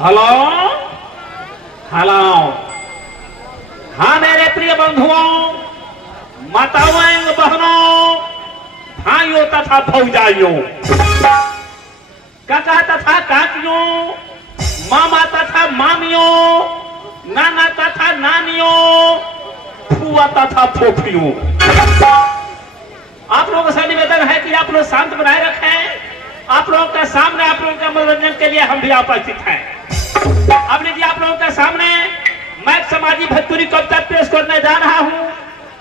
Hello hello. हाँ मेरे प्रिय बंधुओं, माताओं बहनों, भाइयों तथा भौजाइयों, काका तथा काकियों, मामा तथा मामियों, नाना तथा नानियों, फुआ तथा फोफियों, आप लोगों से निवेदन है कि आप लोग शांत बनाए रखें। आप लोगों के सामने आप लोगों के मनोरंजन के लिए हम भी उपस्थित हैं। अब लीजिए आप लोगों के सामने मैं एक समाजी भोजपुरी कविता पेश करने जा रहा हूं,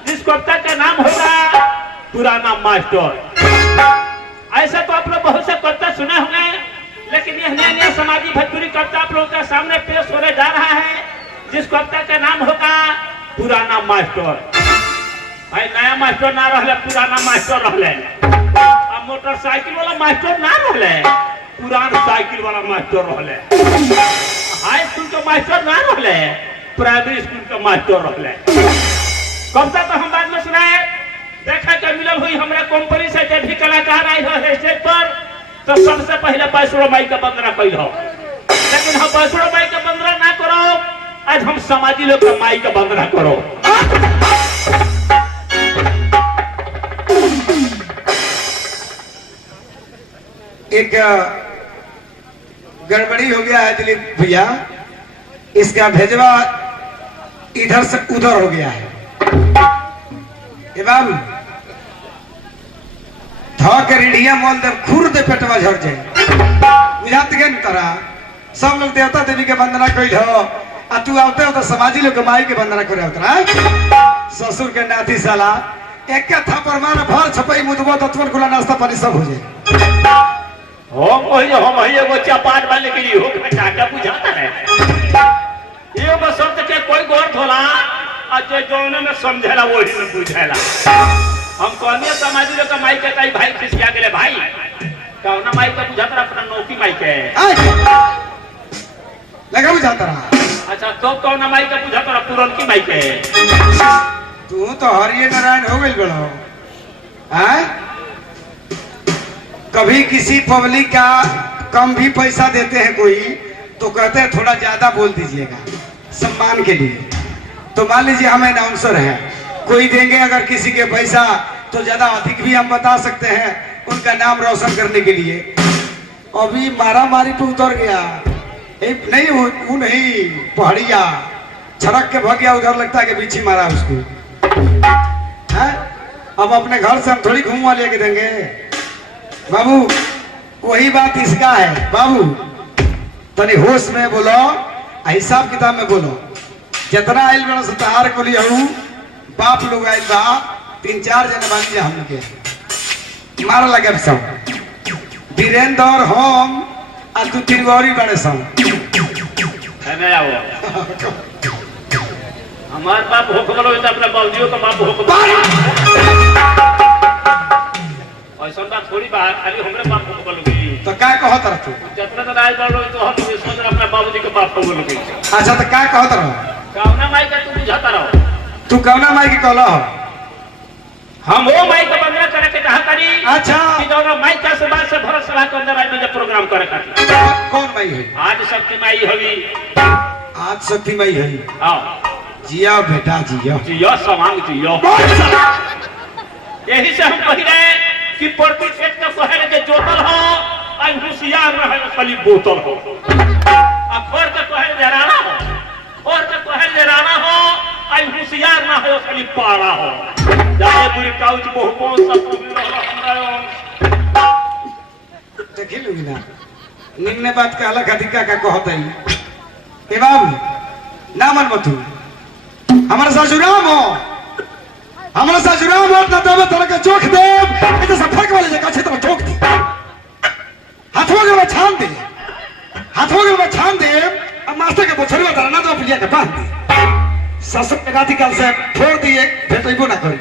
जिस कविता का नाम होगा पुराना मास्टर। ऐसे तो आप लोग बहुत से कविता सुने होंगे, लेकिन यह नया समाजी भोजपुरी कविता आप लोगों के सामने पेश होने जा रहा है, जिस कविता का नाम होगा पुराना मास्टर। भाई नया मास्टर ना रहे, पुराना मास्टर रहे। अब मोटरसाइकिल वाला मास्टर ना रहे, पुरान साइकिल वाला मास्टर रहे। हाई स्कूल के मास्टर ना रहे, प्राइमरी स्कूल के मास्टर रहे। कविता तो हम बाद में सुनाए। देखा के मिलल हुई हमारे कंपनी से जब भी कलाकार आए हो स्टेज पर, तो सबसे पहले बैसुरो माई का वंदना कैल हो। लेकिन हम बैसुरो माई का वंदना ना करो, आज हम समाजी लोग का माई का वंदना करो। एक गड़बड़ी हो गया है दिलीप भैया, इसका भेजवा इधर से उधर हो गया है। बाबू धोके रेडिया मोल दे खुर दे पेटवा झड़ जाए। बुझात के तरा सब लोग देवता देवी के वंदना कैल हो, आ तू आवते हो तो समाजी लोग के माई के वंदना करे उतरा। ससुर के नाती साला एक थापर मार भर छपई मुदबो तत्वन खुला नाश्ता पानी सब हो जाए। हम एगो चपाट वाले के लिए हो टाका बुझाता है। ये शब्द के कोई गौर थोला, जो जौने में समझेला वही में बुझेला। हम कहनी समाजी लोग का माई के कई भाई खिसिया गेले भाई कौना माई का बुझाता रहा, अपना नौकी माई के लगा बुझाता रहा। अच्छा तो कौना माई का बुझाता रहा, पुरन की माई के। तू तो हरिये नारायण हो गई बड़ो। कभी किसी पब्लिक का कम भी पैसा देते हैं कोई, तो कहते हैं थोड़ा ज्यादा बोल दीजिएगा सम्मान के लिए। तो मान लीजिए हम अनाउंसर हैं, कोई देंगे अगर किसी के पैसा, तो ज्यादा अधिक भी हम बता सकते हैं उनका नाम रोशन करने के लिए। अभी मारा मारी पे उतर गया, नहीं वो नहीं पहाड़िया छड़क के भाग गया, उधर लगता है कि बीची मारा उसको। है अब अपने घर से हम थोड़ी घूमवा लेके देंगे बाबू। वही बात इसका है बाबू, तनी होश में बोलो, हिसाब किताब में बोलो। जितना आयल बड़ा सतार को लिया हूँ, बाप लोग आयल बा 3-4 जने बानी जा हम के मार लगे सब वीरेंद्र हम आ 2-3 गौरी बड़े सब हमारे बाप हो खबरो तो अपना बाबूजियों का बाप हो खबर। ऐसा बात थोड़ी बात खाली हमरे बाप को बोलोगी तो क्या कहत रह तू? जितना तो राय बोलो तो हम सोच अपना बाबूजी के बाप को बोलोगी। अच्छा तो क्या कहत रह? कौना माई का तू बुझाता रहो। तू कौना माई के कहला हो? हम वो माई का वंदना करे के कहा करी। अच्छा कि जौना माई का सभा से भरत सभा के अंदर आई में प्रोग्राम करे खातिर। कौन माई है? आज शक्ति माई होगी। आज शक्ति माई है। हां जिया बेटा जिया जिया समांग जिया। यही से हम कह रहे कि प्रति क्षेत्र में कहे के जोतल हो, आई होशियार रहे खाली बोतल हो। अब और के कहे जराना हो, और के कहे जराना हो, आई होशियार ना हो खाली पारा हो। जाए पूरी काउच बहु कौन सा हमरा देखि लुगी ना निन्ने बात का अलग अधिका का कहत है। ए बाबू ना मन मत हमारे सासुराम हो, हमारे सासुराम हो ना तब तरह के चोख दे इधर से फक वाले जगह क्षेत्र में चोख दी हाथों के में छान दे, हाथों के में छान दे। अब मास्टर के बोछड़ी में धरना तो पुलिया के बांध दे। ससुर के गाती काल से फोड़ दिए भेटइबो ना करी।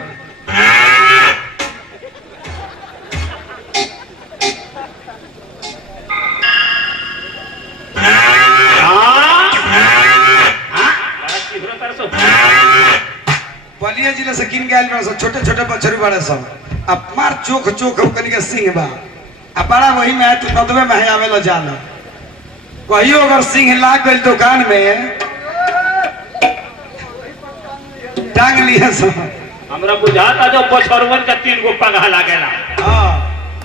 बलिया जिले से किन गए छोटे छोटे बछरू बड़े सब अब मार चोख चोख कनी के सिंह बा अब बड़ा वही में तू नदवे में आवे लो जान कहियो अगर सिंह लाग गई दुकान में टांग लिया सब। हमरा बुझाता जो पछरवन का 3 गो पगहा लागेला। हाँ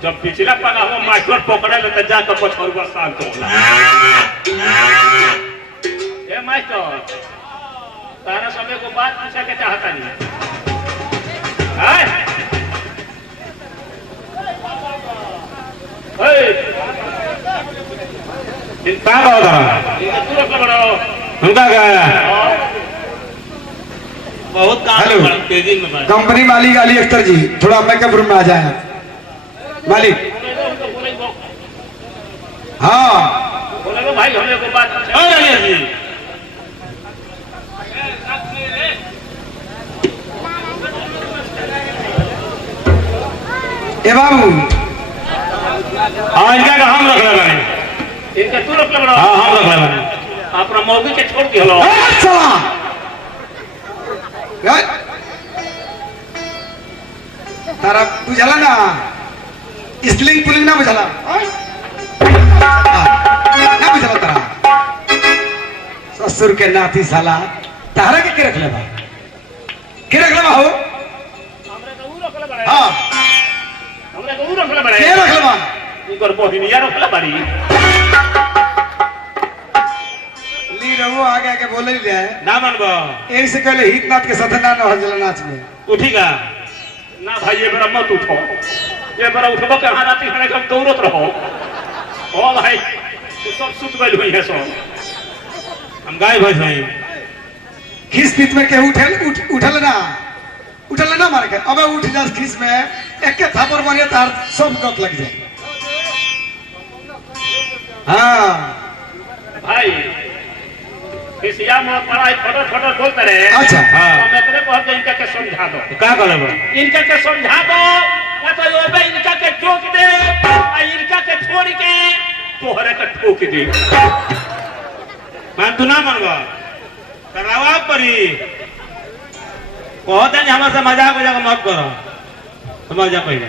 जब पिछला पगहा वो मास्टर पकड़े ले त जाकर पछरवा शांत होला। ए मास्टर तारा समय को बात पूछे के चाहता नहीं है? का होता तू रख बड़ो उनका क्या बहुत काम हेलो। है, तेजी में बात। कंपनी मालिक अली अख्तर जी थोड़ा मेकअप रूम में आ जाए मालिक। हाँ बोले भाई हमें को बात पूछे। और अली जी ए बाबू हाँ इनका का हम रख ले बानी। इनका तू रख बड़ो। हाँ हम रख ले बानी। अपना मौगी के छोड़ के हलो। चला तारा बुझला ना स्लिंग पुलिंग ना बुझला ना बुझला तारा ससुर के नाती साला तारा के रख ले बा के रख ले बा हो। हमरे तो ऊ रखले बड़े। हाँ हमरे तो ऊ रखले बड़े। के रख ले बा उनकर बहिनिया रखले बड़ी। ली रहो आगे आगे बोले ले ना मानबो एक से कहले हित नाथ के साथ ना हजला नाच में उठीगा ना भाई ये बड़ा मत उठो। ये बड़ा उठबो के हां राती खने कम दौड़त रहो। ओ भाई तू सब सुत गइल हुई है सब। हम गाय भैंस हैं। खिस पीत में के उठल ना मार के अबे उठ जा खिस में एक के थापर मारे तार सब गत लग जाए। हाँ भाई किसिया में पढ़ाई फटो फटो बोलते रहे। अच्छा। हाँ। तो मैं तेरे कहत इनका के समझा दो। का करे बा इनका के समझा दो या तो ओबे इनका के ठोक दे और इनका के छोड़ के तोहरे के ठोक दे। मान तू ना मानबो करावा परी कहते हैं हमरा से मजाक मत करो समझ जा पहले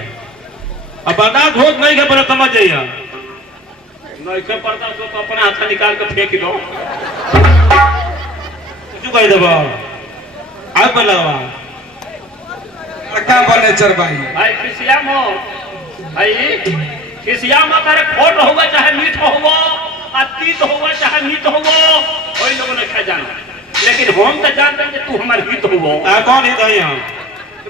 अब बर्दाश्त होत नहीं के पहले समझ जाइए। नहीं के पड़ता तो अपना हाथ निकाल के फेंक दो। कुछ कह देबो आग पर लगवा क्या बने चर भाई भाई किसिया मो भाई किसिया में तारे खोट होगा चाहे मीठ होगा तीत होगा चाहे मीठ होगा कोई लोगों ने खा जाना। लेकिन हम तो जानते हैं कि तू हमारे हित होगा। कौन हित है हम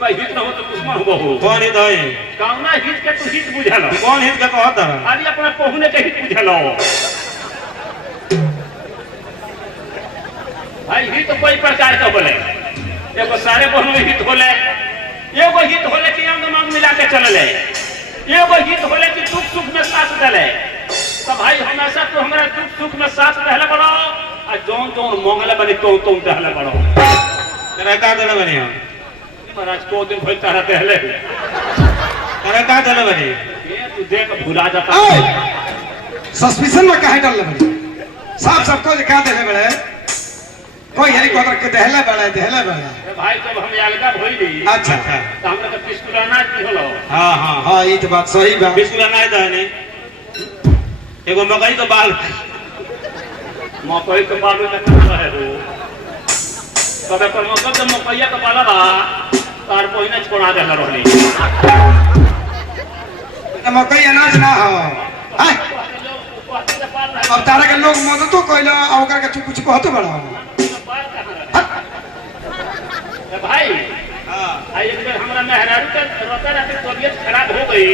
भाई हित न हो तो दुश्मन होगा हो। कौन हित है कामना हित के तू हित बुझल कौन हित का कहता है अभी अपना पहुने के हित बुझल भाई हित कोई प्रकार का बोले। एगो सारे बहनों हित होले एगो हित होले कि अंग मंग मिला के चलले एगो हित होले कि दुख सुख में साथ दले। तो भाई हमेशा तू हमारा दुख सुख में साथ रहले बड़ो और जोन जोन मंगले बनी तो रहले बड़ो। तेरा का देले बनी हम महाराज को दिन भर तारा दहले तेरा का देले बनी ये तू देख भुला जाता है। सस्पिशन में काहे डाल बड़े साफ सबको दिखा दे बड़े कोई हेलीकॉप्टर के दहले बड़े भाई जब हम अलगा भइली अच्छा तो हमरा के पिस्कुलाना की होलो। हाँ हाँ हाँ ये तो बात सही बा। बिस्कुट नहीं था नहीं एगो मकई तो बाल मकई के बालू में कहां रहे हो तबे पर मकई के मकईया के बाला बा तार पहिने छोड़ा देला रहली। मकई अनाज ना हो हैं? अब तारा के लोग मददो कइला आ ओकर के कुछ कहतो बड़ा भाई हाँ एक बार हमरा मेहरारू के रोते राती तबीयत खराब हो गई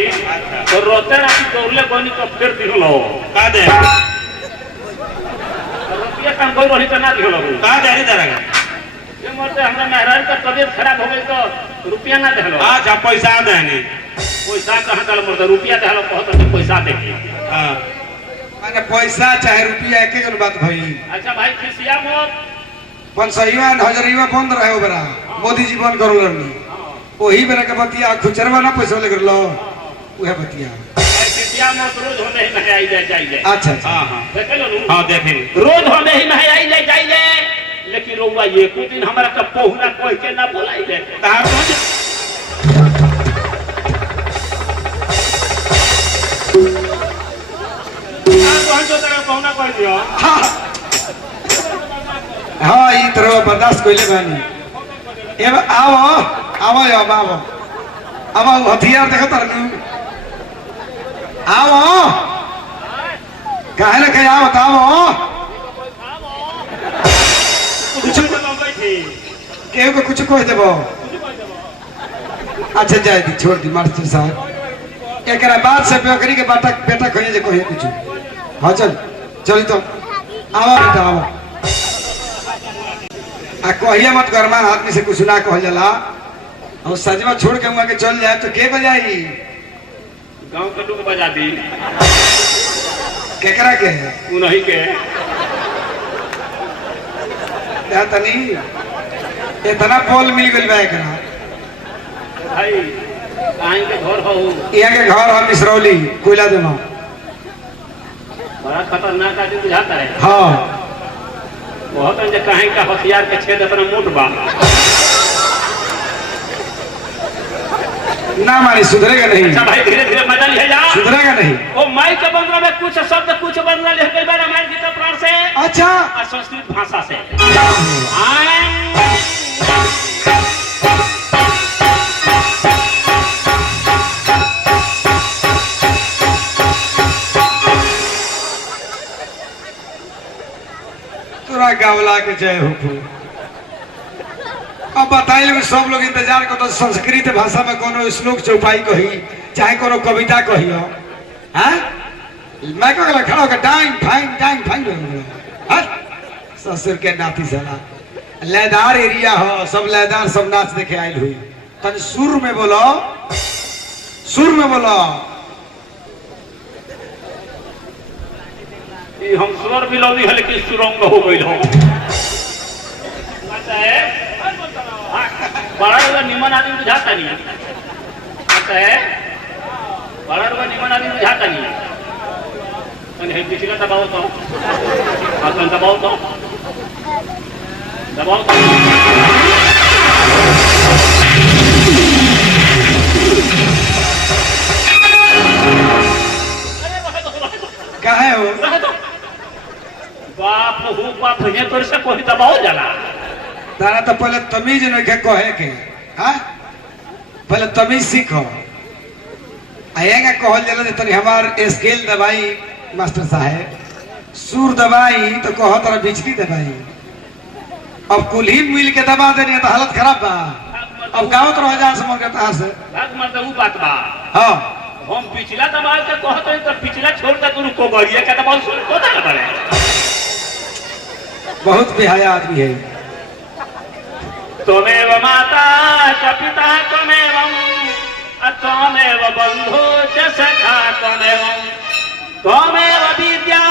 तो रोते राती दौड़ले कोनी को फिर दिहलो का दे रुपया काम कोई रही तो ना दिहलो का दे रे तेरा ये मरते हमरा मेहरारू के तबीयत खराब हो गई तो रुपया ना देहलो। अच्छा पैसा दे नहीं पैसा कहां दल मरते रुपया देहलो कहत है पैसा दे। हाँ माने पैसा चाहे रुपया एके जन बात भई। अच्छा भाई खिसिया मत पंसईवा हजरीवा बंद रहे ओबरा मोदी जी बंद करो लरनी ओही बेरा के बतिया खुचरवा ना पैसा लेकर लो उहे बतिया खिसिया मत रोज हमें ही महंगाई ले जाइए। अच्छा अच्छा हाँ हाँ देख लो हाँ देखें रोज हमें ही महंगाई ले जाइए लेकिन रोवा एक दिन हमरा के पहुना कोई के ना बोलाई ले कहाँ पहुँच जो तरह ना कर दियो हाँ ई तरह बर्दाश्त कोइले बानी एब आओ आओ अब आओ अब हथियार देखो तरनु आओ काहे ना कहे आओ बताओ कुछ लंबाई थी केहू को कुछ कह देबो अच्छा जाए दी छोड़ दी मास्टर साहब एकरा बाद से बेकरी के बेटा कहिए जे कहिए कुछ हाँ चल चल तो आओ बेटा आओ आ कहिए मत गरमा आदमी से कुछ ना कहल जाला और सजवा छोड़ के वहां के चल जाए तो के बजाई गांव के लोग बजा दी केकरा के उन्हीं के या तनी इतना बोल मिल गइल बा एकरा भाई कहीं के घर हो यहाँ के घर हम मिसरौली कोयला देना बड़ा खतरनाक आदमी बुझाता है हाँ बहुत कहीं का हथियार के छेद अपना मोट बा ना मानी सुधरेगा नहीं अच्छा भाई धीरे धीरे मजा लिया जा सुधरेगा नहीं वो माई के बंगला में कुछ शब्द कुछ बंगला लिख गई रामायण गीता पुराण से अच्छा और संस्कृत भाषा से तोरा गावला के जय हो अब बताइए सब लोग इंतजार करते संस्कृत भाषा में कोनो श्लोक चौपाई कही चाहे कोनो कविता कही हो हैं मैं कहला खड़ा होकर डांग फाइन ससुर के नाती साला लयदार एरिया हो सब लयदार सब नाच देखे आयल हुई तन सुर में बोलो ये हम स्वर मिलौनी है लेकिन सुरंग हो गई हो बड़ा बड़ा निमन आदमी बुझाता नहीं है बड़ा बड़ा निमन आदमी बुझाता नहीं है पिछला दबाओ तो दबाओ तो काहे हो बाप हो बाप ये तोर से कोई दबाओ जाला तारा तो पहले तमीज नहीं के कहे के हाँ पहले तमीज सीखो आएगा कहल जला जे तनी हमार स्केल दबाई मास्टर साहब सुर दबाई तो कहो तारा बिजली दबाई अब कुल्ही मिल के दबा देनी तो हालत खराब बा अब गाँव तो हजार से मर गया से मतलब वो बात बा हाँ हम पिछला दबाव के कहते हैं तो पिछला छोड़ के तू को गरिया का दबाव सुन को ना पड़े बहुत बेहया आदमी है त्वमेव माता च पिता त्वमेव त्वमेव बंधु च सखा त्वमेव विद्या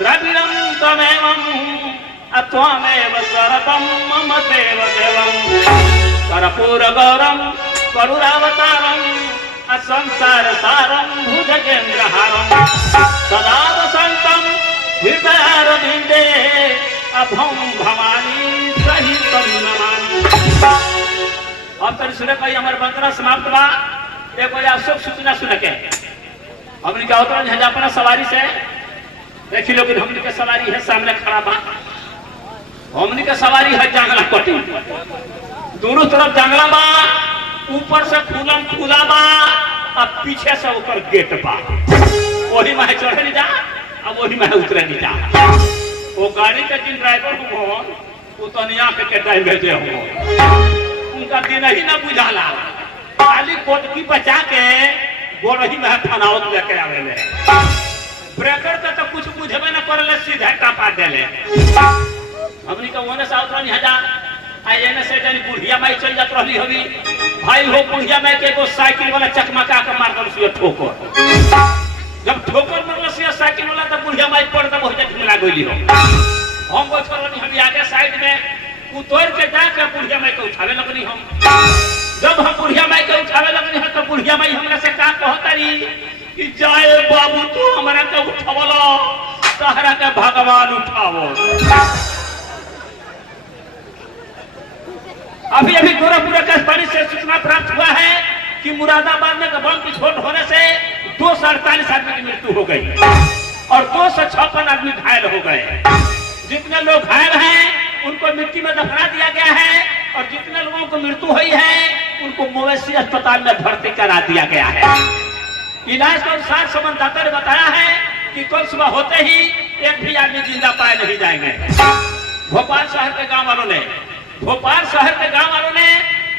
द्रविणं त्वमेव त्वमेव सर्वं मम देव देवं कर्पूर गौरं करुणावतारं संसार सारं भुजगेन्द्रहारं सदा वसन्तं हृदयारविन्दे अभं भवानी सहितं नमामि। अब तक सुने कही हमारे बंदरा समाप्त बा देखो या अशोक सूचना सुन के हमने क्या होता है अपना सवारी से देखी लोग हमने के सवारी है सामने खड़ा बा हमने के सवारी है जंगला कटी दोनों तरफ जंगला बा ऊपर से खुला बा और पीछे से ऊपर गेट बा वही में चढ़े नहीं जा अब वही में उतरे नहीं जा वो गाड़ी के जिन ड्राइवर हो वो तनिया के टाइम भेजे हो उनका दिन ही ना बुझाला खाली कोटकी बचा के गोरही में थानाओ लेके आवेले ब्रेकर का तो कुछ बुझबे ना करले सीधा टापा देले हमनी का ओने से उतरनी हजार आई एने से जनी बुढ़िया माई चल जात रहली हवी भाई हो बुढ़िया माई के एगो साइकिल वाला चकमका के मार दल से ठोकर जब ठोकर मारल से साइकिल वाला तो बुढ़िया माई पड़ तब हो जा झुमला गइली हो हम बैठ रहनी हम आगे साइड में उतर के जाके बुढ़िया माई को उठावे लगनी हम जब हम बुढ़िया माई को उठावे लगनी हम तो बुढ़िया माई हमरा से का कहतारी कि जाए बाबू तू हमरा के उठावला तहरा के भगवान उठावो अभी अभी गोरखपुर आकाशवाणी से सूचना प्राप्त हुआ है कि मुरादाबाद में बम विस्फोट होने से 248 आदमी की मृत्यु हो गई और 256 आदमी घायल हो गए। जितने लोग घायल हैं उनको मिट्टी में दफना दिया गया है और जितने लोगों को मृत्यु हुई है उनको मवेशी अस्पताल में भर्ती करा दिया गया है। इलाज के अनुसार संवाददाता ने बताया है कि कल सुबह होते ही एक भी आदमी जिंदा पाए नहीं जाएंगे। भोपाल शहर के गांव वालों ने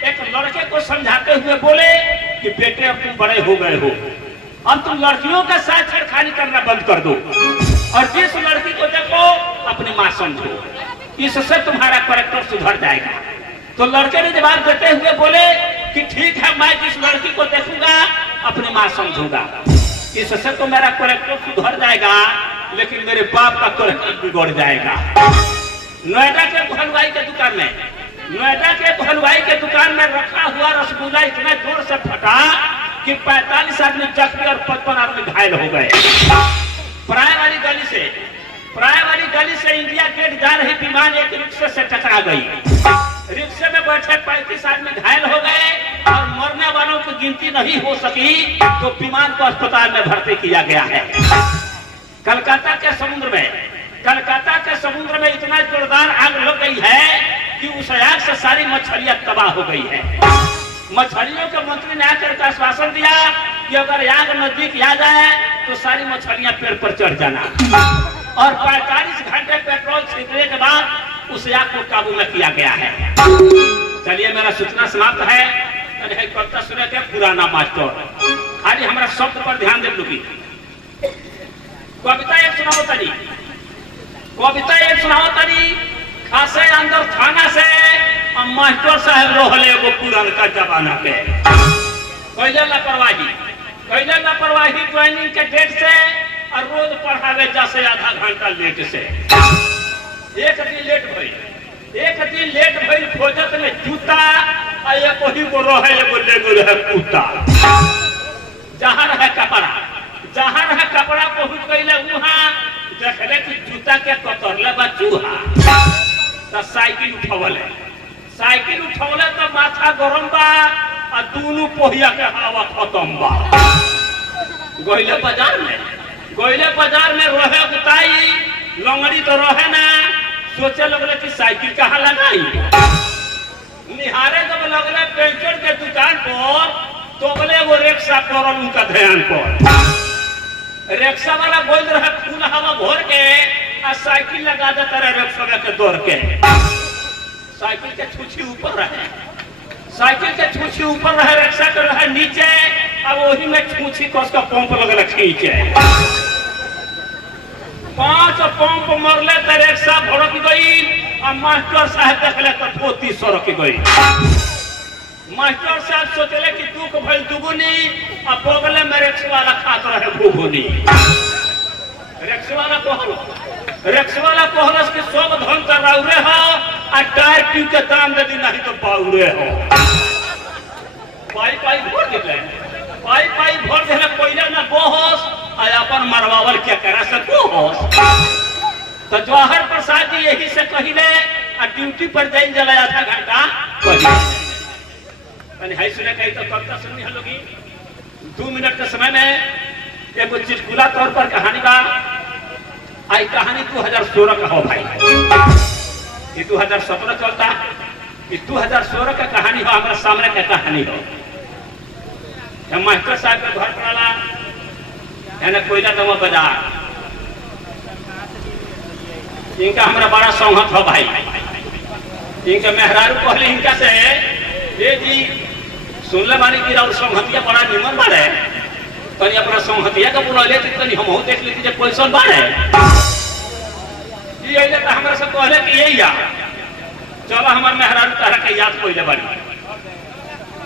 एक लड़के को समझाते हुए बोले कि बेटे अब तुम बड़े हो गए हो, अब तुम लड़कियों के साथ छेड़खानी करना बंद कर दो और जिस लड़की को देखो अपनी मां समझो, इससे तुम्हारा कैरेक्टर सुधर जाएगा। तो लड़के ने जवाब देते हुए बोले कि ठीक है, मैं जिस लड़की को देखूंगा अपनी मां समझूंगा, इससे तो मेरा कैरेक्टर सुधर जाएगा, लेकिन मेरे बाप का कैरेक्टर बिगड़ जाएगा। नोएडा के हलवाई के दुकान में रखा हुआ रसगुल्ला इतना जोर से फटा कि 45 आदमी जख्मी और 55 आदमी घायल हो गए। पराय वाली गली से इंडिया गेट जा रही विमान एक रिक्शे से टकरा गई। रिक्शे में बैठे 35 आदमी घायल हो गए और मरने वालों की गिनती नहीं हो सकी तो विमान को अस्पताल में भर्ती किया गया है। कलकत्ता के समुद्र में इतना जोरदार आग लग गई है कि उस आग से सारी मछलियां तबाह हो गई है। मछलियों के मंत्री ने आकर आश्वासन दिया कि अगर आग नजदीक आ जाए तो सारी मछलियां पेड़ पर चढ़ जाना और 45 घंटे पेट्रोल छिड़कने के बाद उस आग को काबू में किया गया है। चलिए, मेरा सूचना समाप्त है। कविता सुने थे पुराना मास्टर, खाली हमारा शब्द पर ध्यान दे लूंगी। कविता एक सुनाओ तनी खासे अंदर थाना से मास्टर साहब रोहले वो पुरान का जमाना के कैले लापरवाही ज्वाइनिंग के डेट से और रोज पढ़ावे जैसे आधा घंटा लेट से। एक दिन लेट भइल खोजत में जूता आ एक वही को रहे एगो ले है कुत्ता। जहां रहे कपड़ा पहुंच गईले वहां देखले कि जूता के कतरले बा चूहा। तो साइकिल उठवले तो माथा गरम बा और दोनों पहिया के हवा खत्म बा। गईले बाजार में रहे गुताई लंगड़ी तो रहे ना, सोचे लगले कि साइकिल कहाँ लगाई। निहारे जब लगले पेंचर के दुकान पर तो बोले वो रिक्शा पर उनका ध्यान पर रिक्शा वाला बोल रहा फूल हवा भोर के और साइकिल लगा देता रहे रिक्शा के दौड़ के। साइकिल के छूछी ऊपर रहे रिक्शा के रहे नीचे, अब वही में छूछी कस का पंप लगल खींचे। 5 पंप मरले तो रिक्शा भड़क गई और मास्टर साहब देखले तो धोती सड़क गई। मास्टर साहब सोचले कि दुख भइल दुगुनी और बगले में रिक्शा वाला खात रहे भूगुनी। रिक्शा वाला कहलस कि सब धन का राउरे हो और टायर ट्यूब के दाम दे दी नहीं तो बाउरे हो। पाई भर दिले पहले ना बोहस और अपन मरवावल क्या करा सको होस। तो जवाहर प्रसाद जी यही से कहिले और ड्यूटी पर जाइन जला आधा घंटा हाई सुने कही तो कविता सुननी है लोगी। 2 मिनट के समय में एक चुटकुला तौर पर कहानी बा। आई कहानी 2016 का हो भाई, ये 2017 चलता, ये 2016 का कहानी हो, हमारे सामने का कहानी हो। मास्टर साहब के घर पड़ा यानी कोयला दवा बाजार, इनका हमारा बड़ा सौहत हो भाई। इनका मेहरारू कहले इनका से ये जी सुनले मानी कि राउर संहतिया बड़ा निमन बाड़े, तनी अपना संहतिया का बुलाले तनी हमहू देख लेती जे कैसन बाड़े। ई आइले त हमरा से कहले कि यही या चलो हमार मेहरारू तारा के याद कइले बाड़ी।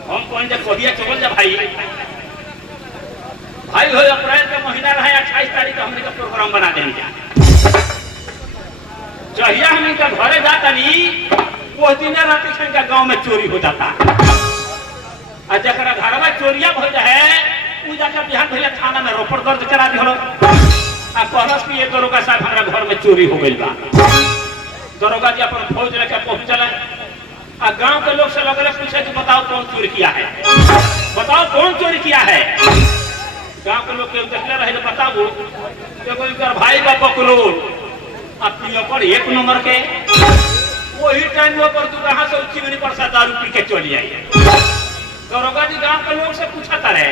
हम कोन जे कहिया चल जा भाई हो अप्रैल के महीना रहे 28 तारीख को हमने का प्रोग्राम बना देंगे। जहिया हम इनका घरे जातनी वो दिन रात इनका गांव में चोरी हो जाता और जरा घर में चोरिया हो जाए उ जाकर बिहान भैया थाना में रोपड़ दर्ज करा दिलो आ कहलस कि ये दरोगा साहब हमारा घर में चोरी हो गई बा। दरोगा जी अपन फौज लेकर पहुंचल आ गांव के लोग से लगले पूछे कि बताओ कौन चोरी किया है, बताओ कौन चोरी किया है। गांव के लोग के देखले रहे तो बताबू एगो इनकर भाई बा बकलोल अब पियो पर एक नंबर के वही टाइम पर तू कहां से उच्ची मिनी पर दारू पी के चली आई दरोगा जी गांव के लोग से पूछता रहे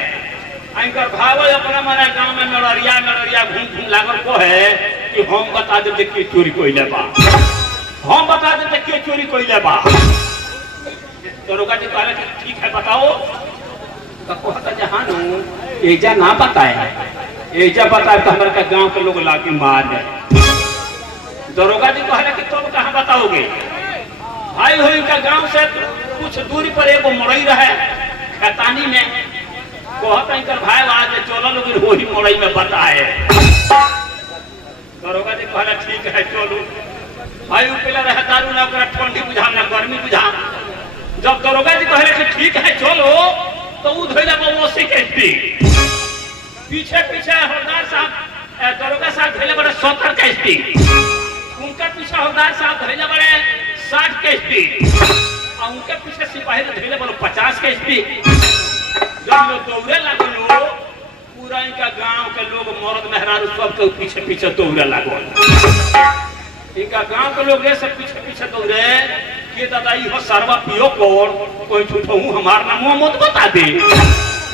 इनकर भाव अपना मारा गांव में मेड़रिया घूम घूम लागल को है कि हम बता देते कि चोरी कोइले बा हम बता देते कि चोरी कोइले बा दरोगा जी कहले कि ठीक है बताओ तो कहता जहां एजा ना बताए एजा बताए तो हमारे गांव के लोग लाके मार दे दरोगा जी कहले कि तुम कहां बताओगे भाई हो इनका गांव से कुछ दूरी पर एगो मड़ई रहे खैतानी में कहता इनकर भाई आज चलो लोग वही मड़ई में बताए दरोगा जी कहले ठीक है चलो भाई पहले रहे दारू ना ठंडी बुझा ना गर्मी बुझा जब दरोगा जी कहले कि ठीक है चलो तो वो धोइला बमोसी के पीछे पीछे हवलदार साहब दरोगा साहब धोइले बड़े 70 का स्पीड उनके पीछे हवलदार साहब धोइले बड़े 60 के स्पीड और उनके पीछे सिपाही धोइले बड़े 50 के स्पीड जब लोग दौड़े लगलो पूरा इनका गांव के लोग मर्द मेहरारू सब के पीछे पीछे दौड़े लगल इनका गांव के लोग सब पीछे पीछे दौड़े कि दादा इहो सरवा पियो कोर कोई झूठहू हमार नामो मत बता दे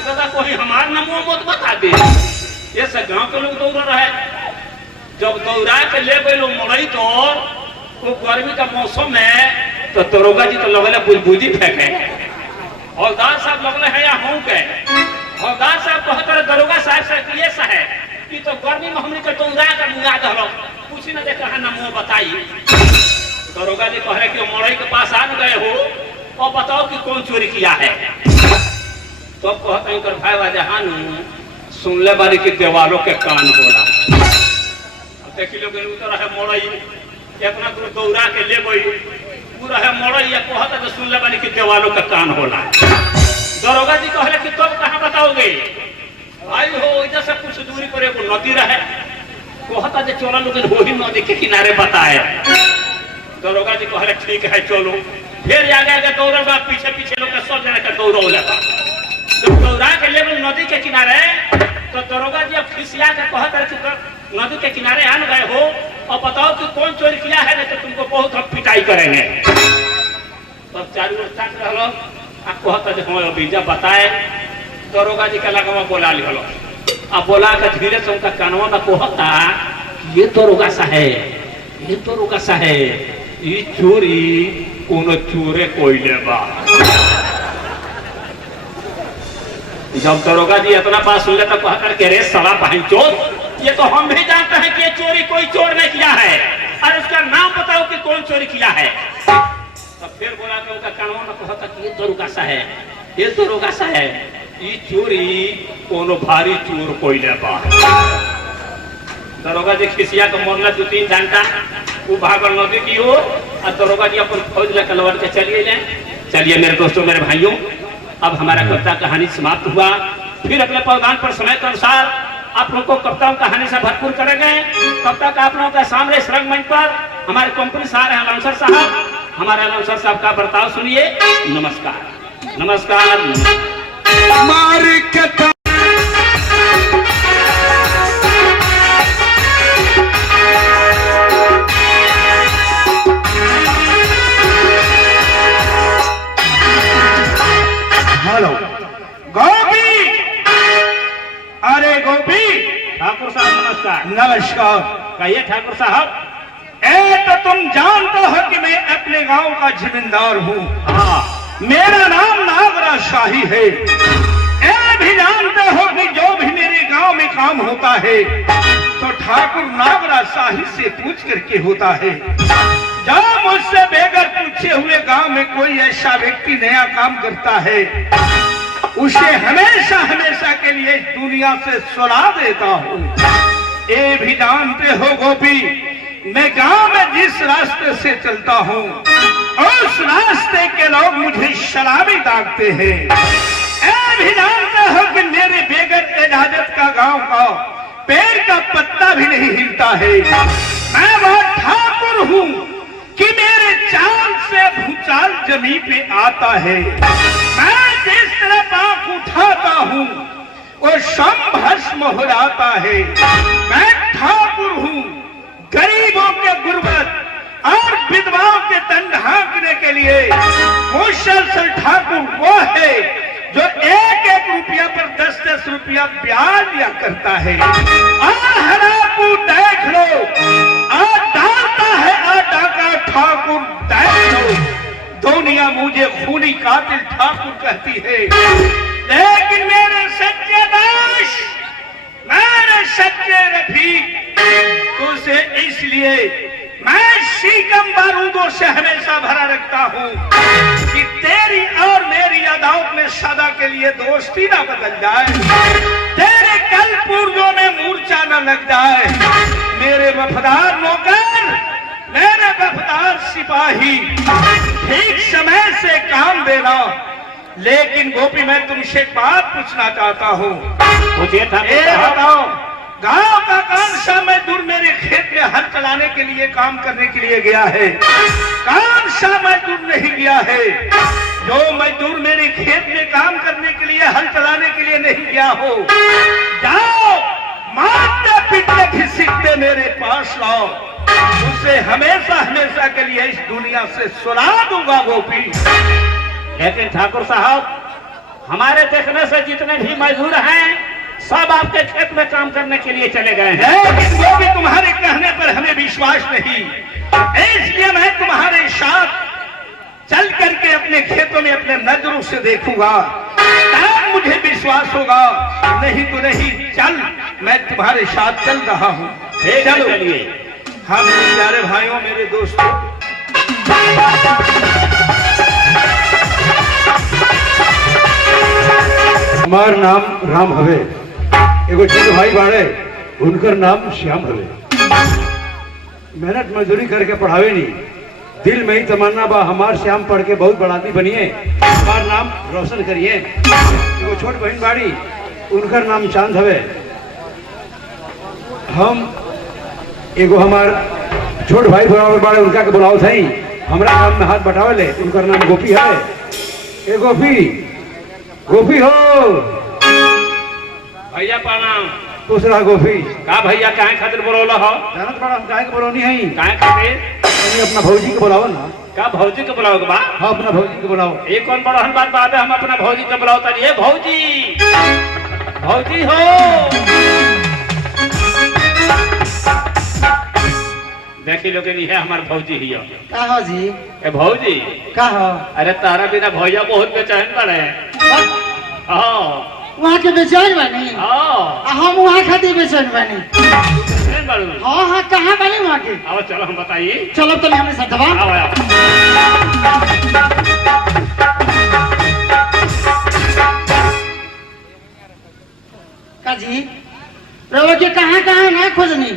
दादा कोई हमार नामो मत बता दे ये सब गांव के लोग दौड़ रहे जब दौड़ा के ले गए लोग मड़ई तो वो गर्मी का मौसम में तो दरोगा जी तो लगले बुलबुदी फेंके हवलदार साहब लगले है या हूं के हवलदार साहब कहते दरोगा साहब से ये सा है कि तो गर्मी में हमने के दौड़ा के मुंगा दहलो पूछी ना देखा है नामो बताई दरोगा जी कह रहे कि मड़ई के पास आ गए हो और बताओ कि कौन चोरी किया है तो कहते हैं कर भाई वाजहान सुनले बारी की दीवारों के कान होला देखी लोग उतर है मड़ई इतना दूर दौड़ा के ले गई पूरा है मड़ई या कहता तो सुनले बारी की दीवारों के कान होला दरोगा जी कहले कि तुम कहां बताओगे भाई हो इधर से कुछ दूरी पर एक नदी रहे कहता जो चोरा लोग वही नदी के किनारे बताए दरोगा जी कहले ठीक है चलो फिर आगे दौड़ बा पीछे पीछे लोग सब जना के दौड़ लगा जब दौड़ा के ले नदी के किनारे तो दरोगा जी अब खिसिया के कहता नदी के किनारे आ गए हो और बताओ कि कौन चोरी किया है नहीं तो तुमको बहुत हम पिटाई करेंगे तब चारू ओर ताक रहलो आ कहता जो हम अभी जब बताए दरोगा जी के लगवा बोला लिहलो अब बोला के धीरे से उनका कानवा में कहता ये दरोगा साहेब ये चोरी कोनो चोरे कोइले बा जब दरोगा जी इतना बात सुन ले तो कहकर के रे साला बहनचोद ये तो हम भी जानते हैं कि ये चोरी कोई चोर नहीं किया है और उसका नाम बताओ कि कौन चोरी किया है तब फिर बोला कि उनका कानवा में कहता कि ये दरोगा साहेब ये चोरी कोनो भारी चोर कोइले बा दरोगा जी खिसिया को मोरला 2-3 घंटा वो भागल नदी की ओर और दरोगा जी अपन फौज लेकर लौट के चलिए मेरे दोस्तों मेरे भाइयों अब हमारा कविता कहानी समाप्त हुआ फिर अगले प्रावधान पर समय के अनुसार आप लोग को कविताओं कहानी से भरपूर करेंगे कविता का आप लोगों के सामने इस रंगमंच पर हमारे कंपनी से आ रहे अनाउंसर साहब हमारे अनाउंसर साहब का बर्ताव सुनिए नमस्कार हेलो गोपी अरे गोपी ठाकुर साहब नमस्कार कहिए ठाकुर साहब तो तुम जानते हो कि मैं अपने गांव का जमींदार हूँ हाँ मेरा नाम नागरा शाही है ये भी जानते हो कि जो भी मेरे गांव में काम होता है तो ठाकुर नागरा शाही से पूछ करके होता है जब मुझसे बेगर पूछे हुए गांव में कोई ऐसा व्यक्ति नया काम करता है उसे हमेशा के लिए दुनिया से सुला देता हूँ ये भी जानते हो गोपी मैं गांव में जिस रास्ते से चलता हूँ उस रास्ते के लोग मुझे शराबी दागते हैं ये भी जानते हो कि मेरे बेगर इजाजत का गांव का पेड़ का पत्ता भी नहीं हिलता है मैं वो ठाकुर हूँ कि मेरे चाल से भूचाल जमीन पे आता है मैं जिस तरफ आंख उठाता हूँ वो सम भस्म हो जाता है। मैं ठाकुर हूँ, गरीबों के गुर्बत और विधवाओं के तन ढांकने के लिए मुसलसल ठाकुर वो है जो एक एक रुपया पर 10-10 रुपया ब्याज लिया करता है। हराकू देख लो, डालता है आटा का ठाकुर देख लो। दुनिया मुझे खूनी कातिल ठाकुर कहती है, लेकिन मेरे सच्चे दाश, मेरे सच्चे रफीक, तुझसे इसलिए मैं सीकम बारूदों से हमेशा भरा रखता हूँ कि तेरी और मेरी अदावत में सदा के लिए दोस्ती ना बदल जाए, तेरे कल पूर्वों में मूर्छा न लग जाए। मेरे वफादार नौकर, मेरे वफादार सिपाही, ठीक समय से काम देना। लेकिन गोपी, मैं तुमसे एक बात पूछना चाहता हूँ। मुझे बताओ, गांव का कौन सा मजदूर मेरे खेत में हल चलाने के लिए काम करने के लिए गया है? कौन सा मजदूर नहीं गया है? जो मजदूर मेरे खेत में काम करने के लिए हल चलाने के लिए नहीं गया हो, जाओ मारते पीटते घिसकते मेरे पास लाओ, उसे हमेशा हमेशा के लिए इस दुनिया से सुला दूंगा गोपी। लेकिन ठाकुर साहब, हमारे देखने से जितने भी मजदूर हैं सब आपके खेत में काम करने के लिए चले गए हैं। लेकिन वो भी तुम्हारे कहने पर हमें विश्वास नहीं, इसलिए मैं तुम्हारे साथ चल करके अपने खेतों में अपने नजरों से देखूंगा, तब मुझे विश्वास होगा। नहीं तो नहीं, चल, मैं तुम्हारे साथ चल रहा हूँ। चलो, चलिए। हम प्यारे भाइयों, मेरे दोस्तों, हमार नाम राम हवे, एगो छोटे भाई बाड़े, उनकर नाम श्याम हवे। मेहनत मजदूरी करके पढ़ावे नहीं, दिल में ही तमन्ना बा हमार श्याम पढ़ के बहुत बड़ा आदमी बनिए, हमार नाम रोशन करिए। एगो छोट बहन बाड़ी, उनकर नाम चांद हवे। हम एगो हमार छोट भाई बराबर बाड़े, उनका के बुलाओ थी, हमरा काम में हाथ बटावे ले, उनकर नाम गोपी हवे। ए गोपी, गोपी हो भैया प्रणाम। दूसरा गोपी का भैया काहे खातिर बोलौला हो? जानत बड़ा हम काहे के बोलौनी है? काहे खातिर? तुम अपना भौजी के बुलाओ ना। का भौजी के बुलाओ के बा? हाँ, अपना भौजी के बुलाओ। ये कौन बड़हन बात बाबे, हम अपना भौजी के बुलाओ तारी। ये भौजी, भौजी हो, देखी लोग है हमार भौजी ही हो। का हो जी? ए भौजी, का हो? अरे तारा बिना भैया बहुत बेचैन पड़े। हाँ वहाँ के बेचैन बनी? हाँ, हम वहाँ खातिर बेचैन बनी। बेचैन बाड़ू? हाँ हाँ, कहाँ बनी वहाँ के? आओ चलो, हम बताइए। चलो तो हमें साथ दबा। आओ आओ। का जी, रउआ के कहाँ कहाँ ना खोजनी,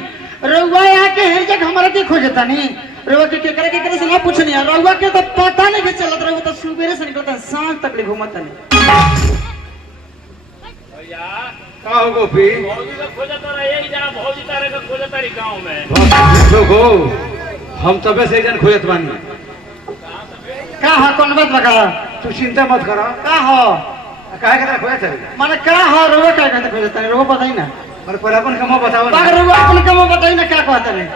रउआ यहाँ के हर जगह हमारा के खोजता नहीं। रउआ के केकरे से ना पूछनी, रउआ के तो पता नहीं के चलत, रउआ तो सुबेरे से निकलता है, सांझ तक ले घूमता नहीं। का हो गोपी? भौजी का खोजा तो रही जहाँ भौजी तारे का खोजा तारी गाँव में। लोगो, हम तबे से जन खोजत बानी। का हो? कौन बात बका? तू चिंता मत करो। का हो? काहे के खोजत है? माने का हो? रउआ क्या कहते खोजता नहीं? रउआ पता ही ना। पर पहले अपन कमो बताओ ना। रउआ अपन कमो बताई ना, क्या कहता नहीं?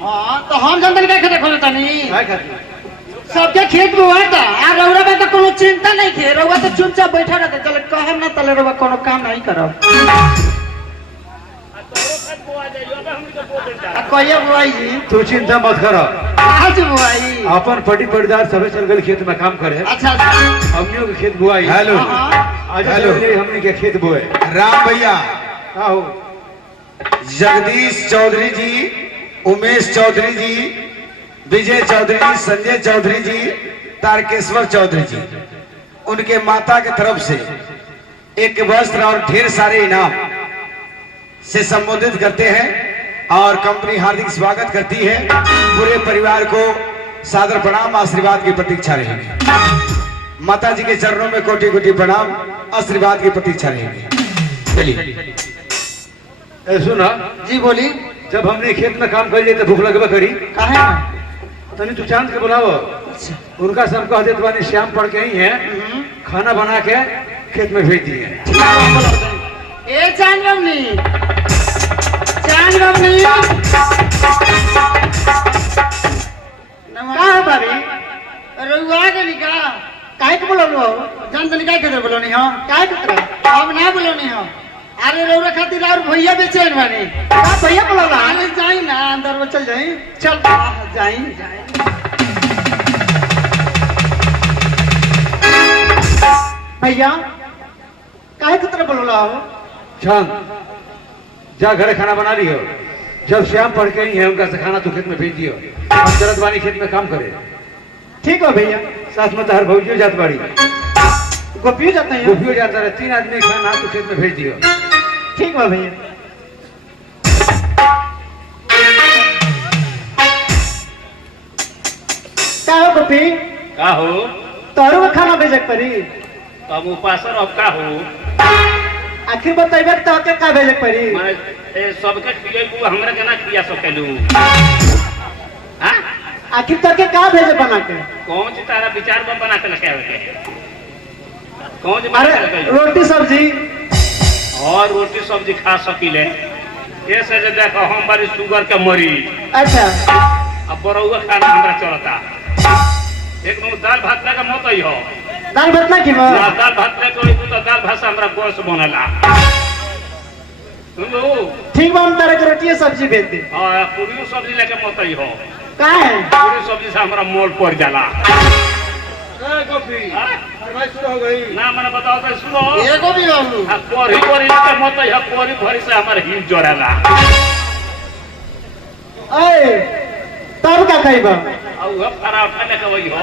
हाँ, तो हम जानते क्या कहते खोजता नहीं? काहे खातिर? सबके खेत बुआता, आ रउआ में तो कोनो चिंता नहीं थे, रउआ तो चुपचाप बैठा रहते, चल कहम ना तले रउआ कोनो काम नहीं करब। कहिए बुआई जी? तू चिंता मत करो, आज बुआई अपन पटी पटीदार सबे चल गए खेत में काम करे। अच्छा, हमनियों के खेत बुआई। हेलो, आज हेलो। हमने के खेत बोए। राम भैया, का हो? जगदीश चौधरी जी, उमेश चौधरी जी, विजय चौधरी जी, संजय चौधरी जी, तारकेश्वर चौधरी जी, उनके माता की तरफ से एक वस्त्र और ढेर सारे इनाम से संबोधित करते हैं और कंपनी हार्दिक स्वागत करती है। पूरे परिवार को सादर प्रणाम, आशीर्वाद की प्रतीक्षा रहेगी। माता जी के चरणों में कोटि कोटि प्रणाम, आशीर्वाद की प्रतीक्षा रहेगी। चलिए। सुना जी बोली। जब हमने खेत में काम करिए तो भूख लगवा करी, काहे ना? तनी तू चांद के बुलाओ, उनका सब कह देत बानी श्याम पढ़ के ही है, खाना बना के खेत में भेज दिए। ए चांद बमनी, चांद बमनी, का है भाभी? रुआ के निका काहे के बोललो? जान तनी काहे के बोलनी हो? काहे के तरह अब ना बोलनी हो? अरे रौरा खातिर और भैया बेचैन बानी। का भैया बोलला? अरे जाई ना अंदर वो चल जाई। चल जाई जाई। भैया काहे के तरह बोलला हो? चांद जा घरे खाना बना ली हो। जब श्याम पढ़ के ही है उनका से खाना तू खेत में भेज दियो। हम चरत बानी खेत में काम करे। ठीक हो भैया। साथ में तहर भौजियो जात बाड़ी। गोपियो जाते हैं। गोपियो जाता रहे। 3 आदमी खाना तू खेत में भेज दियो। ठीक बा भैया। का हो गोपी? का हो? तोरो के खाना भेजे पड़ी। अब उपासर अब का हो? आखिर बताइबे तो के का भेजे पड़ी? माने ए सबके खिलेबू हमरा के ना खिया सकेलू। हां? आखिर तो के का भेजे बना के? कौन सी तारा विचार में बना के लेके आवे? कौन सी बना अरे के लेके? रोटी सब्जी और रोटी सब्जी खा सकीले। ऐसे जे देखो हम बड़ी शुगर के मरीज। अच्छा अब बरौआ खाना हमरा चलता। एक नो दाल भात लगा मत ही हो। दाल भात ना की बा? ना दाल भात लेके तो दाल भात से हमरा गोश बनेला। सुन लो। ठीक बा हम तारे के रोटी सब्जी भेज दे। हां पूरी सब्जी लेके मत ही हो। का है? पूरी सब्जी से हमरा मोल पड़ जाला। ए गोपी भाई शुरू हो गई। ना मैंने बताओ तो सुनो। एगो भी बाबू। हां कोरी लेके मत ही हो। कोरी भरी से हमर हिल जोड़ेला। ए तब का खाइबा? अब अब खराब खाने के वही हो।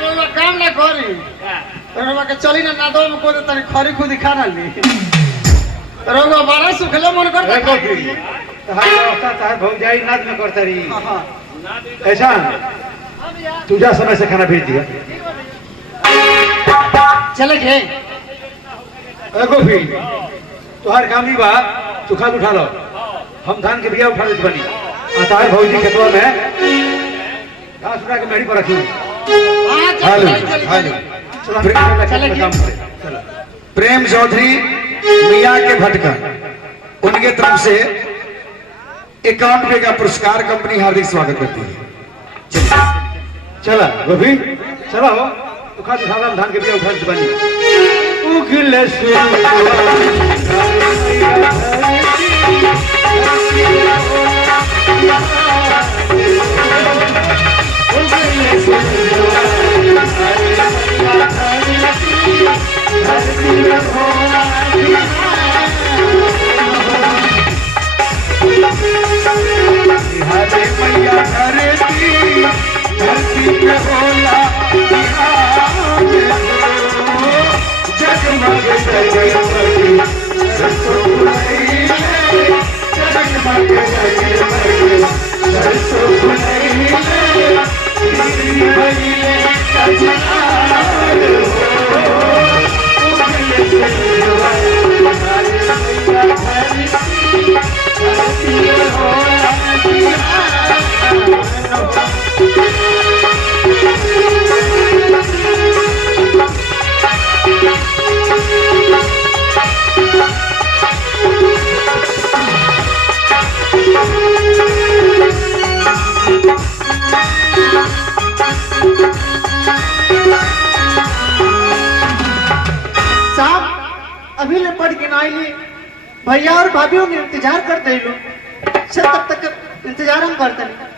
रोला काम ना करी। रोला के चली ना दो में को तनी खरी खुदी खाना ली। रोला बड़ा सुखले मन करता। ए गोपी तहर व्यवस्था तहर भौजाई नाद में करता रही। हां ऐसा तू जा समय से खाना भेज दिया। चले गए। ए गोपी तुहार काम ही बा तू खाद उठा लो। हम धान के बिया उठा देत बनी। आ तार भौजी खेतवा में घास उड़ा के मेड़ी पर रखी। हां चल चलो प्रेम चौधरी मियाँ के भटकर उनके तरफ से 51 रुपए का पुरस्कार कंपनी हार्दिक स्वागत करती है। चलिए चला गोपी चला हो तू खाद उठा ला धान के बिया उठा देत बनी। उगले हरे मैया धरती धरती पे होला जगमग जगमग सरसों फुलैले जगमग जगमग सरसों फुलैले तेरी भइले कजनार उगले सुरवा हरे मैया धरती धरती पे होला साहब अभी ले पढ़ के ना आइली। भैया और भाभियों ने इंतजार करते ही लोग सर तब तक इंतजार हम करते हैं।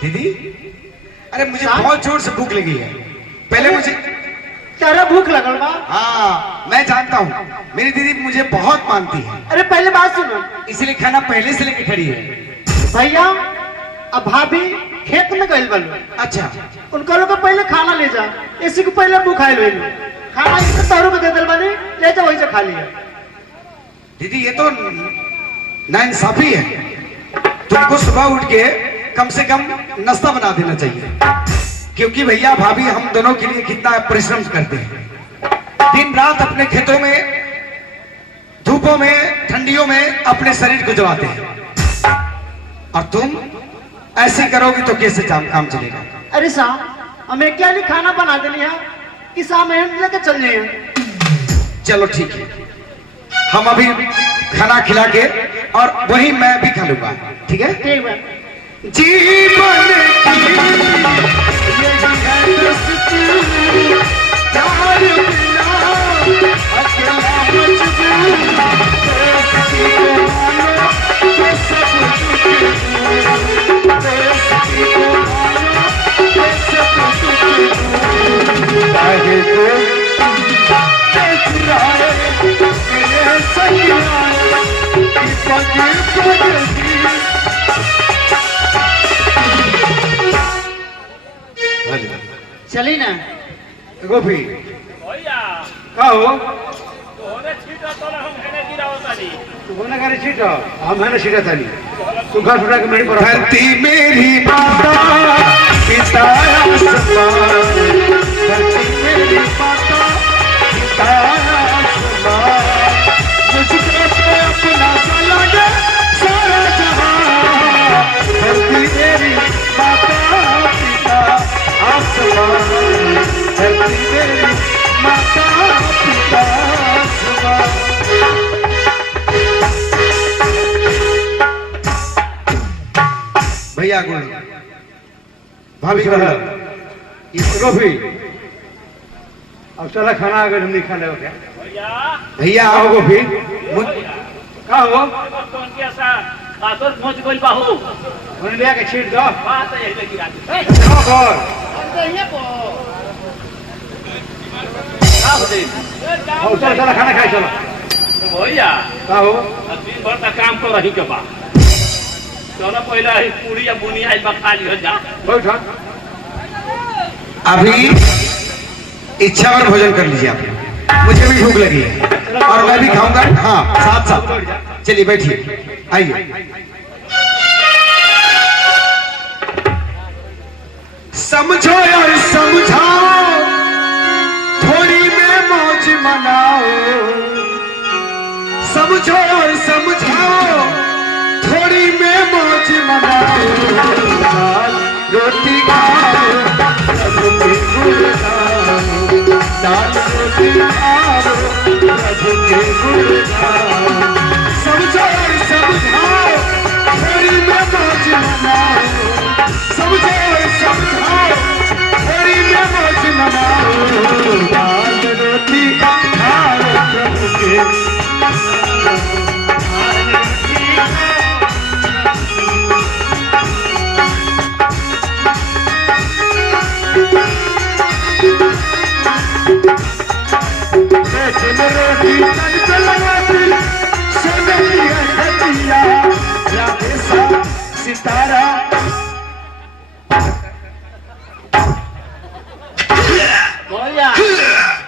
दीदी अरे मुझे बहुत बहुत जोर से भूख लगी है। पहले मुझे तेरा भूख लगल बा। हाँ मैं जानता हूँ, मेरी दीदी मुझे बहुत मानती है, अरे पहले बात सुनो इसलिए खाना पहले से लेके खड़ी है। भैया, अब भाभी खेत में गइल बलो। अच्छा उनका लोग को पहले खाना ले जा, इसी को पहले भूखाइल हुई खाना इसको तारू को दे दिल बानी, ले जा वही से खा लिया। दीदी ये तो नाइंसाफी है, तुमको सुबह उठ के कम से कम नाश्ता बना देना चाहिए, क्योंकि भैया भाभी हम दोनों के लिए कितना परिश्रम करते हैं, दिन रात अपने खेतों में, धूपों में, ठंडियों में अपने शरीर को जलाते हैं, और तुम ऐसे करोगी तो कैसे काम चलेगा। अरे साहब हमें क्या नहीं खाना बना देनी है कि साहब मेहनत लेकर चल जाए। चलो ठीक है, हम अभी खाना खिला के और वही मैं भी खा लूंगा, ठीक है। ठीक है। जीवन की यही है दस्तूर, प्यार बिना अकेला मजबूर, दोस्ती को मानो तो सब दुख दूर, दोस्ती को मानो तो सब दुख दूर, चाहे तो टकराए मेरे सकियाए कि पग पग चली ना गोपी भैया का हो तोरे छीटा तोला हम हेने गिरावत आनी तू कोना करे सीट हम है ना सीटा ताली तू घाट उठा के मेरी पर धरती मेरी माता पिता आसमान, धरती मेरी माता पिता आसमान, मुझको तो अपना सा लगे सारा जहां, धरती मेरी माता पिता आसमान, धरती मेरी माता पिता आसमान। भैया गुण भाभी का गोपी अब चला खाना अगर हम नहीं खा ले क्या भैया भैया आओ गोपी का हो कौन के ऐसा खातर पहुंच गइल बाहू उन्हें ले के छीट दो बात है यही गिरा दे जाओ कर का हो दे और चला खाना खाए चलो भैया का हो दिन भर तक काम कर रही के बा चलो पहले ही पूरी या बुनिया ही खा लियो जा बैठा अभी इच्छावर भोजन कर लीजिए आप, मुझे भी भूख लगी है और मैं भी खाऊंगा। हाँ साथ साथ चलिए बैठिए, आइए। समझो और समझाओ, थोड़ी में मौज मनाओ, समझो और समझाओ, थोड़ी में मौज मनाओ, दाल रोटी खाओ, प्रभु के गुण गाओ, दाल रोटी खाओ, प्रभु के गुण गाओ, समझो और समझाओ, थोड़ी में मौज मनाओ, समझो और समझाओ, थोड़ी में मौज मनाओ, दाल रोटी खाओ, प्रभु के सितारा भैया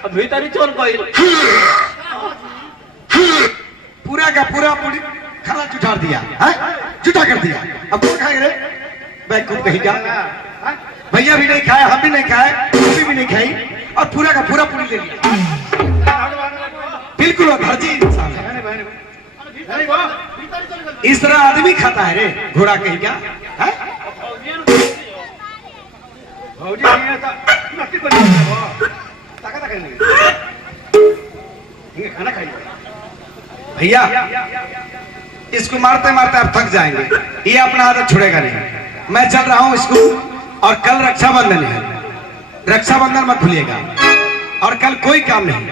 अब भीतर ही चोर गइल पूरा का पूरा पूरी खाना जुटा दिया है, जुटा कर दिया। अब कौन खाएगा रे, बैकूफ कहीं का। भैया भी नहीं खाए, हम भी नहीं खाए, मम्मी भी नहीं खाई, और पूरा का पूरा पूरी ले लिया। बिल्कुल धरती इंसान है, इस तरह आदमी खाता है रे, घोड़ा कहीं का है। भौजी ये तो नक्की को नहीं है ताकत है नहीं ये खाना खाइए भैया इसको मारते मारते आप थक जाएंगे, ये अपना आदत छोड़ेगा नहीं। मैं चल रहा हूँ स्कूल, और कल रक्षाबंधन है, रक्षाबंधन मत भूलिएगा, और कल कोई काम नहीं,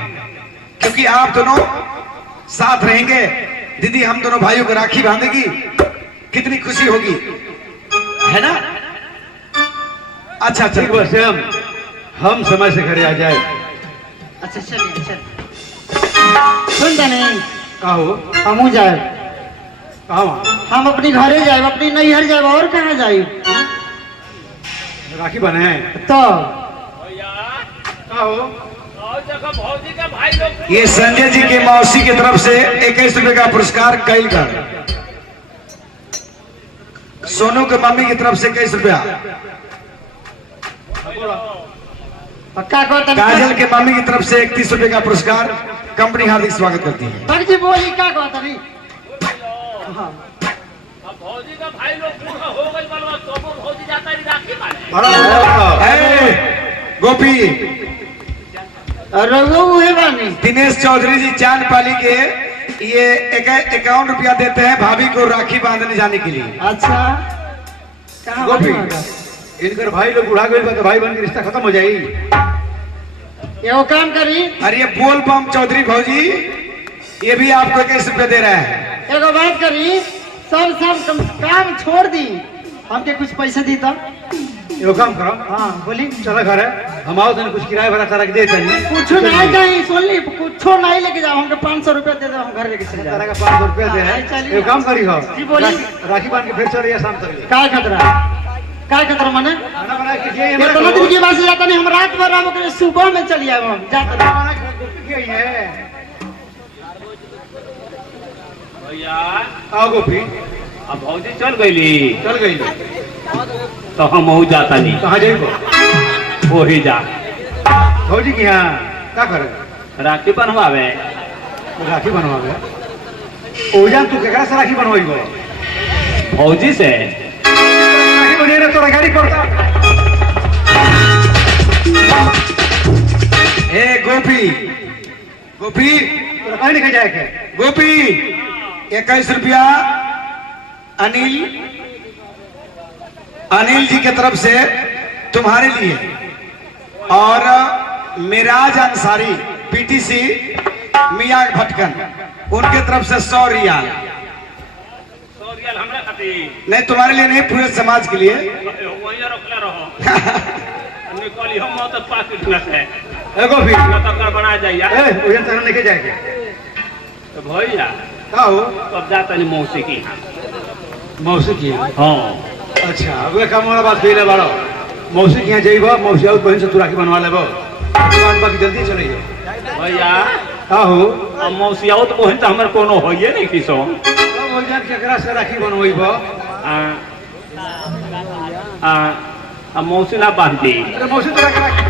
क्योंकि आप दोनों साथ रहेंगे। दीदी हम दोनों भाइयों को राखी बांधेगी, कितनी खुशी होगी, है ना। अच्छा ठीक बस हम समय से घरे आ जाए। अच्छा चलिए चल सुन जाने का हो हमू जाए, कहाँ हम अपनी घरे जाए, अपनी नैहर जाए, और कहाँ जाए राखी बने हैं तो भैया का हो और देखो भौजी का भाई लोग ये संजय जी के मौसी की तरफ से 21 रुपए का पुरस्कार कैल कर, सोनू के मम्मी की तरफ से 21 रुपया, पक्का कहता काजल के मम्मी की तरफ से 31 रुपए का पुरस्कार कंपनी हार्दिक स्वागत करती है। भग जी बोली क्या कहता नहीं। हाँ अब भौजी का भाई लोग पूरा हो गई बलवा, तो वो भौजी जाता है राखी मारे। बड़ा ए, गोपी रघु हुए बानी दिनेश चौधरी जी चांदपाली के ये 51 रुपया देते हैं भाभी को राखी बांधने जाने के लिए। अच्छा कहाँ गोपी बानी? इनकर भाई लोग उड़ा गए तो भाई बहन की रिश्ता खत्म हो जाएगी। एगो काम करी, अरे ये बोल बम चौधरी भौजी ये भी आपको 21 रुपया दे रहा है। एगो बात करी, सब काम छोड़ दी, हमके कुछ पैसे दी तो। एगो काम करो, हाँ बोली चलो घर है हम आओ तो कुछ किराया भरा करा के दे चाहिए। कुछ नहीं चाहिए, सुन ली कुछ नहीं लेके जाओ, हमके 500 रुपया दे दो, हम घर लेके चले जाओ। का 500 रुपया दे है। चलिए। एगो काम करी हो जी बोली। राखी बांध के फिर चले या शाम तक काय खतरा माने खाना बना के दिए ये तो दिन की बात से जाता नहीं, हम रात भर आबो के सुबह में चली आबो हम जाता नहीं। बना के गोपी की है। भैया आओ गोपी अब भौजी चल गई चल गई तो हम हो जाता नहीं, कहाँ जाइबो वो ही जा भौजी की यहाँ क्या करे राखी बनवावे। राखी बनवावे ओजान तू केकरा से राखी बनवाइबो भौजी से राखी बनिए ना तोरा गाड़ी पड़ता। ए गोपी गोपी तोरा कहीं नहीं जाए के गोपी 21 रुपया अनिल जी की तरफ से तुम्हारे लिए, और मिराज अंसारी पीटीसी मियां भटकन उनके तरफ से 100 रियाल। 100 रियल हमरा खातिर नहीं तुम्हारे लिए नहीं, पूरे समाज के लिए। वहीं रखले रहो निकली हम तो पाकिट में से ए गोपी तक बना जाइए। ए ओजान तरह लेके जाए के तो भैया का हो कब जाता नहीं मौसी की यहाँ। मौसी की हाँ अच्छा अब काम वाला बात कही बाड़ो मौसी के यहाँ जाइबो मौसी और बहन से तू राखी बनवा लेबो बाकी जल्दी चले जाओ भैया का हो अब मौसी आओ तो बहन तो हमारे कोनो होइए नहीं किसो। सब ओजान केकरा से राखी बनवाइबो अब मौसी ना बांधती अरे मौसी तोरा के राखी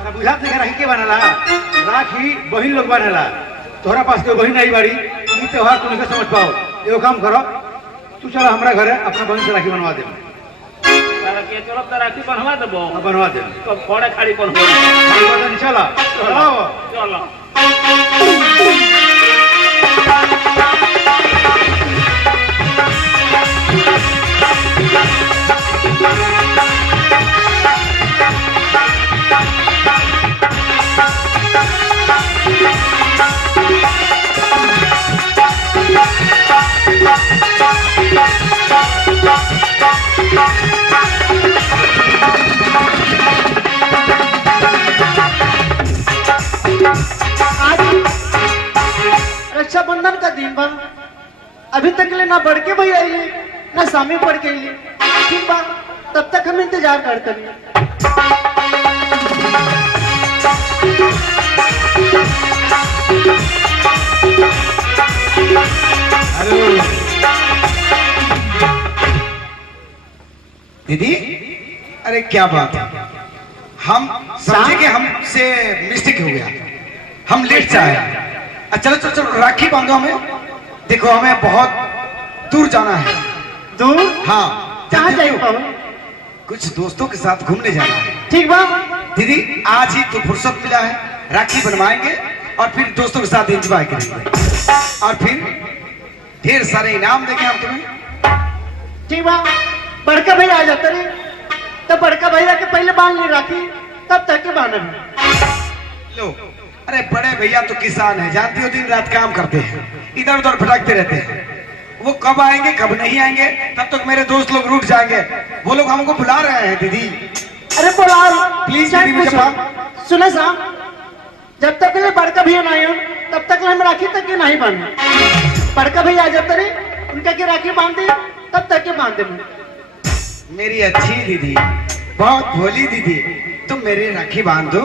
अरे बुझात नहीं राखी के बनेला राखी बहन लोग बनेला तोहरा पास कोई बहन नहीं बाड़ी ई त्योहार तू नहीं समझ पाओ। एगो काम करो तू चलो हमारा घर है अपना बहन से राखी बनवा दे चलो तो राखी बनवा देबो बनवा दे तो खड़े खाड़ी बनवा चला चलो चलो। रक्षाबंधन का दिन बा, अभी तक ले ना बढ़ के भाई आई ना सामी पड़ के आई। ठीक बा, तब तक हम इंतजार करते हैं। हेलो दीदी, अरे क्या बात है, हम समझे कि हमसे मिस्टेक हो गया, हम लेट से आए। चलो चलो चलो राखी बांधो हमें, देखो हमें बहुत दूर जाना है। दूर हाँ कहाँ जल्दी जाए करो। कुछ दोस्तों के साथ घूमने जाना है। ठीक बा, दीदी आज ही तो फुर्सत मिला है, राखी बनवाएंगे और फिर दोस्तों के साथ एंजॉय करेंगे और फिर ढेर सारे इनाम देंगे हम तुम्हें। ठीक बा। बड़का भैया आ जाते रहे तो बड़का भैया के पहले बांध ली राखी, तब तक के बांधे। लो, अरे बड़े भैया तो किसान है, जानती हो दिन रात काम करते हैं, इधर उधर भटकते रहते हैं, वो कब आएंगे कब नहीं आएंगे, तब तक मेरे दोस्त लोग रूठ जाएंगे। वो लोग हमको बुला रहे हैं दीदी। अरे बोला प्लीज दीदी मुझे माफ। सुनो साहब, जब तक के लिए बड़का भैया नहीं हो तब तक हम राखी तक की नहीं बांधे। बड़का भैया जब तक उनका की राखी बांध दी तब तक के बांध दे। मेरी अच्छी दीदी, बहुत भोली दीदी, तुम मेरी राखी बांध दो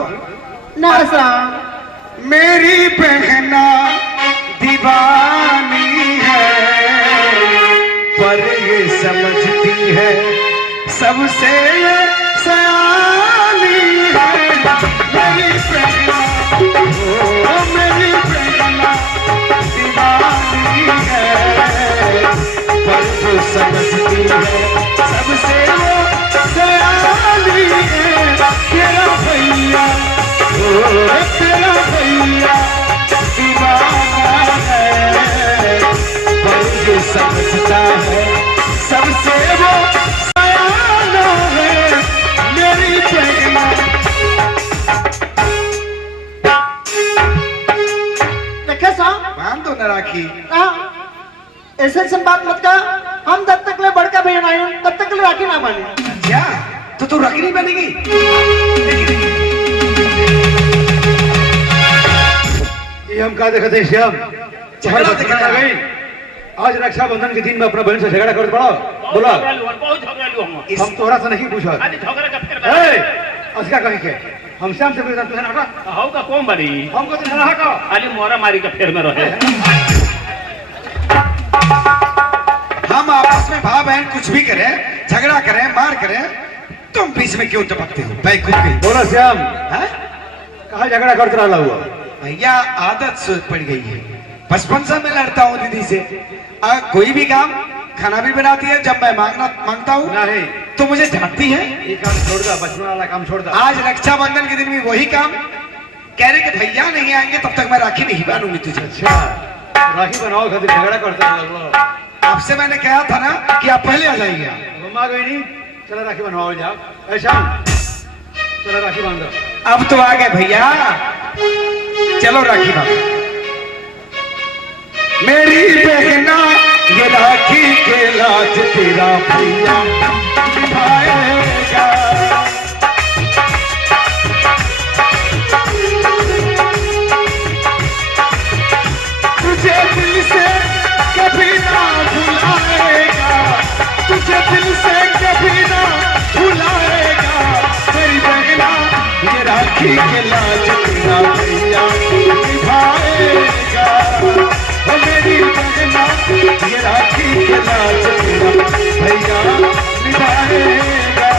ना साहब। मेरी बहना दीवानी है पर ये समझती है सबसे सयानी है। मेरी बहना, ओ मेरी बहना दीवानी है पर वो समझती है सबसे सयानी है। तेरा भैया, ओ तेरा भैया दीवाना है पर ये समझता है सबसे वो सयाना है। मेरी बहना देखे साहब, बांध दो ना राखी। ऐसे से बात मत कर। हम जब तक ले बड़का भैया नहीं हो तब तक ले राखी ना बांधे। क्या तो तू राखी नहीं बनेगी? ये हम कहा देखते हैं श्याम, झगड़ा दिख रहा है। आज रक्षाबंधन के दिन में अपना बहन से झगड़ा कर पड़ा। बोला बहुत झगड़ा लू हम। हम तोरा से नहीं पूछा। अरे झगड़ा का फिर उसका कहीं के हम श्याम से पूछा तुझे ना हाउ का कौन बड़ी हमको तो ना का खाली मोरा मारी का फेर में रहे। हम आपस में भाई बहन कुछ भी करें, झगड़ा करें, मार करें, तुम बीच में क्यों टपकते हो? बेवकूफ कहीं। बोला श्याम, हैं? कहा झगड़ा करते रहा हुआ? भैया आदत से पड़ गई है, बचपन से मैं लड़ता हूँ दीदी से। कोई भी काम, खाना भी बनाती है, जब मैं मांगता हूँ नहीं तो मुझे डांटती है। ये काम छोड़ दा, बचपन वाला काम छोड़ दा। आज रक्षाबंधन के दिन भी वही काम, कह रहे कि भैया नहीं आएंगे तब तक मैं राखी नहीं बांधूंगी तुझे। अच्छा, राखी बनाओ खातिर झगड़ा करते रहा। आपसे मैंने कहा था ना कि आप पहले आ जाइए। मम्मा गई नहीं, चलो राखी बनवाओ जाओ। ऐसा चलो राखी बांधो। अब तो आ गए भैया, चलो राखी बांधो। मेरी बहना ये राखी के लाज तेरा भैया निभाएगा। तुझे दिल से कभी ना भुलाएगा, तुझे दिल से कभी ना भुलाएगा। मेरी बहना ये राखी के लाज तेरा भैया निभाएगा। ओ मेरी बहना ये राखी के लाज तेरा भैया निभाएगा।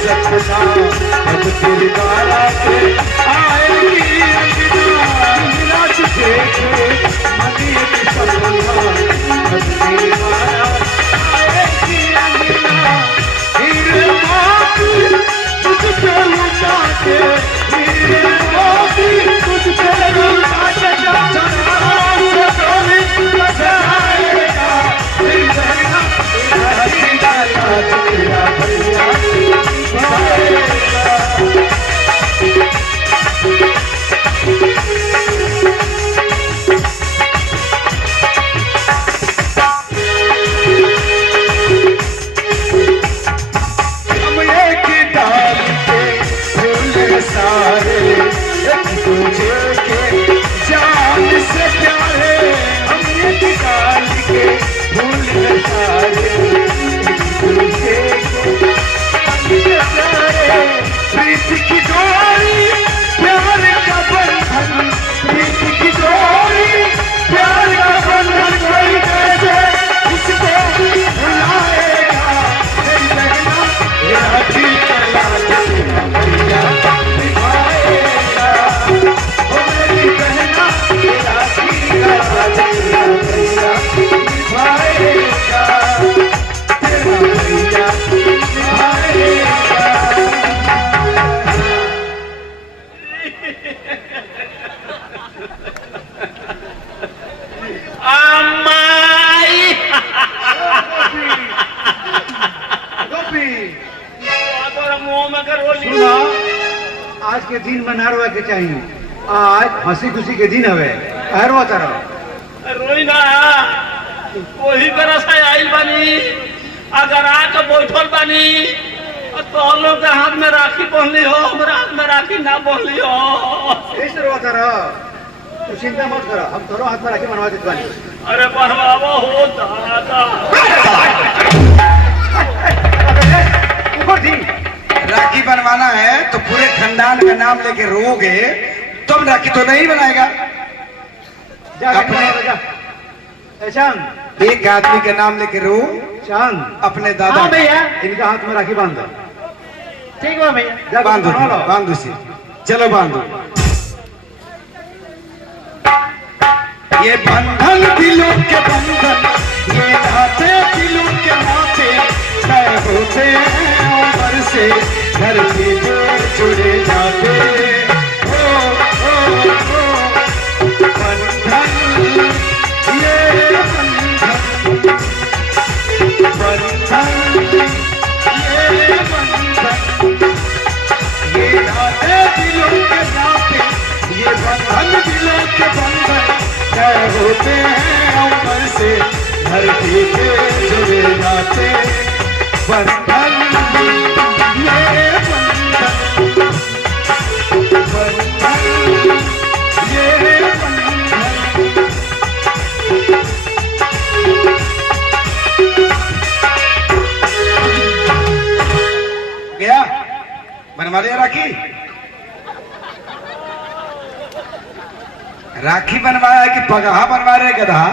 सपना अब तेरी बारात आएगी अंगना, मिला तुझे मनी की सपना अब तेरी बारात आएगी अंगना। हीरे मोती तुझ पे लुटा के, हीरे मोती तुझ पे लुटा के दिन में ना रोए के चाहिए। आज हंसी खुशी के दिन हवे, हर वो तरह रोई ना वही तरह से आइल बानी, अगर आके बैठल बानी तो हम लोग के हाथ में राखी पहनली हो, हमारे हाथ में राखी ना पहनली हो। इस तरह तरह तू चिंता मत करो, हम दोनों हाथ में राखी बनवा देते बानी। अरे बनवावा हो दादा। ऊपर थी राखी बनवाना है तो पूरे खानदान का नाम लेके रोगे तुम राखी तो नहीं बनाएगा। जा चांद, एक आदमी के नाम लेके रो, चांद अपने दादा हाँ भैया इनका हाथ में राखी बांध दो। ठीक बा भैया। जा बांधो बनवा लो। बांधो से, चलो बांधो। ये बंधन दिलों के बंधन, ये नाते दिलों के नाते, तय होते हैं उम्र से धरती पे जुड़े जाते। ओ, बंधन, ये बंधन, ये बंधन, ये नाते दिलों के नाते, ये बंधन दिलों के बंधन, तय होते हैं उम्र से धरती पे जुड़े जाते। बंधन, ये बंधन, बंधन, ये बंधन। गया बनवा लिया राखी। राखी बनवाया कि पगहा बनवा रहे गधा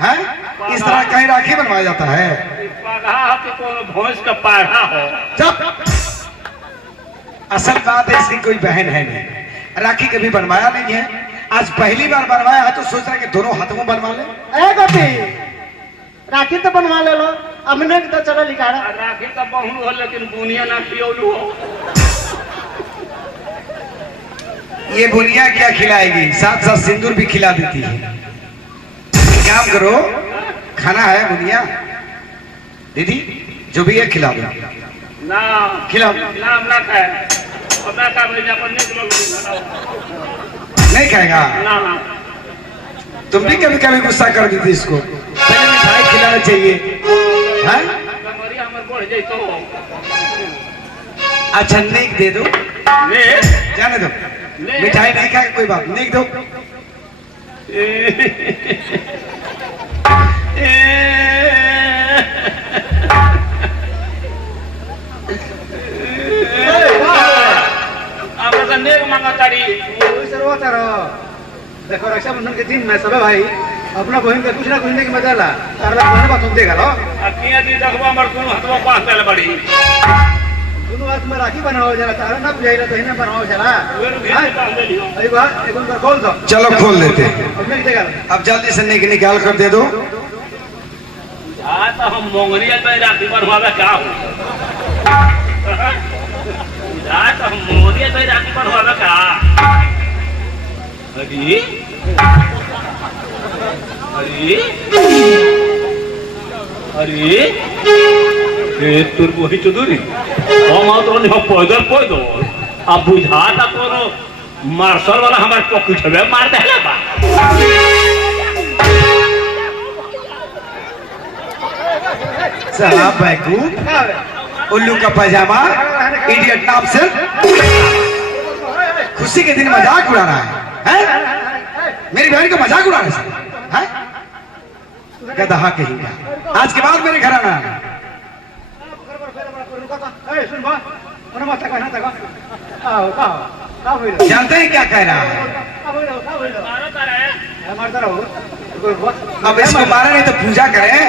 है? इस तरह कहीं राखी बनवाया जाता है? पगहा के कोनो भैंस का पाढ़ा हो। जब असल बात है इसकी कोई बहन है नहीं, राखी कभी बनवाया नहीं है, आज पहली बार बनवाया है तो सोच रहा कि दोनों हाथों में बनवा ले। ए गोपी राखी तो बनवा ले लो, हमने तो चलो लिखाड़ा। राखी का बहु हो लेकिन बुनिया ना खियौलू हो। ये बुनिया क्या खिलाएगी, साथ साथ सिंदूर भी खिला देती है। एक काम करो, खाना है बुनिया, दीदी जो भी है खिला दो। ना खिलाओ। नाम ना खाए, पता का भाई अपन निकलो। नहीं खाएगा? ना ना तुम भी कभी कभी गुस्सा कर देती इसको, पहले मिठाई खिलाना चाहिए है? कमरिया हमर बढ़ जाई तो अच्छा नेक दे दो, ले जाने दो, ले। मिठाई नहीं खाए कोई बात, नेक दो। अब तो नेक मांगा तारी। सर्व तरह देखो रक्षाबंधन के दिन में सब भाई अपना बहन के कुछ ना कुछ नहीं मजा ला, अगला बहन बात तुम देगा लो। अकिया दी देखबो हमर कोनो हतवा पास देले बड़ी। दोनों हाथ में राखी बनाओ जरा, तारा ना बुझाइला तो इन्हें बनाओ जरा। वेर भी पास दे लियो। एक बार एक बार खोल दो। चलो खोल देते हैं, अपने देगा अब जल्दी से नेक निकाल कर दे दो। आ तो हम मोंगरिया पे राखी बनवावे का हो। आ तो हम मोंगरिया पे राखी बनवावे का। अरे अरे अरे ए तुर वही चौधरी हम तो नहीं पैदल पैदल अब बुझाता कोनो मार्शल वाला हमारे पॉकेट में मार देला बा। साहब बैकूफ, उल्लू का पैजामा, इडियट नाम से खुशी के दिन मजाक उड़ा रहा है? मेरी बहन का मजाक उड़ा रहा है? गधा कहीं का, आज के बाद मेरे घर आना। सुन बा उन्हें मत कहना तक आओ का होइल जानते हैं क्या कह रहा है? मारता रहो। अब इसको मारे नहीं तो पूजा करें।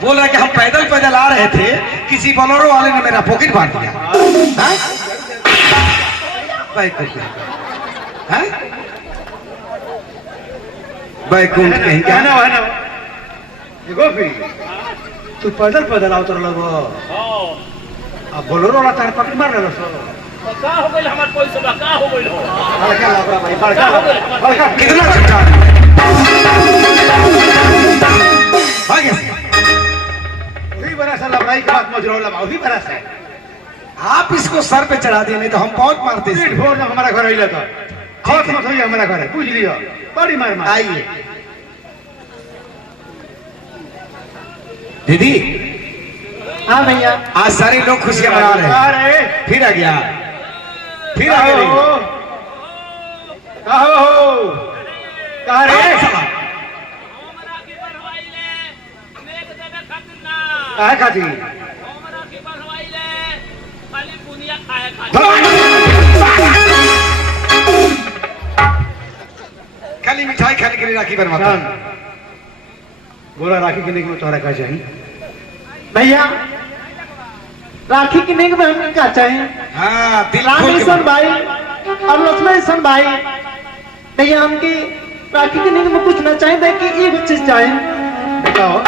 बोल रहा है कि हम पैदल पैदल आ रहे थे, किसी बोलेरो वाले ने मेरा पॉकेट बांट दिया। हाँ? बैकुंठ, हाँ? बैकुंठ कहीं का। कहना है ना ये गोपी तू पैदल पैदल आओ तो लगो अब बोलेरो वाला तार पकड़ मार ले सो। का हो गइल हमर पैसा बा, का हो गइल हो? बड़का लापरा भाई बड़का कितना झूठा भाग्य से। वही बड़ा सा लड़ाई का बात मजरो लगा वही बड़ा सा आप इसको सर पे चढ़ा दिए, नहीं तो हम बहुत मारते पीठ इसको। फोड़ दो हमारा घर अइला था। खौफ मत होइए हमारा घर है, पूछ लियो। बड़ी मार मार। आइए दीदी, हाँ भैया। आज सारे लोग खुशियां मना रहे कहाँ हैं। रहे? फिर आ गया, फिर आ कहाँ गया। हो? कहाँ हो? कहाँ रहे? कहाँ खाती? खाली मिठाई खाने के लिए राखी बनवाता शान, है। बोला राखी किन्ने को तोहरा का चाहिए? भैया राखी की नेक में हमने क्या चाहिए? हाँ, दिल राम खोल के ईसन भाई और लक्ष्मण ईसन भाई, भैया हमकी राखी की नेक में कुछ ना चाहिए कि एक चीज चाहिए। बताओ।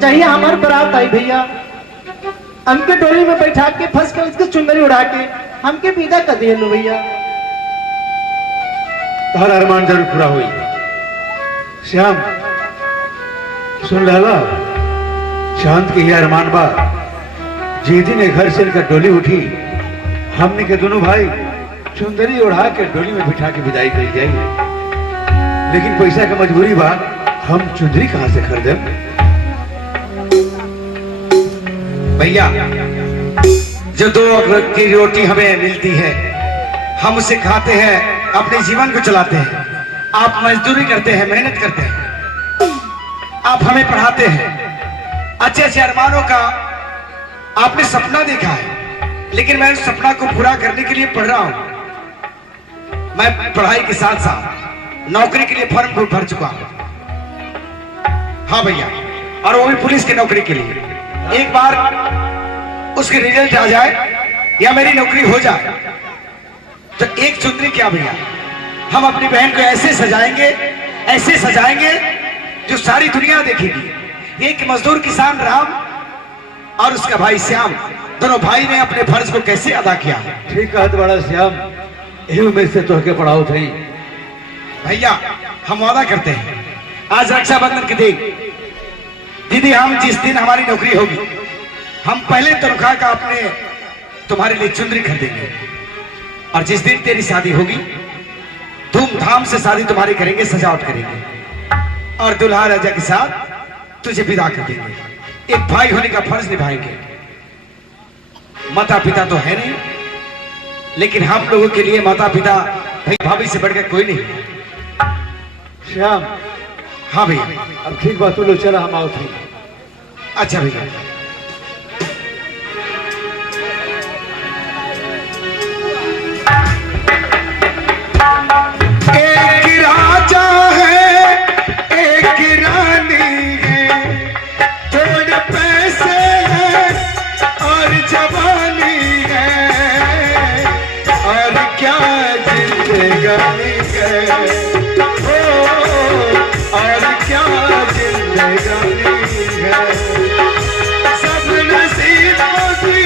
चाहिए हमारे बारात आई भैया, हमके डोली में बैठा के फंस के उसकी चुंदरी उड़ा के हमके विदा कर दिए लो भैया। तुम्हारा अरमान जरूर पूरा हुई। श्याम सुन लाला, शांत के ही अरमान बा जे दिन ये घर से लेकर डोली उठी, हमने के दोनों भाई चुंदरी उड़ा के डोली में बिठा के विदाई करी जाएंगे। लेकिन पैसा का मजबूरी बा, हम चुंदरी कहाँ से खरीदे? भैया जो दो वक्त की रोटी हमें मिलती है, हम उसे खाते हैं, अपने जीवन को चलाते हैं। आप मजदूरी करते हैं, मेहनत करते हैं, आप हमें पढ़ाते हैं। अच्छे अच्छे अरमानों का आपने सपना देखा है, लेकिन मैं उस सपना को पूरा करने के लिए पढ़ रहा हूं। मैं पढ़ाई के साथ साथ नौकरी के लिए फॉर्म भी भर चुका हूं। हाँ भैया, और वो भी पुलिस की नौकरी के लिए। एक बार उसके रिजल्ट आ जाए या मेरी नौकरी हो जाए तो एक चुंदरी क्या भैया, हम अपनी बहन को ऐसे सजाएंगे जो सारी दुनिया देखेगी। एक मजदूर किसान राम और उसका भाई श्याम, दोनों भाई ने अपने फर्ज को कैसे अदा किया। ठीक कहत बड़ा श्याम, यही उम्मीद से तोहके पढ़ाओ थी। भैया हम वादा करते हैं, आज रक्षाबंधन के दिन दीदी, हम जिस दिन हमारी नौकरी होगी, हम पहले तनख्वाह का अपने तुम्हारे लिए चुंदरी खरीदेंगे। और जिस दिन तेरी शादी होगी, धूमधाम से शादी तुम्हारी करेंगे, सजावट करेंगे और दुल्हा राजा के साथ तुझे विदा कर देंगे। एक भाई होने का फर्ज निभाएंगे। माता पिता तो है नहीं, लेकिन हम लोगों के लिए माता पिता भाई भाभी से बढ़कर कोई नहीं। श्याम, हाँ भैया। अब ठीक बात, तू लोग चला, हम आओ थी। अच्छा भैया। एक राजा है, एक रानी है, थोड़े पैसे हैं और जवानी है, और क्या जिंदगानी है, और क्या जिंदगानी है। सब नसीबों की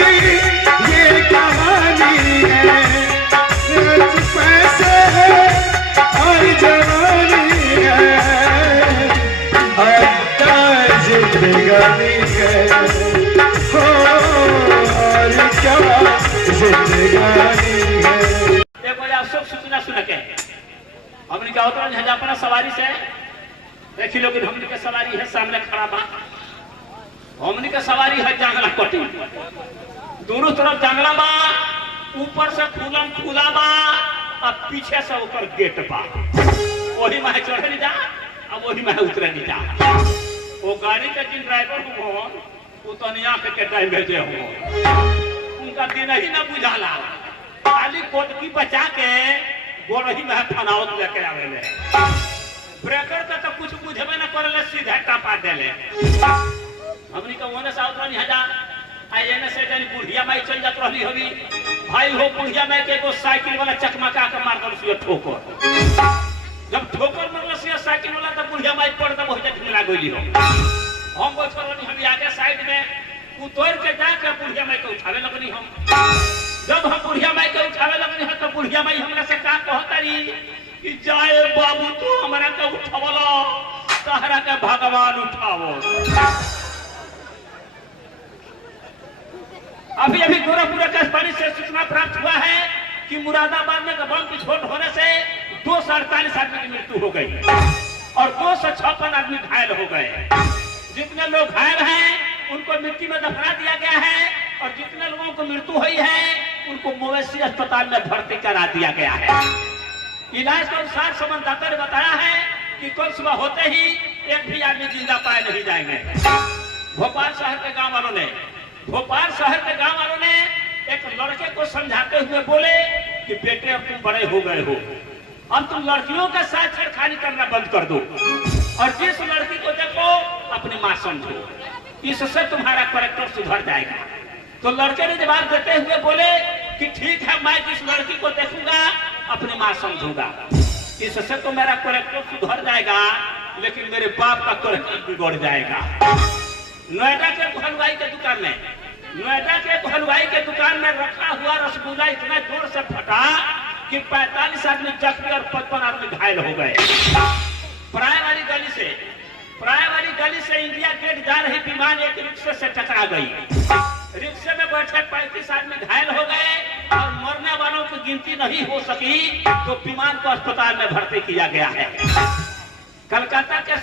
ये कहानी है, पैसे है और जवानी है, और क्या जिंदगानी है, हो और क्या जिंदगानी है। देखो यार, सब सूचना सुन के हमने क्या होता है अपना सवारी से देखी, लेकिन हमने के सवारी है सामने खड़ा बा। हमने के सवारी है जांगला कटी, दोनों तरफ जांगला बा, ऊपर से खुला बा और पीछे से ऊपर गेट बा। वही में चढ़े नहीं जा और वही में उतरे नहीं जा। वो गाड़ी के जिन ड्राइवर हो वो तो नहीं आके के टाइम भेजे हो, उनका दिन ही ना बुझाला, खाली कोटकी बचा के गोरही में थनावत लेके आवेले। ब्रेकर का तो कुछ बुझबे ना करले, सीधे टपा देले। हमनी का ओने से उतरनी हजार आई एने से जानी बुढ़िया माई चल जात रहली होगी। भाई हो बुढ़िया माई के एगो साइकिल वाला चकमका के मार दल से ठोकर। जब ठोकर मारल से साइकिल वाला तो बुढ़िया माई पड़ तब हो जा ढिला गइली हो। हम बोल करनी हम आगे साइड में उतर के जाके बुढ़िया माई के उठावे लगनी। हम जब हम बुढ़िया माई के उठावे लगनी है तो बुढ़िया माई हमरा से का कहतारी कि जाए बाबू तू हमरा के उठावला, तहरा के भगवान उठावो। अभी अभी गोरखपुर आकाशवाणी से सूचना प्राप्त हुआ है कि मुरादाबाद में बम विस्फोट होने से 248 आदमी की मृत्यु हो गई और 256 आदमी घायल हो गए। जितने लोग घायल हैं उनको मिट्टी में दफना दिया गया है और जितने लोगों को मृत्यु हुई है उनको मवेशी अस्पताल में भर्ती करा दिया गया है। इलाज के अनुसार संवाददाता ने बताया है कि कल सुबह होते ही एक भी आदमी जिंदा पाए नहीं जाएंगे। भोपाल शहर के गांव वालों ने एक लड़के को समझाते हुए बोले कि बेटे अब तुम बड़े हो गए हो, अब तुम लड़कियों के साथ छेड़खानी करना बंद कर दो और जिस लड़की को देखो अपनी मां समझो, इससे तुम्हारा कैरेक्टर सुधर जाएगा। तो लड़के ने जवाब देते हुए बोले कि ठीक है, मैं जिस लड़की को देखूंगा अपनी मां समझूंगा, इससे तो मेरा कैरेक्टर सुधर जाएगा, लेकिन मेरे बाप का कैरेक्टर बिगड़ जाएगा। नोएडा के हलवाई के दुकान में रखा हुआ रसगुल्ला इतना जोर से फटा कि 45 आदमी जख्मी और 55 आदमी घायल हो गए। परायवाड़ी गली से इंडिया गेट जा रही विमान एक रिक्शे से टकरा गई। रिक्शे में बैठे 35 आदमी घायल हो गए और मरने वालों की गिनती नहीं हो सकी तो विमान को अस्पताल में भर्ती किया गया है। कलकत्ता के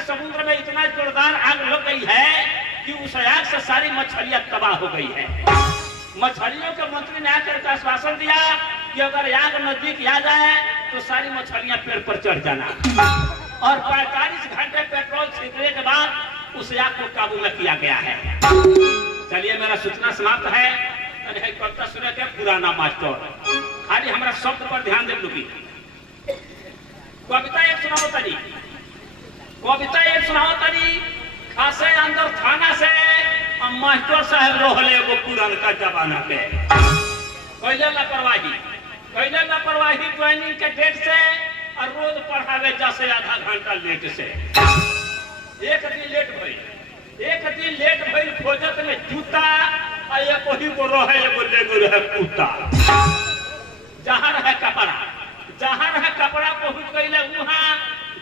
समुद्र में इतना जोरदार आग लग गई है कि उस आग से सारी मछलियां तबाह हो गई है। मछलियों के मंत्री ने आकर के आश्वासन दिया कि अगर आग नजदीक आ जाए तो सारी मछलियां पेड़ पर चढ़ जाना और 45 घंटे पेट्रोल छिड़कने के बाद उस आग को काबू में किया गया है। चलिए मेरा सूचना समाप्त है। कविता सुने के पुराना मास्टर, खाली हमारा शब्द पर ध्यान दे लुकी। कविता एक सुनाओ तनी खासे अंदर थाना से मास्टर साहब रोहले वो पुरानका जमाना के कैले लापरवाही ज्वाइनिंग के डेट से और रोज पढ़ावे जैसे आधा घंटा लेट से। एक दिन लेट भइल खोजत में जूता और एक वही को रहे एगो लेगो रहे कुत्ता। जहाँ रहे कपड़ा पहुंच गईले वहाँ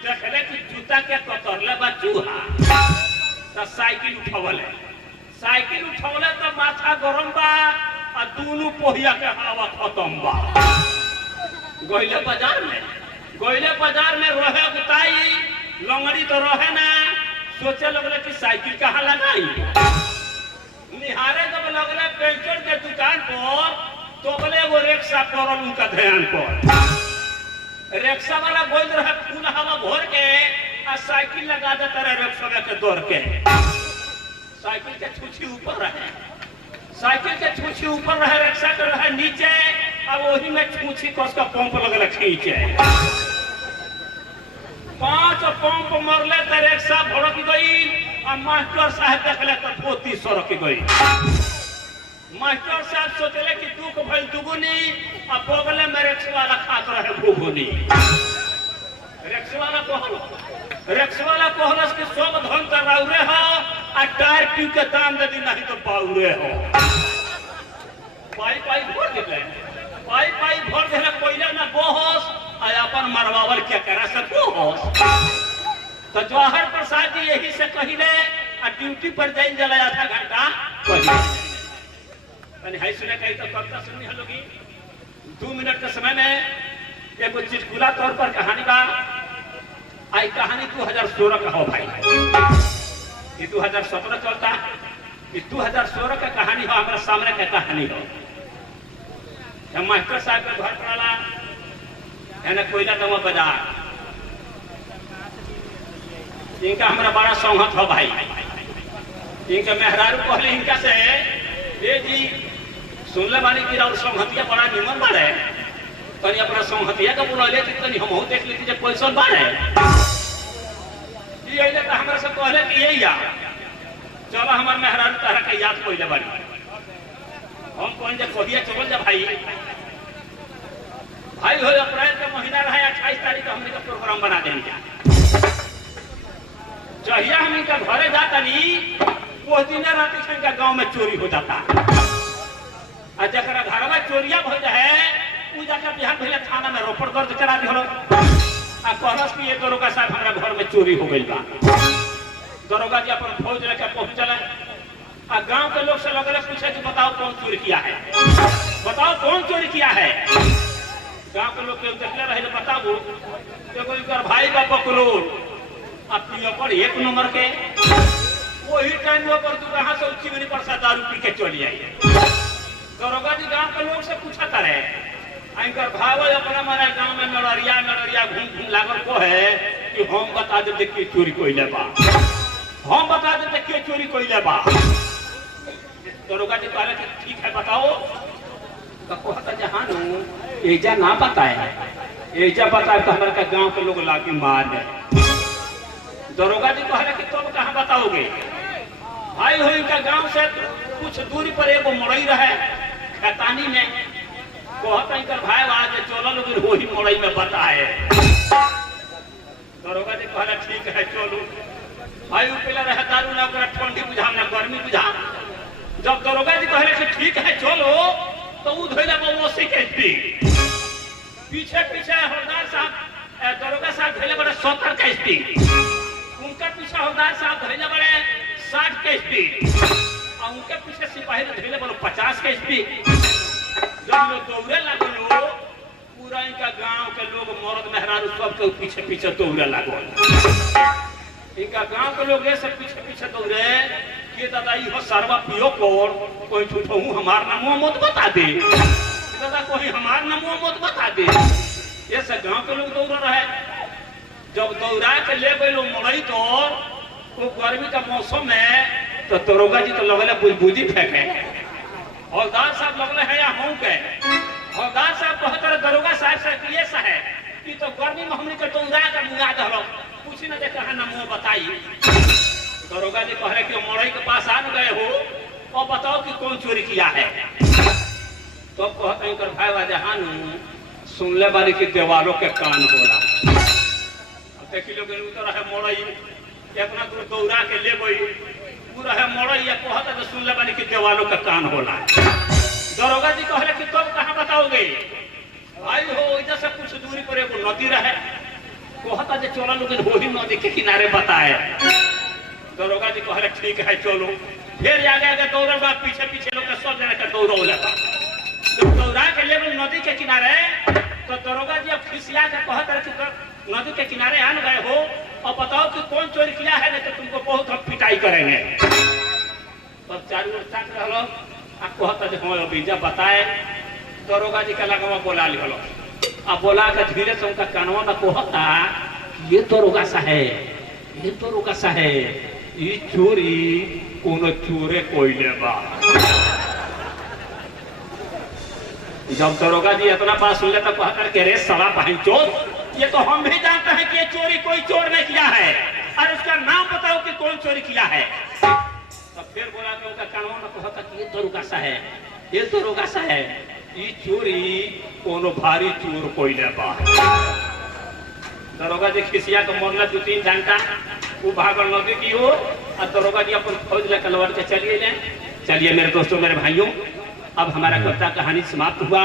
देखले कि जूता के कतरले बा चूहा। तो साइकिल उठवले तो माथा गरम बा और दोनों पहिया के हवा खत्म बा। गईले बाजार में रहे गुताई लंगड़ी तो रहे ना, सोचे लगले कि साइकिल कहाँ लगाई। निहारे जब लगले पेंचर के दुकान पर तो बोले वो रिक्शा पड़ल उनका ध्यान पर। रिक्शा वाला बोल रहे फूल हवा भर के और साइकिल लगा देता रहे रिक्शा के दौड़ के। साइकिल के छुछी ऊपर रहे रिक्शा के रहे नीचे अब वही में छुछी कस का पंप लगल खींचे। 5 पंप मरले तो रिक्शा भड़क गई और मास्टर साहब देखले तो पोती सड़क गई। मास्टर साहब सोचले कि दुख भइल दुगुनी और बगले में रिक्शा वाला खात रहे भूगुनी। रिक्शा वाला कहलस कि सब धन तो राउरे हो और टायर ट्यूब के दाम दे दी नहीं तो बाउरे हो। पाई भर दिले पहले ना बहस और अपन मरवावल क्या करा सको तो जवाहर प्रसाद जी यही से कहिले और ड्यूटी पर जाइन जला आधा घंटा पहले सुने कही तो कविता सुननी हलोगी। 2 मिनट के समय में एक चुटकुला तौर पर कहानी बा। आई कहानी 2016 का हो भाई, ये 2017 चलता, ये 2016 का कहानी हो, हमारे सामने का कहानी हो। मास्टर साहब के घर पड़ा है कोयला दवा बाजार, इनका हमारा बड़ा सौहत हो भाई। इनका मेहरारू कहले इनका से ये जी सुनले बानी कि और सौहतिया बड़ा निमन बाड़े, तनी अपना सौहतिया का बुलौले तनी हमहू देख लेती जब पैसा बाड़े। ये तो हमारे से कहले कि यही या चलो हमारे मेहरारू तारा का याद पहले बाड़ी। हम कौन जब कहिया चल जा भाई हो अप्रैल का महीना रहा 28 तारीख को हमने का प्रोग्राम बना देंगे। जहिया हम इनका घरे जाता नहीं वो दिन रात इनका गांव में चोरी हो जाता और जरा घर में चोरिया हो जाए वो जाकर बिहार भैया थाना में रोपड़ दर्ज करा दी आ कहलस कि ये दरोगा साहब हमारा घर में चोरी हो गई बा। दरोगा जी अपन फौज लेकर पहुंचल और गांव के लोग से लगल पूछे कि बताओ कौन चोरी किया है, बताओ कौन चोरी किया है। गांव के लोग देखले रहे तो बताबू तो भाई का पकड़ोल अपनी पर एक नंबर के वही टाइम पर तू कहां से चिमनी पर से दारू पी के चली आई। दरोगा जी गांव के लोग से पूछा करे इनकर भाई अपना मारे गांव में नड़रिया घूम घूम लागल को है कि हम बता दे के चोरी कोइले बा, हम बता दे के चोरी कोइले बा। दरोगा जी कहले कि ठीक है बताओ। कहता जहानू एजा ना बताए, एजा बताए तो हमारे गांव के लोग लाके मार दे। दरोगा जी कहले कि तुम कहाँ बताओगे। भाई हो इनका गांव से कुछ दूरी पर एगो मड़ई रहे खैतानी में, कहता इनकर भाई आज चलो लोग वही मड़ई में बताए। दरोगा जी कहले ठीक है चलो। भाई पहले रहे दारू ना ठंडी बुझा ना गर्मी बुझा। जब दरोगा जी कहले कि ठीक है चलो तो वो धोइला मौसी के पीछे पीछे हवलदार साहब दरोगा साहब धोइले बड़े 70 का स्पीड, उनके पीछे हवलदार साहब धोइले बड़े 60 का स्पीड और उनके पीछे सिपाही धोइले बड़े 50 का स्पीड। जब लोग दौड़े लगे लोग पूरा इनका गांव के लोग मर्द मेहरारू सब के पीछे पीछे दौड़े लगे। इनका गांव के लोग ये सब पीछे पीछे दौड़े ये दादा यो सरवा पियो कोर कोई झूठो हमार नामो मत बता दे, दादा कोई हमार नामो मत बता दे। ये सब गांव के लोग दौड़ रहे। जब दौड़ा के ले गए लोग मड़ई तो वो गर्मी का मौसम में तो दरोगा जी तो लगले बुलबुदी फेंके। हवलदार साहब लगले है या हूं के हवलदार साहब कहत रहे दरोगा साहब से ये सा है कि तो गर्मी में हमनी के दौड़ा के मुंगा दहलो पूछी ना दे कहां नामो बताई। दरोगा जी कह रहे कि मड़ई के पास आ गए हो और बताओ कि कौन चोरी किया है। तो कहते हैं भाई वाजहान सुनले बारी की देवालों के कान होला। देखी लोग उतर है मड़ई इतना दूर दौड़ा के ले गई पूरा है मड़ई कहता तो सुनले बारी की देवालों के कान होला। दरोगा जी कह रहे कि तुम कहाँ बताओगे। भाई हो इधर से कुछ दूरी पर एगो नदी रहे, कहता जो चलो लोग वही नदी के किनारे बताए। दरोगा जी कह रहे ठीक है चलो। फिर आगे आगे दौड़ल बा पीछे पीछे लोग सब जना के दौड़ हो जाता। जब दौड़ा के ले नदी के किनारे तो दरोगा जी अब खिसिया के कहते रहे कि नदी के किनारे आन गए हो और बताओ कि कौन चोरी किया है नहीं तो तुमको बहुत हम पिटाई करेंगे। तब चारू ओर ताक रहलो आ कहता जो हाँ अभी जब बताए। दरोगा जी के लगवा बोला ली हलो अब बोला के धीरे से उनका कानवा में कहता ये दरोगा साहेब, ये दरोगा साहेब ये चोरी कोनो चोरे कोइले बा। जब दरोगा जी इतना बात सुन लेता कहता कि रे साला बहनचोद ये तो हम भी जानते हैं कि ये चोरी कोई चोर ने किया है और उसका नाम बताओ कि कौन चोरी किया है। तब फिर बोला कि उनका कानवा में कहता कि ये दरोगा साहेब, ये दरोगा साहेब ये चोरी कोनो भारी चोर कोइले बा। दरोगा जी खिसिया को मोरला 2-3 घंटा वो भागल नदी की ओर और दरोगा जी अपन फौज लेकर लौट के चलिए। चलिए मेरे दोस्तों मेरे भाइयों अब हमारा कविता कहानी समाप्त हुआ।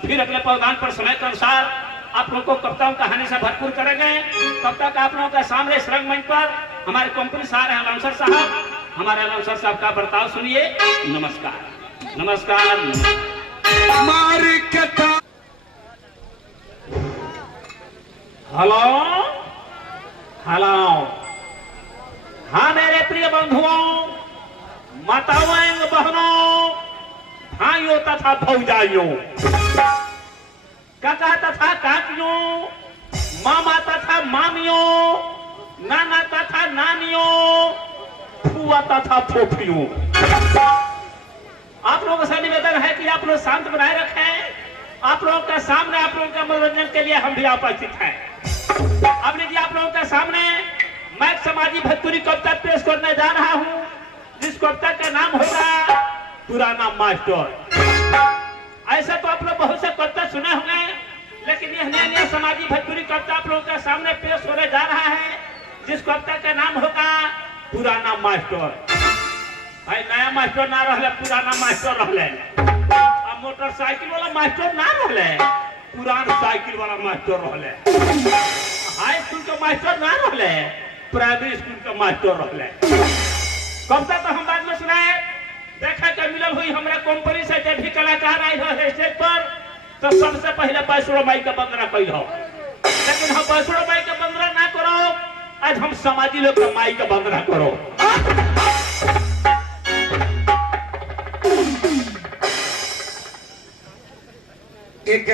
फिर अगले प्रोग्राम पर समय के अनुसार आप लोग को कविताओं कहानी से भरपूर करेंगे। तब तक आप लोगों के सामने इस रंगमंच पर हमारे कंपनी साहब अलाउंसर साहब, हमारे अलाउंसर साहब का बर्ताव सुनिए। नमस्कार नमस्कार। Hello hello. हाँ मेरे प्रिय बंधुओं, माताओं बहनों, भाइयों तथा भौजाइयों, काका तथा काकियों, मामा तथा मामियों, नाना तथा नानियों, फुआ तथा फूफियों, आप लोगों से निवेदन है कि आप लोग शांत बनाए रखें। आप लोगों के सामने आप लोगों के मनोरंजन के लिए हम भी उपस्थित हैं। अब लीजिए आप लोगों के सामने मैं समाजी भोजपुरी कविता पेश करने जा रहा हूँ जिस कविता का नाम होगा पुराना मास्टर। ऐसा तो आप लोग बहुत से कविता सुने होंगे लेकिन यह नया समाजी भोजपुरी कविता आप लोगों के सामने पेश होने जा रहा है जिस कविता का नाम होगा पुराना मास्टर। भाई नया मास्टर ना रहे पुराना मास्टर रहे, अब मोटरसाइकिल वाला मास्टर ना रहे, पुराना साइकिल वाला मास्टर रहे, हाई स्कूल का मास्टर ना रहे, प्राइमरी स्कूल का मास्टर रहे। कविता तो हम बाद में सुनाए, देखा के मिलल हुई हमरा कंपनी से जे भी कलाकार आई हो स्टेज पर तो सबसे पहले बैसुरो माई का वंदना कइल हो, लेकिन हम बैसुरो माई का वंदना ना करो, आज हम समाजी लोग का माई का वंदना करो। एक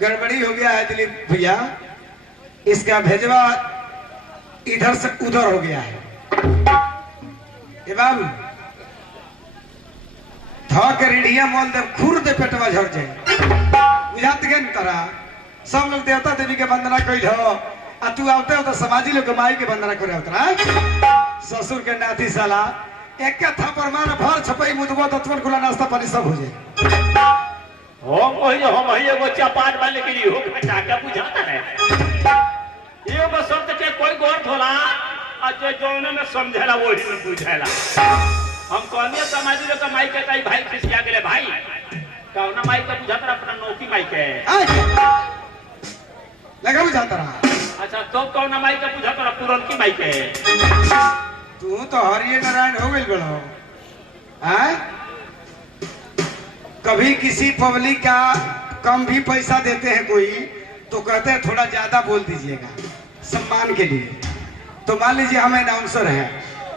गड़बड़ी हो गया है दिलीप भैया, इसका भेजवा इधर से उधर हो गया है। ए बाबू के रीढ़िया मोल दे खुर दे पेटवा झड़ जाए, बुझात के न तरा सब लोग देवता देवी के वंदना कइल हो, आ तू आवते हो तो समाजी लोग माई के वंदना करे उतरा। ससुर के नाती साला एक का थापर मार भर छपई मुदबो तत्वन कुला नाश्ता पानी सब हो जाए। हम वही एगो चपाट वाले के लिए हो बेटा क्या बुझाता है, ये बस शब्द के कोई गौर थोला अच्छा जौने में समझेला वही में बुझेला। हम कहने समाजी लोग का माई के ताई भाई खिसिया गेले भाई कौना माई का बुझाता अपना नौकी माई के लगा बुझाता रहा। अच्छा तो कौना माई का बुझाता पुरन की माई के, तू तो हरिये नारायण हो गई बड़ो। कभी किसी पब्लिक का कम भी पैसा देते हैं कोई तो कहते हैं थोड़ा ज्यादा बोल दीजिएगा सम्मान के लिए। तो मान लीजिए हम अनाउंसर हैं,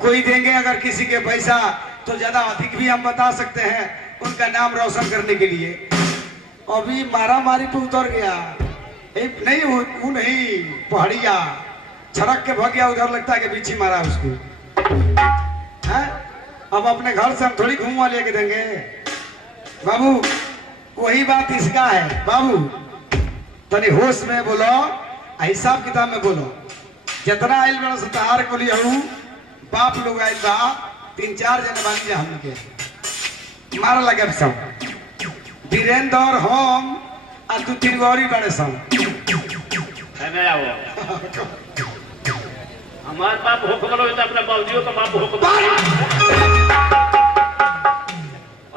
कोई देंगे अगर किसी के पैसा तो ज्यादा अधिक भी हम बता सकते हैं उनका नाम रोशन करने के लिए। अभी मारा मारी पे उतर गया नहीं, वो नहीं पहाड़िया छड़क के भाग गया, उधर लगता है कि बिच्छी मारा उसको है? अब अपने घर से हम थोड़ी घूमवा लेके देंगे बाबू, वही बात इसका है बाबू। तनी होश में बोलो, हिसाब किताब में बोलो। जितना आयल बड़ा सतार को लिया हूँ बाप लोग आयल बा 3-4 जन बानी जा हम के मारा लगे सब वीरेंद्र हम आ 2-3 गौरी बड़े सब हमार बाप हो खबर हो अपने बाबूजियों का बाप हो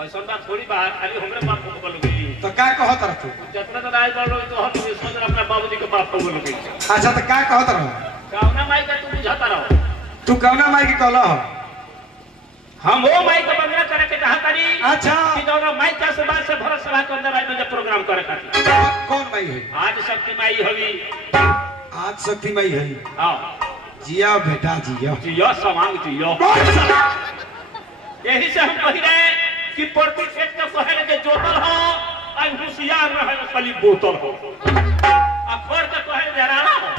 ऐसा बात थोड़ी बात खाली हमरे बाप को बोल गई तो क्या कहत रह तू जितना तो राय बोल तो हम सोच रहे अपने बाबूजी के बाप को बोल गई। अच्छा तो क्या कहत रह कौना माई का तू बुझाता रहो, तू कौना माई के कहला हो? हम वो माई का वंदना करे के चाहता नहीं। अच्छा कि दोनों माई का सभा से भरत सभा के अंदर आज में प्रोग्राम करे खातिर कौन माई है? आज शक्ति माई हवी, आज शक्ति माई है। हां जिया बेटा जिया जियो सवांग जियो। यही से हम कह रहे कि प्रति खेत के शहर के जोतल हो और होशियार रहे खाली बोतल हो, और के कहल जराना हो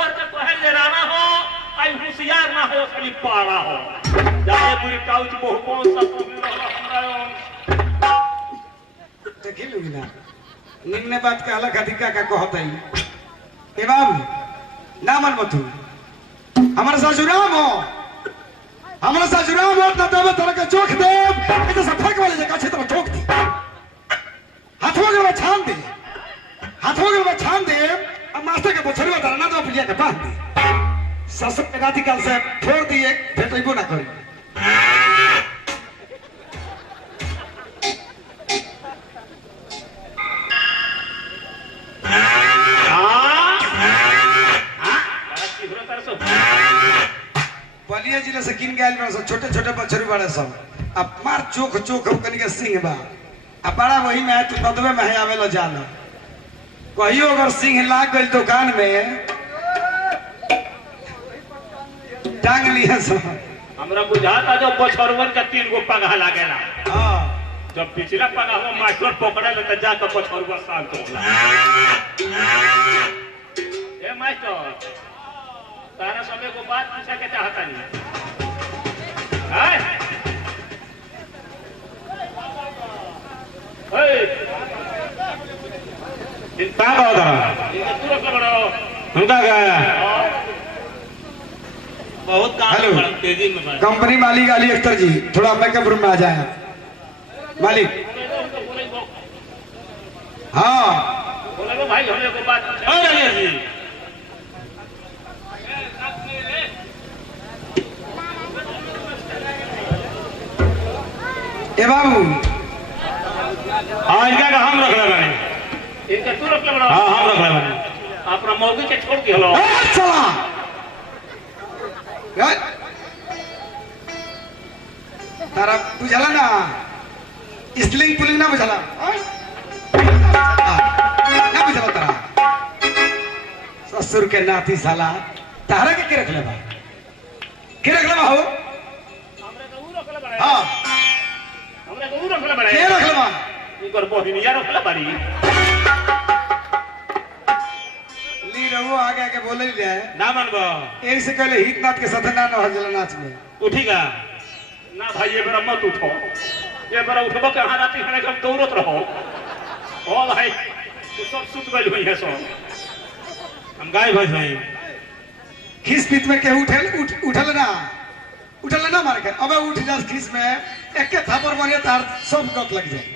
और के कहल जराना हो और होशियार ना हो खाली पारा हो। जाए पूरी काउच बहु सब देखी लूंगी ना निम्न बात कहला खातिर का कहता है ए बाबू ना मन मत हमारे ससुराम हो, हमारे ससुराम हो ना देव तरह के चोख दे तो सफक वाले जगह क्षेत्र में ठोक दे, हाथों में छान दे, हाथों में छान दे। अब मास्टर के बछड़वा धरना दो पिलिया के बांध दे, ससुर के गाती काल से फोड़ दिए भेटइबो ना करी। बलिया जिले से किन गए बड़ा सब छोटे छोटे बछरू बड़े सब अब मार चोख चोख कनी के सिंह बा अब बड़ा वही में है तू नदवे में है आवेला जान कहियो अगर सिंह लाग गई दुकान में टांग लिया सब। हमरा बुझाता जो बछरुवन का 3 गो पगहा लागेला। हां जब पिछला पगहा मास्टर पकड़े ले त जाके बछरुवा शांत होला। ए मास्टर तारा सबे को बात पूछे के चाहता नहीं है? क्या कहो था उनका क्या बहुत काम हेलो। है, तेजी में बढ़। कंपनी मालिक अली अख्तर जी थोड़ा मेकअप रूम में आ जाए मालिक। हाँ बोले भाई हमें को बात पूछे। और राजेश जी ए बाबू हाँ इनका का हम रख रहे हैं, इनका तू रख ले बड़ा। हाँ हम रख रहे हैं। अपना मौगी के छोड़ के हलो चला तारा बुझला ना स्लिंग पुलिंग ना बुझला ना बुझला तारा ससुर के नाती साला तारा के रख ले बा के रख ले बा हो हमरे के ऊ रखले बड़े हां हमरे के ऊ रखले बड़े के रख ले बा इनकर बहिनिया रखले बड़ी ली रहो आगे आगे बोले ले ना मनबो एक से कहले हित नाथ के साथ ना हो जला नाच में उठीगा ना भाई ये बड़ा मत उठो ये बड़ा उठबो कहां राती खड़े हम दौड़त रहो ओ भाई तू सब सुत गइल होई है सब हम गाय भैंस हई खिस पीत में के उठल ना मार के अबे उठ जा खिस में एक के थापर मारिए तार सब गप लग जाए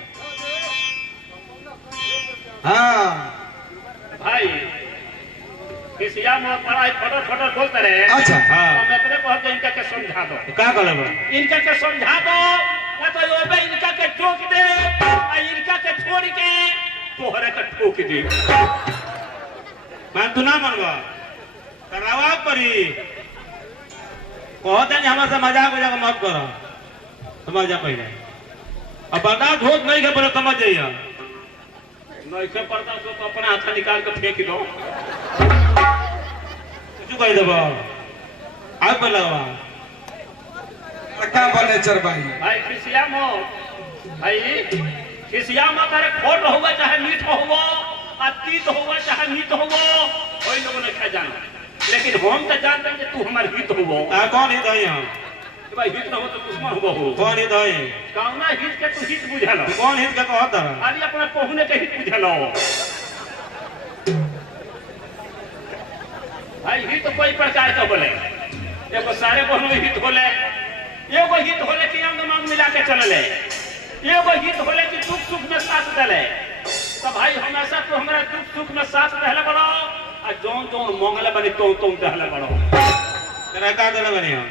हाँ भाई किसिया में पढ़ाई फटर बोलते रहे अच्छा हां हम अपने कहते इनका के समझा दो का कहले बा इनका के समझा दो या तो ओबे इनका के ठोक दे आ इनका के छोड़ के तोहरे के ठोक दे मैं तू ना मनवा करावा परी कहते नहीं हमरा से मजाक मत करो समझ जा पहले अब बर्दाश्त होत नहीं के पहले समझ जाइए नहीं के पर्दा से तो अपना हाथ निकाल के फेंक दो कुछ कह देबो आग पर लगवा क्या बने चर भाई भाई खिसिया मो भाई खिसिया मत अरे खोट होगा चाहे मीठ होगा आ तीत होगा चाहे मीठ होगा कोई लोगों ने क्या जाना लेकिन हम तो जानते हैं कि तू हमारे हित होगा आ कौन हित है हम भाई हित न हो तो दुश्मन होगा हो कौन हित है कामना हित के तू हित बुझल कौन हित का कहत है अरे अपना पहुने के हित बुझल भाई हित कोई प्रकार का बोले एगो सारे बहनों हित होले एगो हित होले कि अंग मंग मिला के चलले एगो हित होले कि दुख सुख में साथ देले तो भाई हमेशा तो हमारा दुख सुख में साथ रहले बड़ो आ जोन जोन मंगले बनी तो रहले बड़ो तेरा का देले बनी हम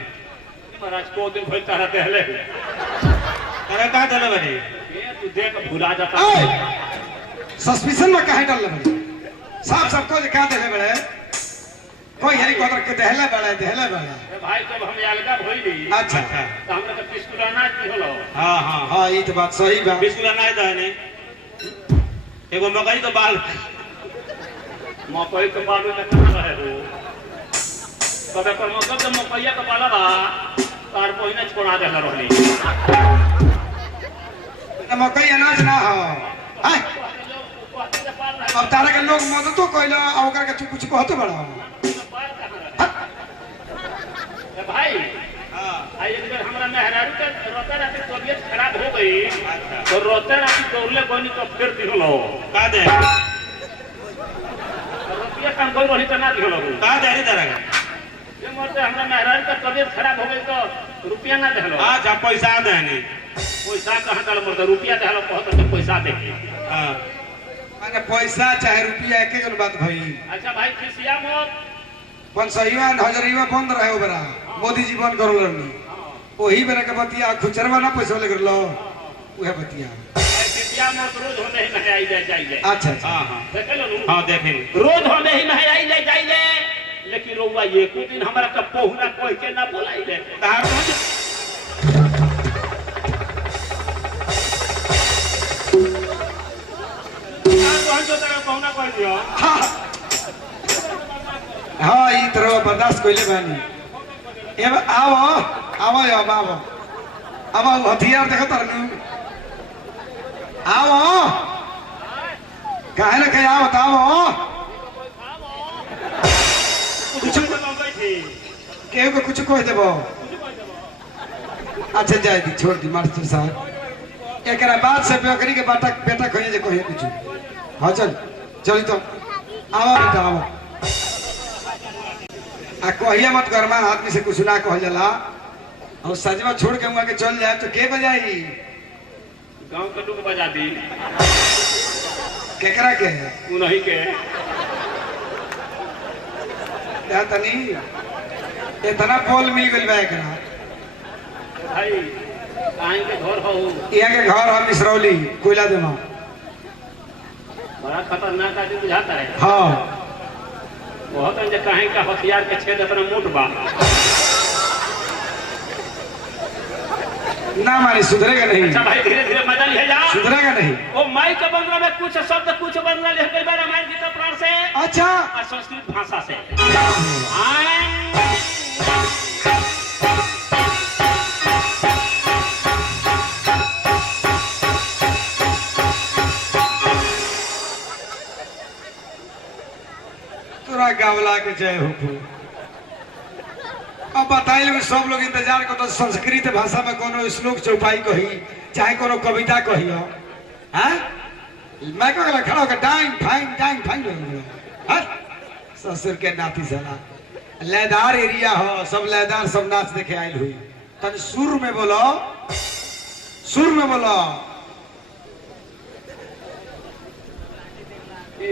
महाराज को दिन भर तारा देले तेरा का देले बनी ये तू देख भुला जाता सस्पिशन में काहे डाल ले साफ सबको क्या देले बड़े कोई हेलीकॉप्टर के देहले बड़े भाई जब हम अलगा भइली अच्छा तो हमरा के पिस्कुलाना की होलो हां हां हाँ ये तो बात सही बा बिस्कुट नहीं दे ने एगो मकई के बाल मकई के बालू में कहां रहे हो तबे पर मतलब जब मकईया के बाला बा तार पहिने छोड़ा देला रहली मकई अनाज ना हो हाय अब तारा के लोग मदद तो कइला आ ओकर के तू कुछ कहत बड़ा भाई हां एक बार हमरा मेहरारू के रोते रात तबीयत खराब हो गई तो रोते रात दौड़ले कोनी तो फिर दिहलो का दे रुपया काम कोई रही तो ना दिहलो का दे रे तेरा ये मरते हमरा मेहरारू के तबीयत खराब हो गई तो रुपया ना दिहलो अच्छा पैसा दे ने पैसा कहां डाल मरते रुपया दिहलो कहत तो पैसा दे हां माने पैसा चाहे रुपया एक जन बात भई अच्छा भाई खिसिया मत पंसईवा हजरीवा बंद रहे ओबरा मोदी जी बंद करल रहनी ओही बेरा के बतिया खुचरवा ना पैसा ले करलो उहे बतिया खिसिया मत रोज होने ही नहीं आई जाए अच्छा अच्छा हां हां देख लो हां देखेंगे रोज होने ही नहीं आई ले जाइले लेकिन रोवा एक दिन हमरा के पहुना कोई के ना बोलाइले तार कौन जो तेरा पहुना कोई दियो हाँ ई तरह बर्दाश्त कइले बानी एब आओ हथियार देखो तरनु आओ काहे ना कहे आओ बताओ कुछ बोल थी केहू को कुछ कह देबो अच्छा जाए दी छोड़ दी मास्टर साहब एकरा बाद से बकरी के बेटा कहिए जे कहिए कुछ हाँ चल तो आओ बेटा आओ आ कहिए मत गरमा आदमी से कुछ ना कह जाला और सजवा छोड़ के वहां के चल जाए तो के बजाई गांव के लोग बजा दी केकरा के उन्हीं के या तनी इतना बोल मिल गइल बा एकरा भाई कहीं के घर हो यहाँ के घर हम इसरौली कोयला देना बड़ा खतरनाक आदमी बुझाता है हाँ बहुत अंजे कहीं का हथियार के छेद इतना मोट बा ना मारे सुधरेगा नहीं, अच्छा भाई धीरे धीरे मजा लिया जा। सुधरेगा नहीं। वो माई के बंगला में कुछ शब्द कुछ बंगला लिख गई बार रामायण गीता पुराण से अच्छा और संस्कृत भाषा से। तोरा गावला के जय हो। अब बताइए सब लोग इंतजार कर तो संस्कृत भाषा में कोनो श्लोक चौपाई कही चाहे कोनो कविता कही हो। हाँ मैं कह खड़ा होकर डांग फाइन ससुर के नाती सला लयदार एरिया हो, सब लयदार सब नाच देखे आयल हुई। तन सुर में बोलो, सुर में बोलो।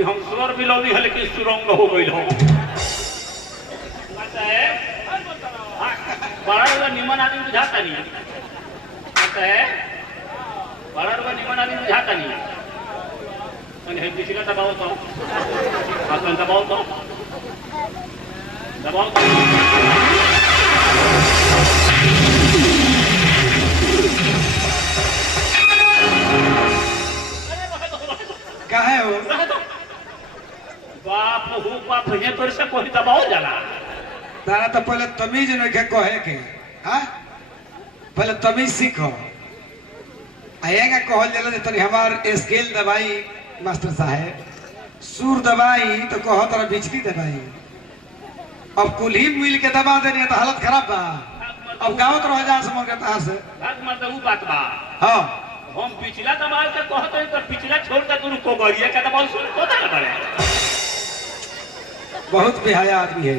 हम स्वर मिलौनी है लेकिन सुरंग हो गई हो। बड़ा रुआ निमन आदमी बुझाता नहीं है, बड़ा रुआ निमन आदमी बुझाता नहीं है। पिछला दबाओ तो दबाओ तो दबाओ तो काहे हो बाप हो बाप ये तोर से कोई दबाओ जाला। तारा तो पहले तमीज नहीं कहे के। हाँ पहले तमीज सीखो। आएगा कहल जाला जे तनी हमार स्केल दबाई मास्टर साहब, सुर दबाई तो कहो तारा बिजली दबाई। अब कुल्ही मिल के दबा देनी तो हालत खराब बा। अब गाँव तो रह जा समझ के तहां से भाग मत वो बात बा। हाँ हम पिछला दबाव के कहते हैं तो पिछला छोड़ के तू को गरिया का दबाव सुन तो ना पड़े। बहुत बेहया आदमी है।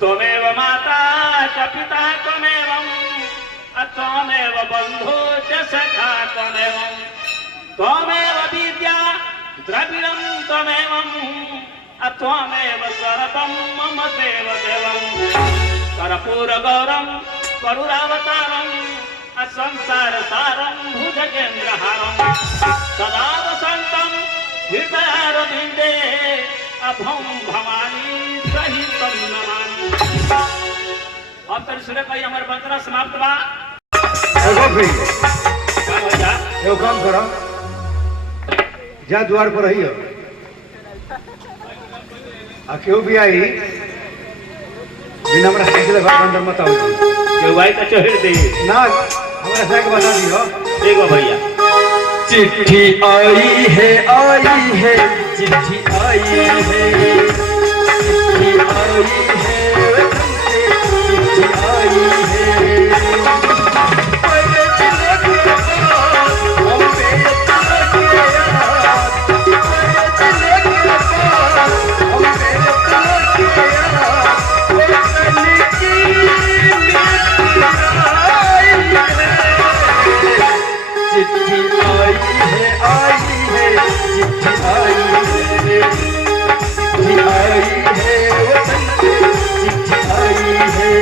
त्वमेव माता च पिता त्वमेव त्वमेव बंधु च सखा त्वमेव विद्या द्रविणं त्वमेव त्वमेव सर्वं मम देव देवं कर्पूर गौरं करुणावतारं संसार सारं भुजगेन्द्रहारं सदा वसन्तं हृदयारविन्दे अभं भवानी सहितं नमामि। अब तक सुने भाई हमारे बंदना समाप्त बा। एगो भाई क्या भैया एगो काम करो, जा द्वार पर रही हो आ क्यों भी आई बिना हमरा सीधे बात अंदर मत आओ। के भाई का चढ़ दे ना हमरा से के बता दियो। देखो भैया चिट्ठी आई है चिट्ठी आई है, चिट्ठी आई है, चिट्ठी आई है। चिट्ठी आई है, चिट्ठी आई है, चिट्ठी आई है, वतन से चिट्ठी आई है।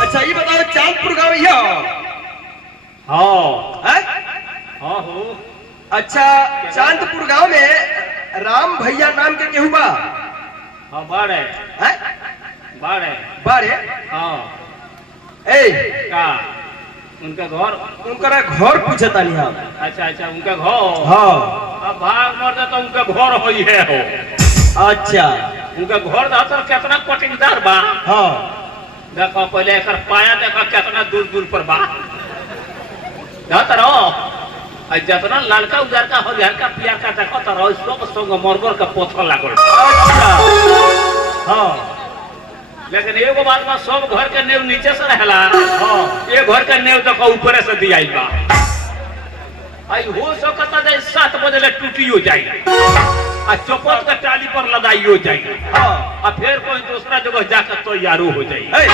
अच्छा ये बताओ चांदपुर गाँव ही हो? हाँ हैं? हाँ हो। अच्छा चांदपुर गांव में राम भैया नाम के केहू बा? हाँ बाड़े हैं? बाड़े बारे हाँ ए का उनका घर उनका घर पूछता नहीं हम। अच्छा अच्छा उनका घर हाँ अब भाग मर तो उनका घर हो ही है हो। अच्छा उनका घर तो कितना कटिंगदार बा। हाँ देखो पहले एक पाया देखो कितना दूर दूर पर बा। जाता रहो जितना लड़का उजरका हो हल्का पिया का देखो तो रहो सब संग मरबर का पोथर लागल। अच्छा हाँ लेकिन एगो बात में सब घर के नेव नीचे से रहला। हाँ ये घर के नेव तक ऊपर से दिया बा। आई हो सकता है 7 बजे ले टूटियो जाए आ चौपट के टाली पर लदाइयो जाए। हाँ और फिर कोई दूसरा जगह जाकर तैयारो हो जाए।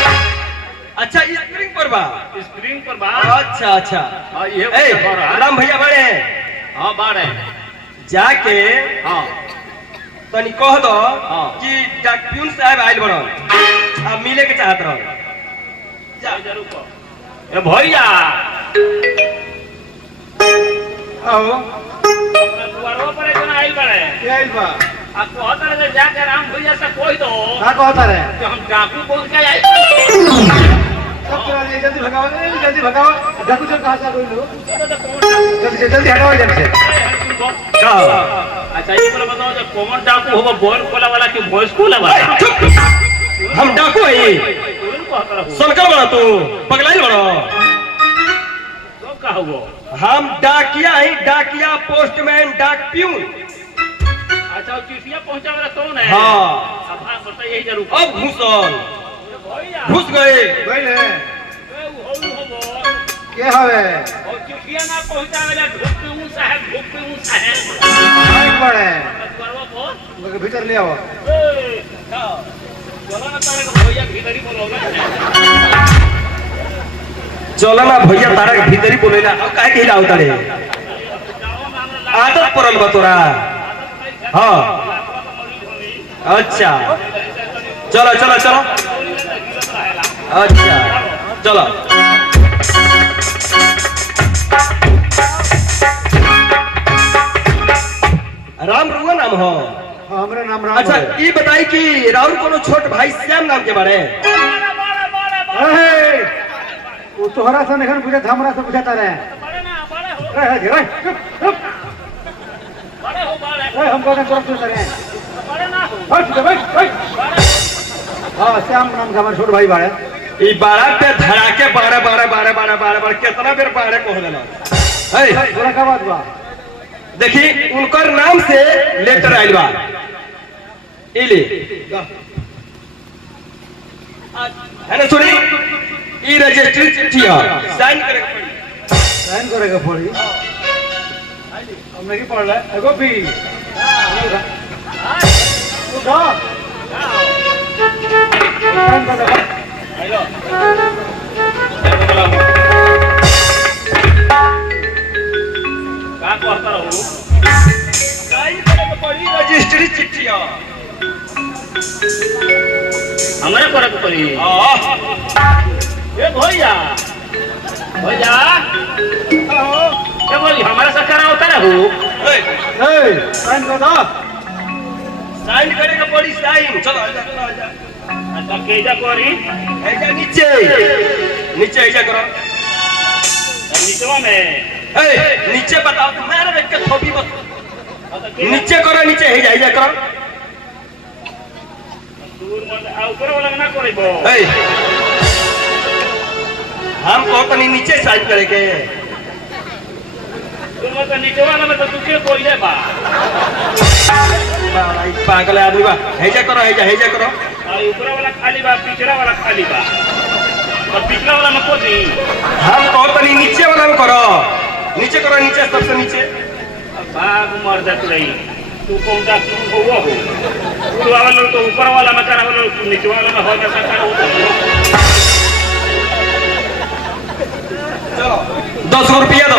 अच्छा स्प्रिंग पर बा? स्क्रीन पर बा। अच्छा अच्छा हाँ ये राम भैया बड़े हैं? हाँ बाड़े जाके हाँ तनी कह दो हाँ। कि डाक्यून साहब आयल बड़ो आ मिले के चाहत रहो। जा जरूर कहो। ए भैया आओ दुआरो पर एक जना आइल बाड़े। के आइल बा? आपको होता है जाके राम भैया से कोई दो का कहता रे कि हम डाकू बोल के आए सब चला ले जल्दी भगाओ डाकू चल कहां से कोई लो तो जल्दी हटाओ जल्दी से क्या अच्छा ये बोला बताओ जो कौन डाकू होगा बोल खोला वाला कि वॉइस खोला वाला हम डाकू है सोनकर बड़ा तू पगलाइल बड़ा तो का हुआ हम डाकिया ही डाकिया पोस्टमैन डाक प्यून अच्छा चिट्ठिया पहुंचा वाला कौन है हाँ अब हाँ बता यही जरूर अब घुसल भैया घुस गए गइले हो के हवे और चिट्ठिया ना पहुंचा वाला ढुक पे ऊंचा है एक बड़े करवा को मगर भीतर ले आओ चलो ना तारे को भैया भीतर ही बोलोगे चलो ना भैया तारा के भीतरी बोलेला अब काहे के हिलाओ तारे आदत पड़ल बा तोरा हाँ अच्छा चलो चलो चलो अच्छा चलो राम रुआ नाम हो हमरा नाम राम अच्छा ये बताई कि राहुल कोनो छोट भाई श्याम नाम के बारे है वो तोहरा से नहीं पूछा हमरा से पूछा तारे हमको ना तरफ से तारे हाँ श्याम नाम का हमारा छोट भाई बाड़े ई बाड़ा पे धड़ाके बारह कितना बेर बारह कह देना है तोरा का बात बा देखी उनकर नाम से लेटर आइल बा इले है ना सुनी ई रजिस्ट्री चिट्ठी है साइन करे के पड़ी साइन करेगा पड़ी हमने की पढ़ ले एगो भी उठा साइन कर दे हेलो का कहता रहू साइन करे के पड़ी रजिस्ट्री चिट्ठी है हमारे पर पड़ी ए भैया भैया क्या बोली हमारा सरकार होता रहू साइन कर दो साइन करे के पड़ी साइन चलो आजा अच्छा केजा करी ऐजा नीचे नीचे ऐजा करो नीचवा में नीचे बताओ तुम्हारे देख के थोपी बस नीचे करो नीचे ऐजा करो दूर मत ऊपर वाला ना करे बो हम को तनी नीचे साइड करे के दूर मत नीचे वाला में तो तुके कोई ले बा भाई पागल आदमी बा ऐजा करो ऐजा करो और ऊपर वाला खाली बा पिछड़ा वाला खाली बा और पिछड़ा वाला में कोई हम को तनी नीचे वाला में करो नीचे सबसे नीचे बाग मर जात रही तू कौन सा तू हुआ हो ऊपर वाला तो ऊपर वाला में करा वाला तू नीचे वाला में हो जैसा करा हो चलो 10 रुपया दो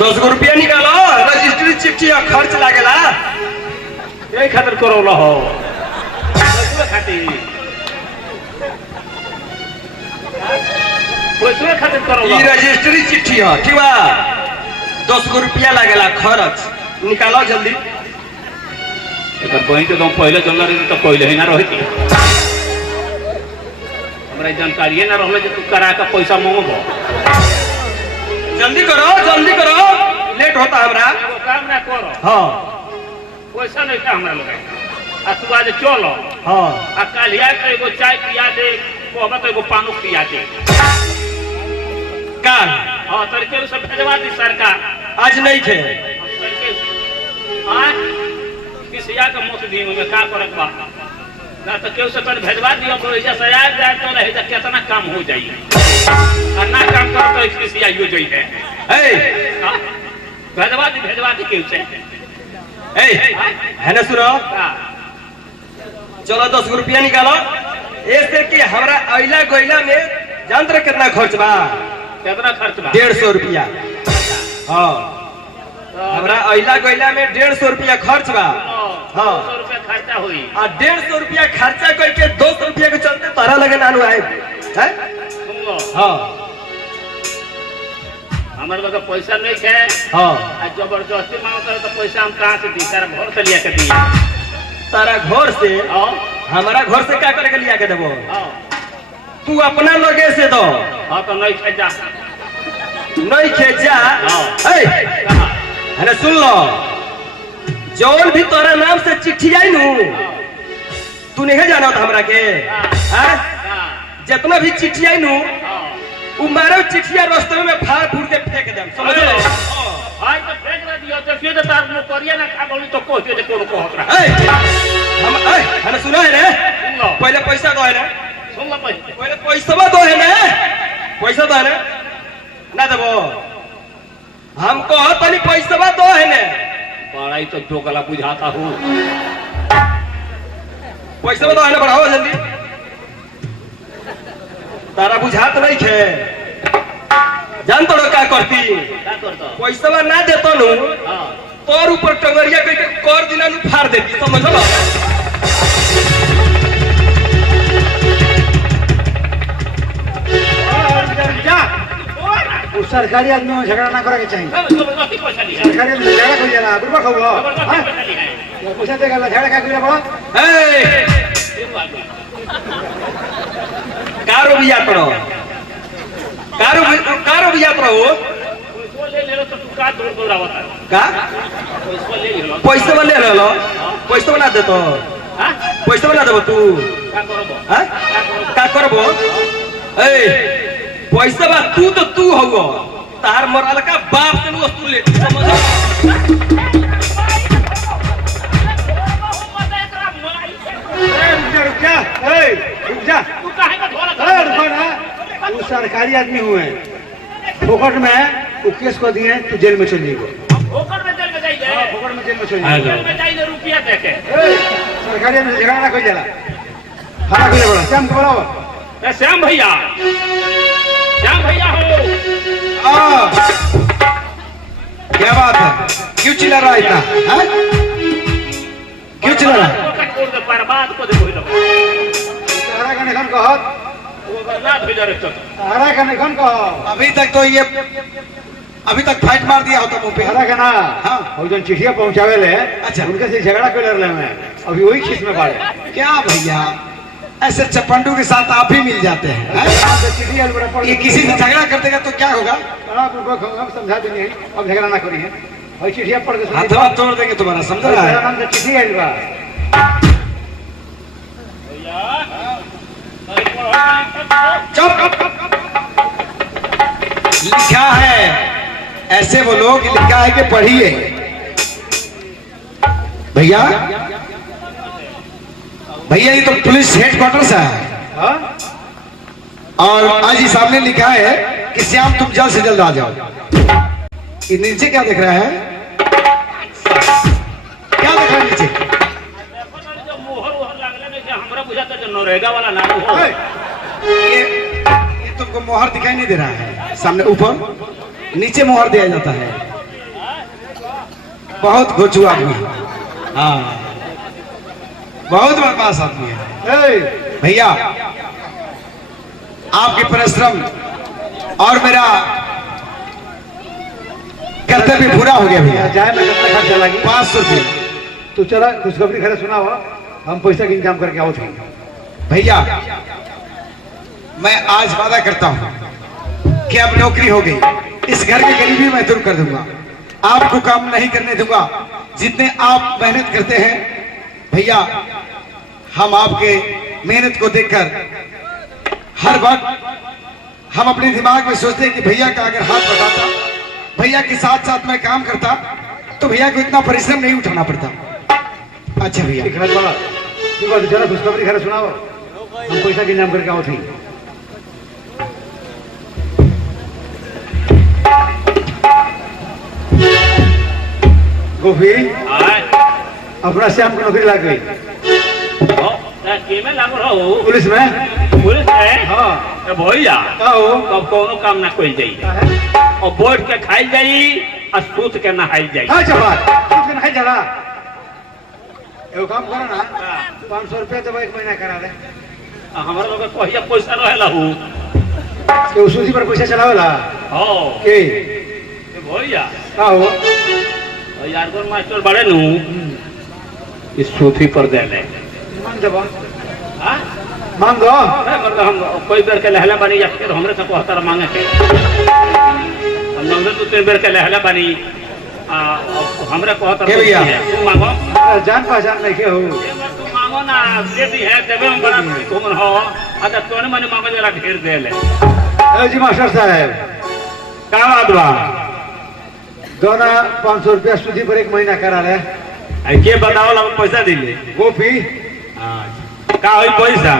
10 रुपया निकालो रजिस्ट्री चिट्ठी खर्च लागेला यही खातिर करोला हो खातिर पैसे खातिर करोला ई रजिस्ट्री चिट्ठी है ठीक बा 10 रुपया लागेला खर्च निकालो जल्दी एकर बहिन के पहले चल रही तो पहले ही ना रहती हमरा जानकारी ना रहले जे तू करा के पैसा मांगबो जल्दी करो लेट होता है हमरा एगो काम ना करो हाँ पैसा नहीं था हमरा लगे आ तू आज चलो हाँ आ कल या के एगो चाय पिया दे कहबा तो एगो पानी पिया दे काल हां तड़के से भेजवा दी सरकार आज नहीं थे आज किसिया का मुख दी में का करक बा ना तो केहू से तन भेजवा दियो तो ऐसा से आ जाए तो रहे कितना काम हो जाई और ना काम करो तो किसिया हो जाई है भेजवा दी केहू से है ना सुनो चलो 10 रुपया निकालो ऐसे कि हमरा अइला गइला में जानते कितना खर्च बा कितना खर्च बा 150 रुपया हाँ हमरा अइला गइला में 150 रुपया खर्च बा हाँ 200 रुपया खर्चा हुई आ 150 रुपया खर्चा करके 200 रुपया के चलते तारा लगे नानू आए हैं सुन लो हाँ हमारे लोग पैसा नहीं है हाँ आ जबरदस्ती मांगता है तो पैसा हम कहाँ से दी सारा घर से लिया के दी तारा घर से हाँ हमारा घर से क्या करे के लिया के देबो हाँ तू अपना लगे से दो हाँ तो नहीं है जा नहीं खेजा हाँ। ए अरे सुन लो जौन भी तोरा नाम से चिट्ठी आई नू तू नहीं जाना था हमरा के हाँ? जितना भी चिट्ठी आई नू उ मारो चिट्ठिया रास्ते में फाड़ फूट के फेंक दे समझ लो भाई तो फेंक ना दियो देखियो तो तार नो करिया ना खा बोली तो कह दियो जे कोनो कहत रहा हम सुना है रे सुन लो पहले पैसा दो है ना सुन लो पैसा पहले पैसा दो है ना पैसा दो है ना ना देबो हम कहत तनी पैसा दो है ना पढ़ाई तो जो गला बुझाता हूँ पैसा दो है ना बढ़ाओ जल्दी तारा बुझात नहीं खे जान तो क्या करती क्या करता पैसा ना देतो नु हाँ तोर ऊपर टंगरिया करके कर दिना नु फाड़ देती समझ लो उस सरकारी आदमी में झगड़ा ना करे के चाहिए जबरदस्ती पैसा लिया सरकारी आदमी से झगड़ा कोई जरा बुढ़वा खाओ जबरदस्ती पैसा लिया है पैसा देगा झगड़ा का कोई बड़ा ए कारो भी यात्रा कारो भी यात्रा हो पैसा ले ले लो तो तू का दौड़ दौड़ावता है का पैसा ले ले लो पैसा ले लो पैसा ना देतो हाँ पैसा ना देबो तू क्या करोगे हां का करबो ए पैसा बा तू तो तू होगो तार मरल का बाप से वस्तु ले समझ तू काहे का ढोला वो सरकारी आदमी हुए फोकट में वो केस को दिए तू जेल में चली गई होकर में जेल में जाइए फोकट में जेल में चली जेल में जाइए रुपया देके सरकारी आदमी से झगड़ा ना कोई जरा हरा कोई बड़ा शाम को बोलाओ श्याम भैया हो क्या बात है क्यों चिल्ला रहा है इतना हाँ? क्यों चिल्ला रहा है बर्बाद को दे बोलो हरा का निखन कहत वो बर्बाद हो जा रे तो हरा का निखन कहो अभी तक तो ये अभी तक फाइट मार दिया होता मुंह पे हरा का ना हाँ। और जो चिट्ठिया पहुंचावे ले अच्छा। उनके से झगड़ा कोई लड़ ले मैं अभी वही खींच में पड़े क्या भैया ऐसे चपंडू के साथ आप ही मिल जाते हैं हाँ? चिट्ठी आलू बड़ा पड़ ये किसी से झगड़ा कर देगा तो क्या होगा बड़ा पूर्वक हम समझा देंगे अब झगड़ा ना करिए और चिट्ठिया पढ़ के सुनिए। हाथवा तोड़ देंगे तुम्हारा समझ रहा मेरा है नाम से चिट्ठी आइल बा चुप लिखा है ऐसे बोलो कि लिखा है कि पढ़िए भैया भैया ये तो पुलिस हेडक्वार्टर से है हाँ? और आज ही सामने लिखा है कि श्याम तुम जल्द से जल्द आ जाओ ये नीचे क्या देख रहा है क्या देख रहा है नीचे मोहर ओहर लागले नहीं हमरा बुझाता जो नरेगा वाला नाम हो ये तुमको मोहर दिखाई नहीं दे रहा है सामने ऊपर नीचे मोहर दिया जाता है बहुत घोचू आदमी है हाँ बहुत बदमाश आदमी है भैया आपके परिश्रम और मेरा कर्तव्य पूरा हो गया भैया जाए मैं कितना खर्चा लगी 500 रुपये तू चला खुशखबरी खरे सुना हुआ हम पैसा का इंतजाम करके आओ थे भैया मैं आज वादा करता हूं कि अब नौकरी हो गई इस घर की गरीबी मैं दूर कर दूंगा आपको काम नहीं करने दूंगा जितने आप मेहनत करते हैं भैया हम आपके मेहनत को देखकर हर वक्त हम अपने दिमाग में सोचते हैं कि भैया का अगर हाथ बढ़ाता भैया के साथ साथ मैं काम करता तो भैया को इतना परिश्रम नहीं उठाना पड़ता अच्छा भैया खर्च वाला तू बात चला खुशखबरी खरे सुनाओ हम पैसा का इंतजाम करके आओ थे गोफी अपना श्याम को नौकरी लग गई के में लागो रहो पुलिस में पुलिस है हाँ ए भैया आओ अब कोनो काम ना कोई जाई और बैठ के खाई जाई और सूत के नहाई जाई हाँ चपात कुछ नहीं जरा एगो काम करो ना 500 रुपया तो एक महीना करा दे हमारे लोग कहिया पैसा रहेला हूँ के उसूजी पर पैसा चलावेला हो के भैया का हो यार को मास्टर बड़े नु इस सूफी पर दे ले मान जब हां मान दो मतलब हम कोई बेर के लहला बनी या फिर हमरे से कहतर मांगे के हम लोग तो तीन बेर के लहला बनी हमरे कहतर के भैया? तुम मांगो जान पहचान नहीं के हो तुम मांगो ना दे दी है देवे हम बड़ा तुम हो अगर तोने मने मांगे जरा ढेर दे ले ए जी मास्टर साहब का बात बा दोना 500 रुपया सूदी पर एक महीना करा ले आई के बताओ ला पैसा दिले गोपी का होई पैसा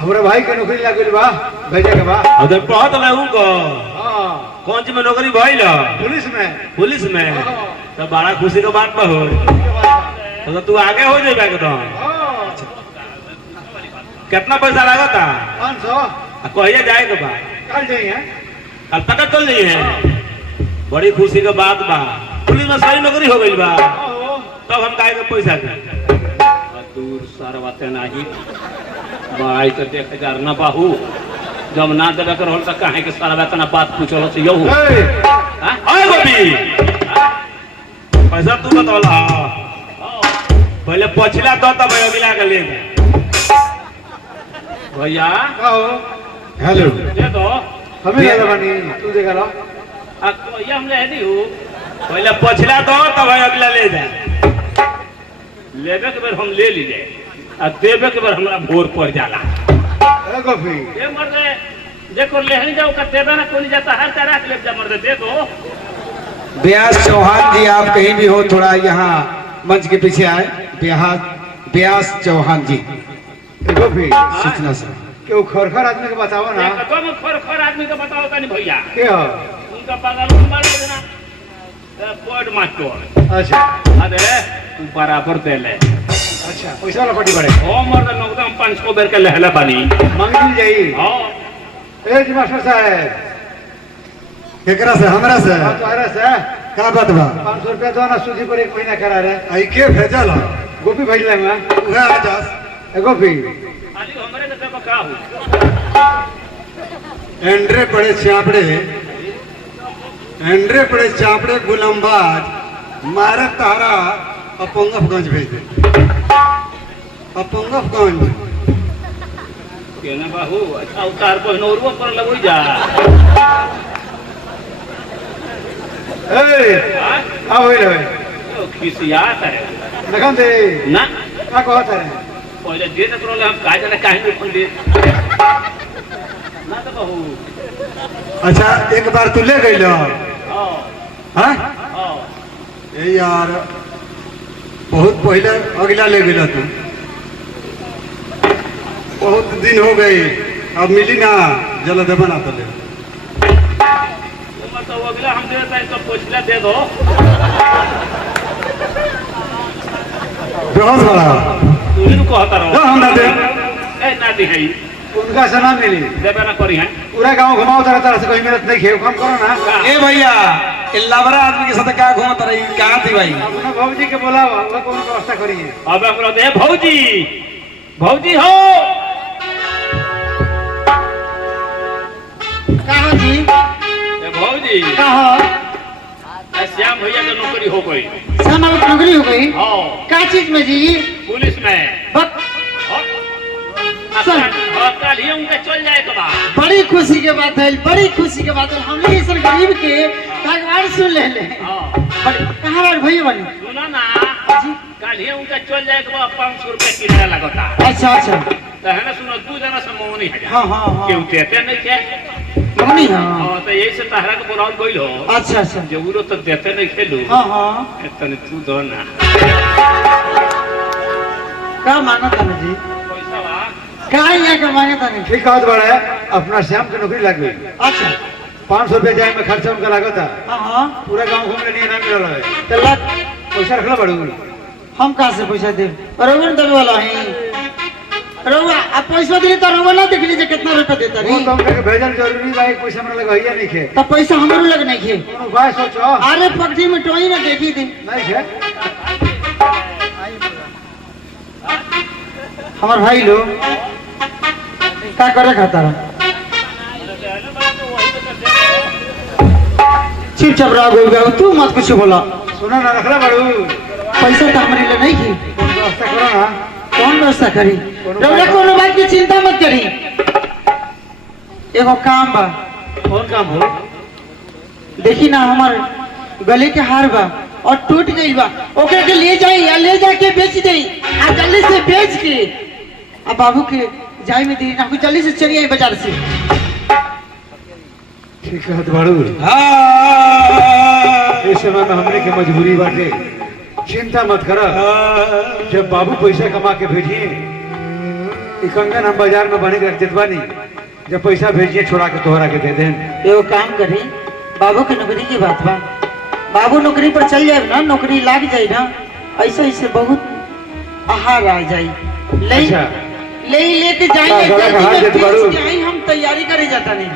हमारे भाई के नौकरी लागल बा भेजे के बा उधर पहुंच ले को हां कौन सी में नौकरी भइल पुलिस में तो बड़ा खुशी के बात बा हो तो तू आगे हो जाएगा एकदम कितना पैसा लागता 500 कहिए जाए के बा कल जाइए कल पता चल रही है बड़ी खुशी के बात बा पुलिस में सारी नौकरी हो गई बा तब हम काहे के पैसा दे दूर सरवाते नहीं भाई तो देख जार ना बाहू जब ना देवे कर होल त काहे के सरवाते ना बात पूछलो से यो हां ओए गोपी पैसा तू बतौला पहले पछला तो तब अगला के ले भैया का हो हेलो दे दो हमें लगा बनी तू देगा ला तो ये हम ले दी हूं पहले पछला दो तब अगला ले जा लेबे के बेर हम ले लीजे आ देबे के बेर हमरा भोर पड़ जाला ए गोपी ये मर्दे देखो लेहनी जाओ का देबे ना कोनी जाता हर तरह ले जा मर्दे दे दो व्यास चौहान जी आप कहीं भी हो थोड़ा यहाँ मंच के पीछे आए व्यास चौहान जी ए गोपी सूचना से केहू खरखर आदमी के बताओ ना तुम खर आदमी के बताओ तनी भैया के हो उनका बगल में मार देना पॉइंट मास्टर अच्छा अरे तू बराबर दे ले अच्छा पैसा वाला पट्टी पड़े ओ मर्दे नगद हम 500 बेर के लहला बानी मांग मिल जाई हां ए जी मास्टर साहब केकरा से हमरा से तुम्हारा से का बात बा 500 रुपया दो ना सूदी पर एक महीना करा रहे आई के भेजल गोपी भेज ले मैं उहे आजास ए गोपी खाली हमरे के देबो का हो एंड्रे पड़े चापड़े गुलामबाज मारे तारा अपंगफगंज भेज दे अपंगफगंज केना बाहू अच्छा उतार पर नौरवा पर लगोई जा ए हां आ होइल होय तो खिसियात है देखन दे ना का कहत है पहले दे तो करो हम का जाने काहे में फोन दे ना तो बाहू अच्छा एक बार तू ले गई हां हाँ हां ए यार बहुत पहले अगला ले गई तू बहुत दिन हो गई अब मिली ना जल देव ना तो ले तो अगला हम देता है तो पूछला दे दो बहुत बड़ा तू ही कहता रहो हम ना दे ए ना दी है उनका से ना मिली देबे ना करी है पूरा गांव घुमाओ तरह से कोई मेहनत नहीं खेव कम करो ना ए भैया लावरा आदमी के साथ क्या घूमत रही कहाँ थी भाई अपना भौजी के बोलाओ वो कौन व्यवस्था करिए अब हम लोग दे भौजी भौजी हो कहा जी ए भौजी कहा ए श्याम भैया की नौकरी हो गई सामान नौकरी हो गई हां क्या चीज में जी पुलिस में बक कल ही उनका चल जाए तो बात बड़ी खुशी के बात है बड़ी खुशी के बात है हमने इस गरीब के भगवान सुन ले हां कहाँ बार भैया बनी सुना ना कल ही उनका चल जाए तो 500 रुपए किराया लगता अच्छा अच्छा तो है ना सुनो दू जना से मौनी है हाँ हाँ हाँ क्यों देते नहीं थे मम्मी हाँ हां तो यही से तहरा को बुलाओ गइल हो अच्छा अच्छा जरूरत तो देते नहीं खेलू हाँ हाँ तने तू दो ना क्या मांगा था जी पैसा बा क्या यहाँ का मांगा था नहीं ठीक बात बड़ा है अपना श्याम की नौकरी लग गई अच्छा 500 रुपया जाए में खर्चा उनका लागत है हाँ हाँ पूरा गांव घूमने लिए ना मिल रहा है तो लग पैसा रखना पड़ेगा हम कहाँ से पैसा दे रउआ ने देवे वाला है रउआ आप पैसा दिए तो रउआ ना देख लीजिए कितना रुपया देता वो नहीं तो हमने भेजल जरूरी बा एक पैसा हमरा लगा नहीं खे तो पैसा हमारे लग नहीं खे कोनो बात सोचो अरे पगड़ी में टोई ना देखी थी नहीं खे हमारे भाई लोग क्या करे खाता रहा चुपचाप रह गई, तू मत कुछ बोला। सुना ना रखला बाड़ू, पैसा तो हमारे लिए नहीं थी। कौन व्यवस्था करो ना। कौन व्यवस्था करी? रउरा कोनो बात की चिंता मत करी। एगो काम बा। कौन काम हो? देखी ना हमार गले के हार बा और टूट गई बा, ओकरे के ले जाई या ले जाके बेच दे, आ जल्दी से बेच के आ बाबू के जाई में देरी ना हो, जल्दी से चली आई बाजार से। ठीक है बाड़ू, हाँ। इस समय में हमने की मजबूरी बाटे, चिंता मत करा। जब बाबू पैसा कमा के भेजिए, कंगन हम बाजार में बने रख देत बानी, जब पैसा भेजिए छोड़ा के तोहरा के दे दें। एगो काम करी, बाबू की नौकरी की बात बा, बाबू नौकरी पर चल जाए ना, नौकरी लाग जाए ना, ऐसे ऐसे बहुत आहार आ जाए, ले अच्छा। लेके गला जाएंगे, का हार देत बाड़ू। हम तैयारी करे जाता नहीं।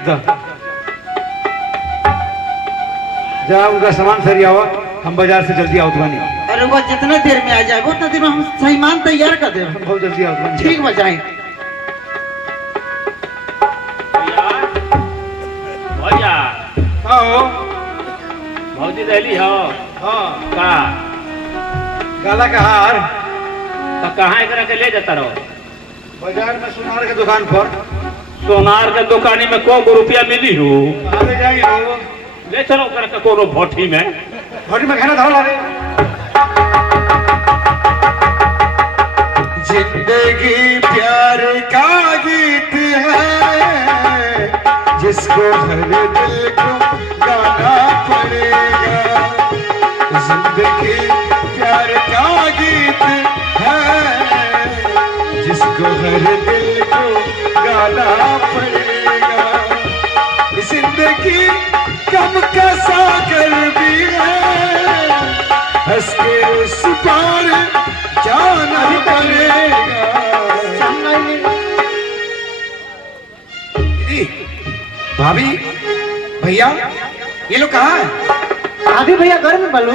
जा उनका सामान सही आवा, हम बाजार से जल्दी आउत बानी। अरे वो जितना देर में आ जाए उतना देर में हम सामान तैयार कर दे। हम बहुत जल्दी आउत बानी। ठीक बजाए। भैया आओ। भौजी रहली हो हाँ, का? गला का हार तो कहाँ एकरा के ले जाता रहो? बाजार में सुनार के दुकान पर। सोनार के दुकानी में को रुपया मिली हो? कहाँ ले जाएंगे हो? ले चलो ओकरा के कोनो भट्टी में। भट्टी में खाना धो ला रे। जिंदगी प्यार का गीत है, जिसको हर दिल को गाना पड़ेगा। जिंदगी प्यार का गीत है, जिसको हर दिल को गाना पड़ेगा। जिंदगी कम का सागर भी है, हंस के उस पार जाना पड़ेगा। भाभी, भैया, ये लोग कहाँ हैं? आगे भैया घर में बोलो।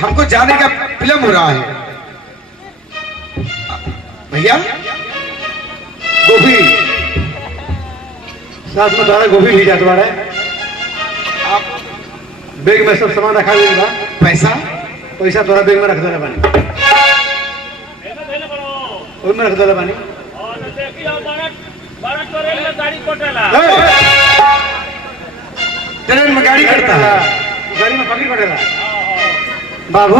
हमको जाने का विलम्ब हो रहा है। भैया, गोभी साथ में तुम्हारा गोभी भी जाता है। आप बैग में सब सामान रखा हुआ है। पैसा पैसा तोरा बैग में रख देना बानी, में रख देना बानी। ट्रेन में गाड़ी करता है, गाड़ी में पकड़ पड़ेगा। बाबू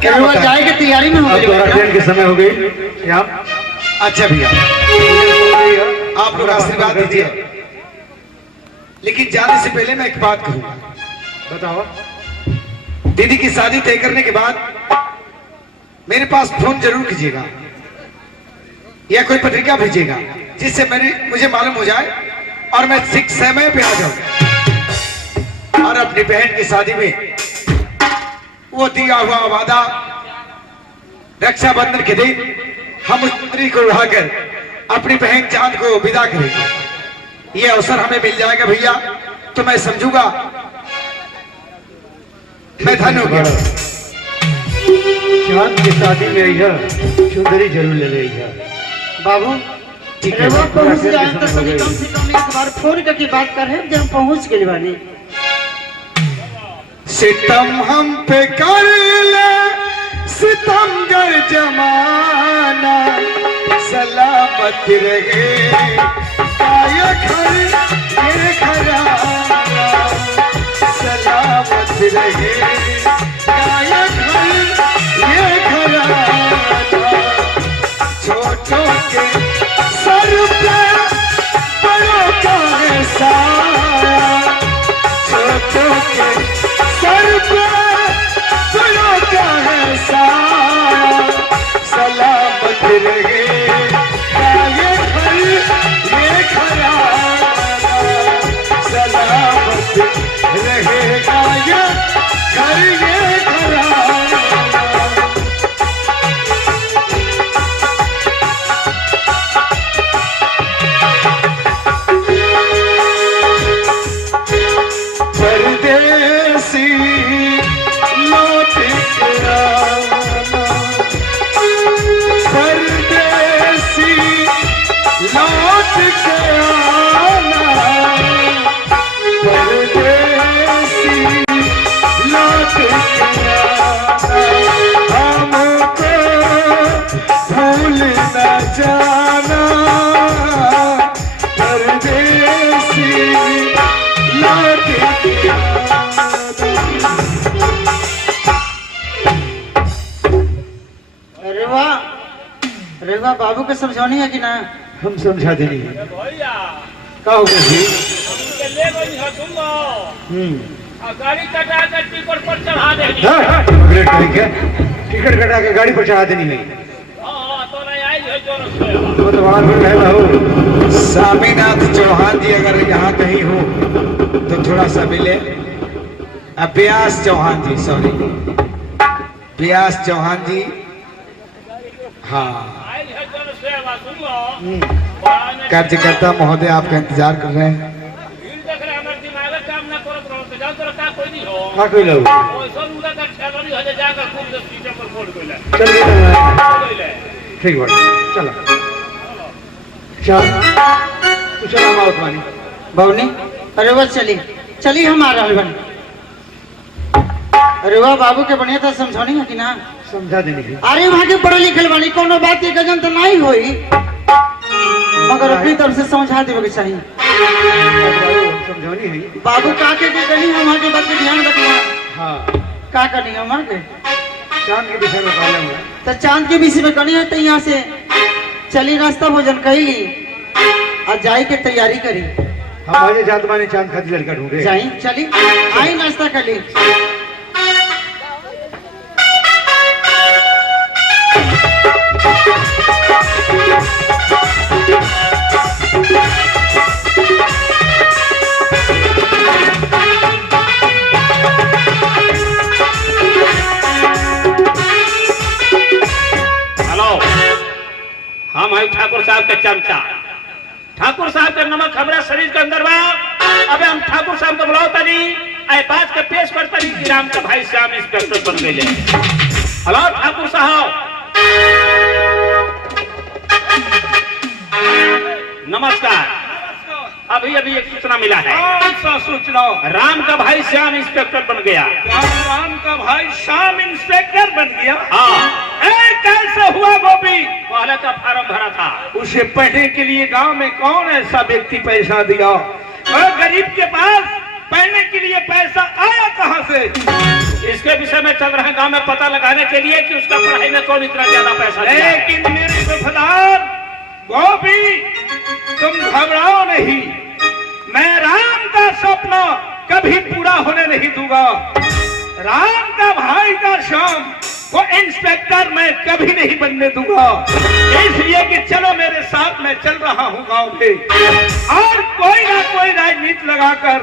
क्या वो होता है? जाए की तैयारी में हो अब तुम्हारा ट्रेन के समय हो गई। यहाँ अच्छा भैया, आप लोग आशीर्वाद दीजिए। लेकिन जाने से पहले मैं एक बात कहूंगा। बताओ। दीदी की शादी तय करने के बाद मेरे पास फोन जरूर कीजिएगा या कोई पत्रिका भेजिएगा, जिससे मुझे मालूम हो जाए और मैं ठीक समय पे आ जाऊं। और अपनी बहन की शादी में वो दिया हुआ वादा, रक्षाबंधन के दिन हम उस पुत्री को उड़ाकर अपनी बहन चांद को विदा करेंगे। ये अवसर हमें मिल जाएगा भैया, तो मैं समझूंगा मैं धन्य हो गया। चांद की शादी में यह चुंदरी जरूर ले रही है। बाबू ठीक अरे है, वो पहुंच ट्रेन के जाए तो समय हो सही, गई। कम से कम एक बार फोन करके बात कर रहे हम पहुंच गए बानी। सितम हम पे कर ले सितमगर जमाना, सलामत रहे ये घर ये घराना। सलामत रहे ये घर ये घराना। छोटों के सर पे बड़ों का है साया, छोटों के सर पे बड़ों का है साया। सलामत रहे ये घर ये घराना। सलामत रहेगा ये घर ये घराना। परदेसी लौट के आना, परदेसी लौट के आना। बाबू के समझौनी है कि ना? हम समझा देनी है। भैया का हो गया जी? उनके ले गई है तुम और गाड़ी कटा कर टिकट पर चढ़ा देगी। टिकट करके टिकट कटा के गाड़ी पर चढ़ा देनी है। हाँ तो नहीं आई है जोर से। तो बाहर में रहना हो। स्वामीनाथ चौहान जी अगर यहाँ कहीं हो तो थोड़ा सा मिले। व्यास चौहान जी, सॉरी, व्यास चौहान जी। हाँ, आई है जोर से बात सुन लो। कार्यकर्ता महोदय आपका इंतजार कर रहे हैं। भीड़ देख रहे हमारे दिमाग में काम ना करो तो जाओ तो का कोई नहीं हो। का कोई लोग वैसा उनका का ठेलानी हो जाकर खूब से सीटे पर फोड़ कोइला चल गए। कोइला। ठीक बात, चलो चल तू चला माओ तुम्हारी बाबूनी अरे वह चली हम आ रहा बन। अरे वाह बाबू के बढ़िया था समझौनी है कि ना? समझा देनी है। अरे वहाँ के पढ़े लिखल बानी कोनो बात के गजन तो नहीं होई, मगर अपनी तरफ से समझा देवे के चाहिए। समझौनी है। बाबू का के गनी हम वहाँ के बात के ध्यान रखना। हाँ, का करनी है हमारे के? चांद के विषय में कहले हुए। तो चांद के विषय में करनी है तो यहाँ से चली नाश्ता भोजन कही और जाए के तैयारी करी। हम आज जात माने चांद खाती लड़का ढूंढे। जाई चली आई नाश्ता कर ली। हम है ठाकुर साहब के चमचा। ठाकुर साहब के नमक हमारा शरीर के अंदर बा। अबे हम ठाकुर साहब को बुलाओ तनी आई बात के पेश करता नहीं कि राम का भाई श्याम इंस्पेक्टर बन गए। हेलो ठाकुर साहब, नमस्कार। अभी अभी एक सूचना मिला है। कौन सा सूचना? राम का भाई श्याम इंस्पेक्टर बन गया। राम का भाई श्याम इंस्पेक्टर बन गया? हाँ। कैसे हुआ गोपी? पहले का फार्म भरा था। उसे पढ़ने के लिए गांव में कौन ऐसा व्यक्ति पैसा दिया? और गरीब के पास पढ़ने के लिए पैसा आया कहां से? इसके विषय में चल रहे गांव में पता लगाने के लिए कि उसका पढ़ाई में कौन इतना ज्यादा पैसा दिया है। लेकिन मेरे वफादार गोपी, तुम घबराओ नहीं। मैं राम का सपना कभी पूरा होने नहीं दूंगा। राम का भाई का श्याम वो इंस्पेक्टर मैं कभी नहीं बनने दूंगा। इसलिए कि चलो मेरे साथ मैं चल रहा हूँ गांव में और कोई ना कोई राजनीति लगाकर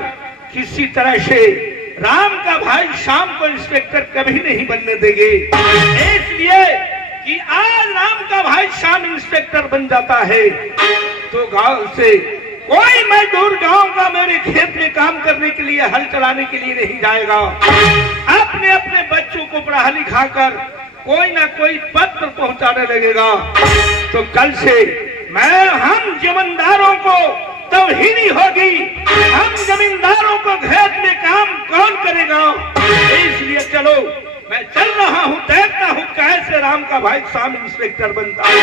किसी तरह से राम का भाई श्याम को इंस्पेक्टर कभी नहीं बनने देंगे। इसलिए कि आज राम का भाई श्याम इंस्पेक्टर बन जाता है तो गांव से कोई मजदूर गांव का मेरे खेत में काम करने के लिए, हल चलाने के लिए नहीं जाएगा। अपने अपने बच्चों को पढ़ा लिखा कर कोई ना कोई पद पर पहुंचाने लगेगा। तो कल से हम जमींदारों को तौहीनी होगी। हम जमींदारों को खेत में काम कौन करेगा? इसलिए चलो मैं चल रहा हूँ, देखता हूँ कैसे राम का भाई श्याम इंस्पेक्टर बनता है।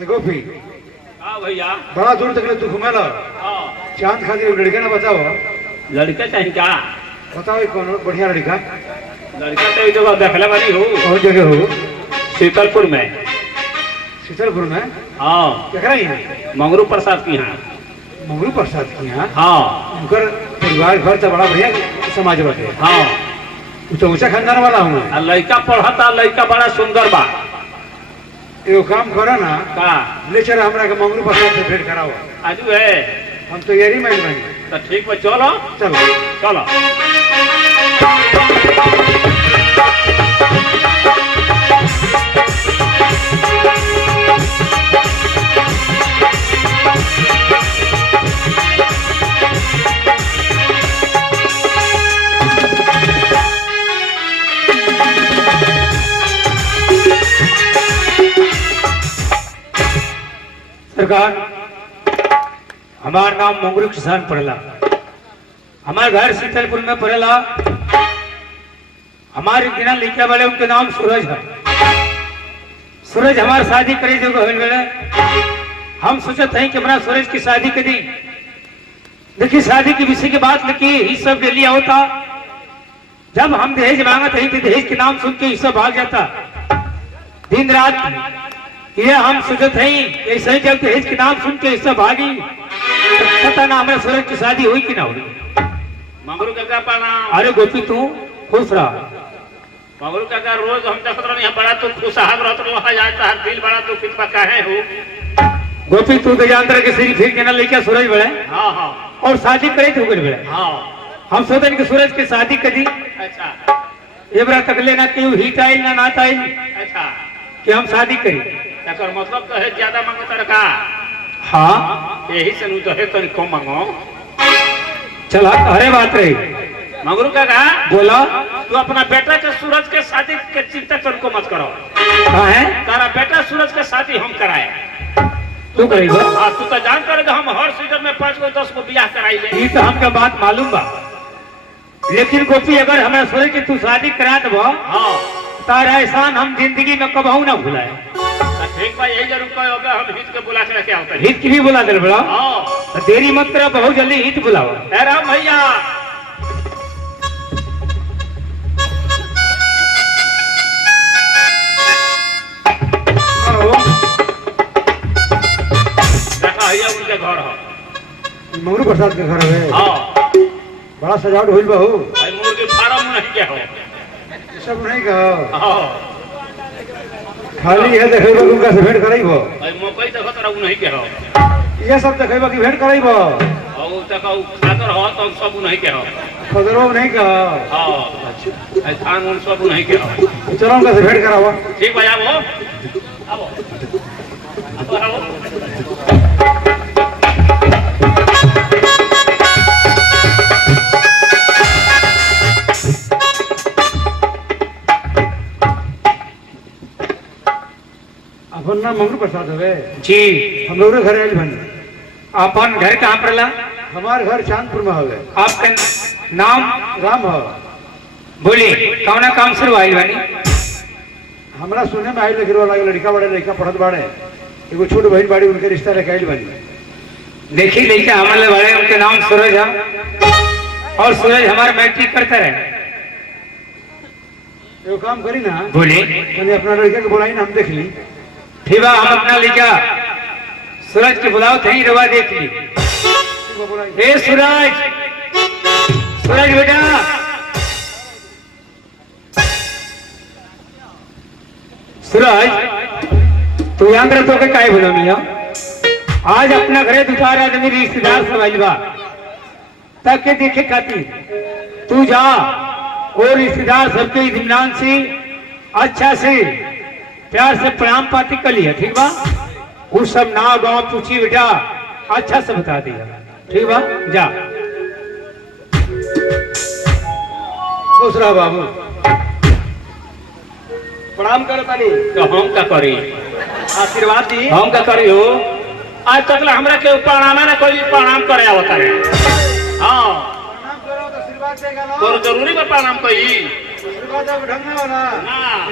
गोपी, हाँ भैया। बड़ा दूर तक तू घुमेला। हाँ। चांद खातिर लड़के ना बताओ। लड़का चाहिए क्या? बताओ कौन बढ़िया लड़का? लड़का तो एक जगह देखले वाली हो। कौन जगह हो? शीतलपुर में। शीतलपुर में? हाँ। क्या यहाँ? मंगरू प्रसाद की यहाँ। मंगरू प्रसाद की यहाँ? हाँ। उनकर परिवार घर तो बड़ा बढ़िया समाज बाटे। हाँ। तो ऊंचा खानदान वाला हूँ। लड़का पढ़ता, लड़का बड़ा सुंदर बा। एगो काम करो ना, का ले चलो हमरा के मंगरू प्रसाद से भेंट कराओ। आजू है हम तो यही माइल बनी। तो ठीक है, चलो चलो चलो। सरकार, हमारा नाम मंगरू किसान पड़ेला। हमारे घर शीतलपुर में पड़ेला। हमारे बिना लिखे वाले उनके नाम सूरज है। सूरज हमार शादी करे जो होल बेला हम सोचत हैं कि हमारा सूरज की शादी के दिन देखिए शादी के विषय की बात लिखी ये सब डेली होता जब हम दहेज मांगत हैं तो दहेज के नाम सुन के ये सब भाग जाता दिन रात ये हम सोचत हैं ऐसे ही जब दहेज के नाम सुन के ये सब भागी तो पता ना हमारे सूरज की शादी हुई कि ना हुई। मंगरू काका प्रणाम। अरे गोपी तू खुश रहा। मंगरू काका रोज हम देखत रहनी बड़ा तू खुशहाल रहत रहो हजार तार दिल बड़ा तू कितना काहे हो। गोपी तू तो जानता है कि सिरी फिर के ना लेके सूरज बड़े हाँ हाँ और शादी करे थे बड़े हाँ हम सोचते कि सूरज की शादी करी अच्छा ये बड़ा तकले ना क्यों हीट आयल ना नात आयल अच्छा कि हम शादी करी। एकर मतलब तो है ज्यादा मांगो तर का हाँ यही से नु तो है तनी कम मांगो। चला अरे बात रही मंगरू काका बोला तू अपना बेटा के सूरज के शादी के चिंता तनको मत करो। कहा है तारा बेटा सूरज के शादी हम कराए। तू करेगा हाँ तू तो जान कर हम हर सीजन में 5 को 10 को ब्याह कराई ले। ये तो हमका बात मालूम बा लेकिन गोपी अगर हमें सूरज की तू शादी करा दबो हाँ तारा एहसान हम जिंदगी में कबहू ना भुलाए। तो ठीक बा यही जरूर कहो होगा हम हित के बुला के रखे होते हैं। हित की भी बुला दे बड़ा हाँ तो देरी मत करा बहुत जल्दी हित बुलाओ। ए राम भैया देखा भैया उनके घर हो। मंगरू प्रसाद के घर है हाँ बड़ा सजावट हुई बहू भाई मुर्गी फार्म नहीं के हो। ये सब नहीं कहो हाँ खाली है देखेबा कि उनका से भेंट कराइबो भाई मकई देखो तोरा उ नहीं के हो। ये सब देखेबा कि भेंट कराइबो और देखो खातर हो तो सब उ नहीं के हो। खदरो नहीं कहो हाँ धान उन सब उ नहीं के हो। चलो उनका से भेंट करावा ठीक भाई आओ आओ आओ आओ। अपन नाम मंगरू प्रसाद है जी हम लोग घर आयल बनी अपन घर कहाँ पड़ला हमारे घर चांदपुर में हवे आपका नाम राम हो बोलिए कौना काम शुरू आई बानी। हमरा सुने में आयल लेकिन वाला लड़का बड़े लड़का पढ़त बाड़े एगो छोट बहन बाड़ी उनके रिश्ता लेके आयल बनी देखी लड़का हमारे बड़े उनके नाम सूरज है और सूरज हमारे मैट्रिक करते रहे। एगो काम करी ना बोलिए मैंने अपना लड़का के बुलाई ना हम देख ली ठीक बा हम अपना लड़का सूरज के बुलाओ थे रवा देख ली। ए सूरज सूरज बेटा सूरज तू यहाँ तो के काय बोलो मिया आज अपना घरे दुचार आदमी रिश्तेदार सब आइल बा ताके देखे खातिर तू जा और रिश्तेदार सबके इत्मीनान से अच्छा से प्यार से प्रणाम पाती कर लिया ठीक बा। वो सब नाव गाँव पूछी बेटा अच्छा से बता दिया ठीक बा जा। खुश रहा बाबू प्रणाम करो तनी तो हम का करी आशीर्वाद दी हम का करी हो। आज तक ला हमरा के प्रणाम ना कोई प्रणाम करे आवता है। हाँ प्रणाम करो तो आशीर्वाद देगा ना तो जरूरी बा प्रणाम कोई आशीर्वाद अब ढंग ना हो ना ना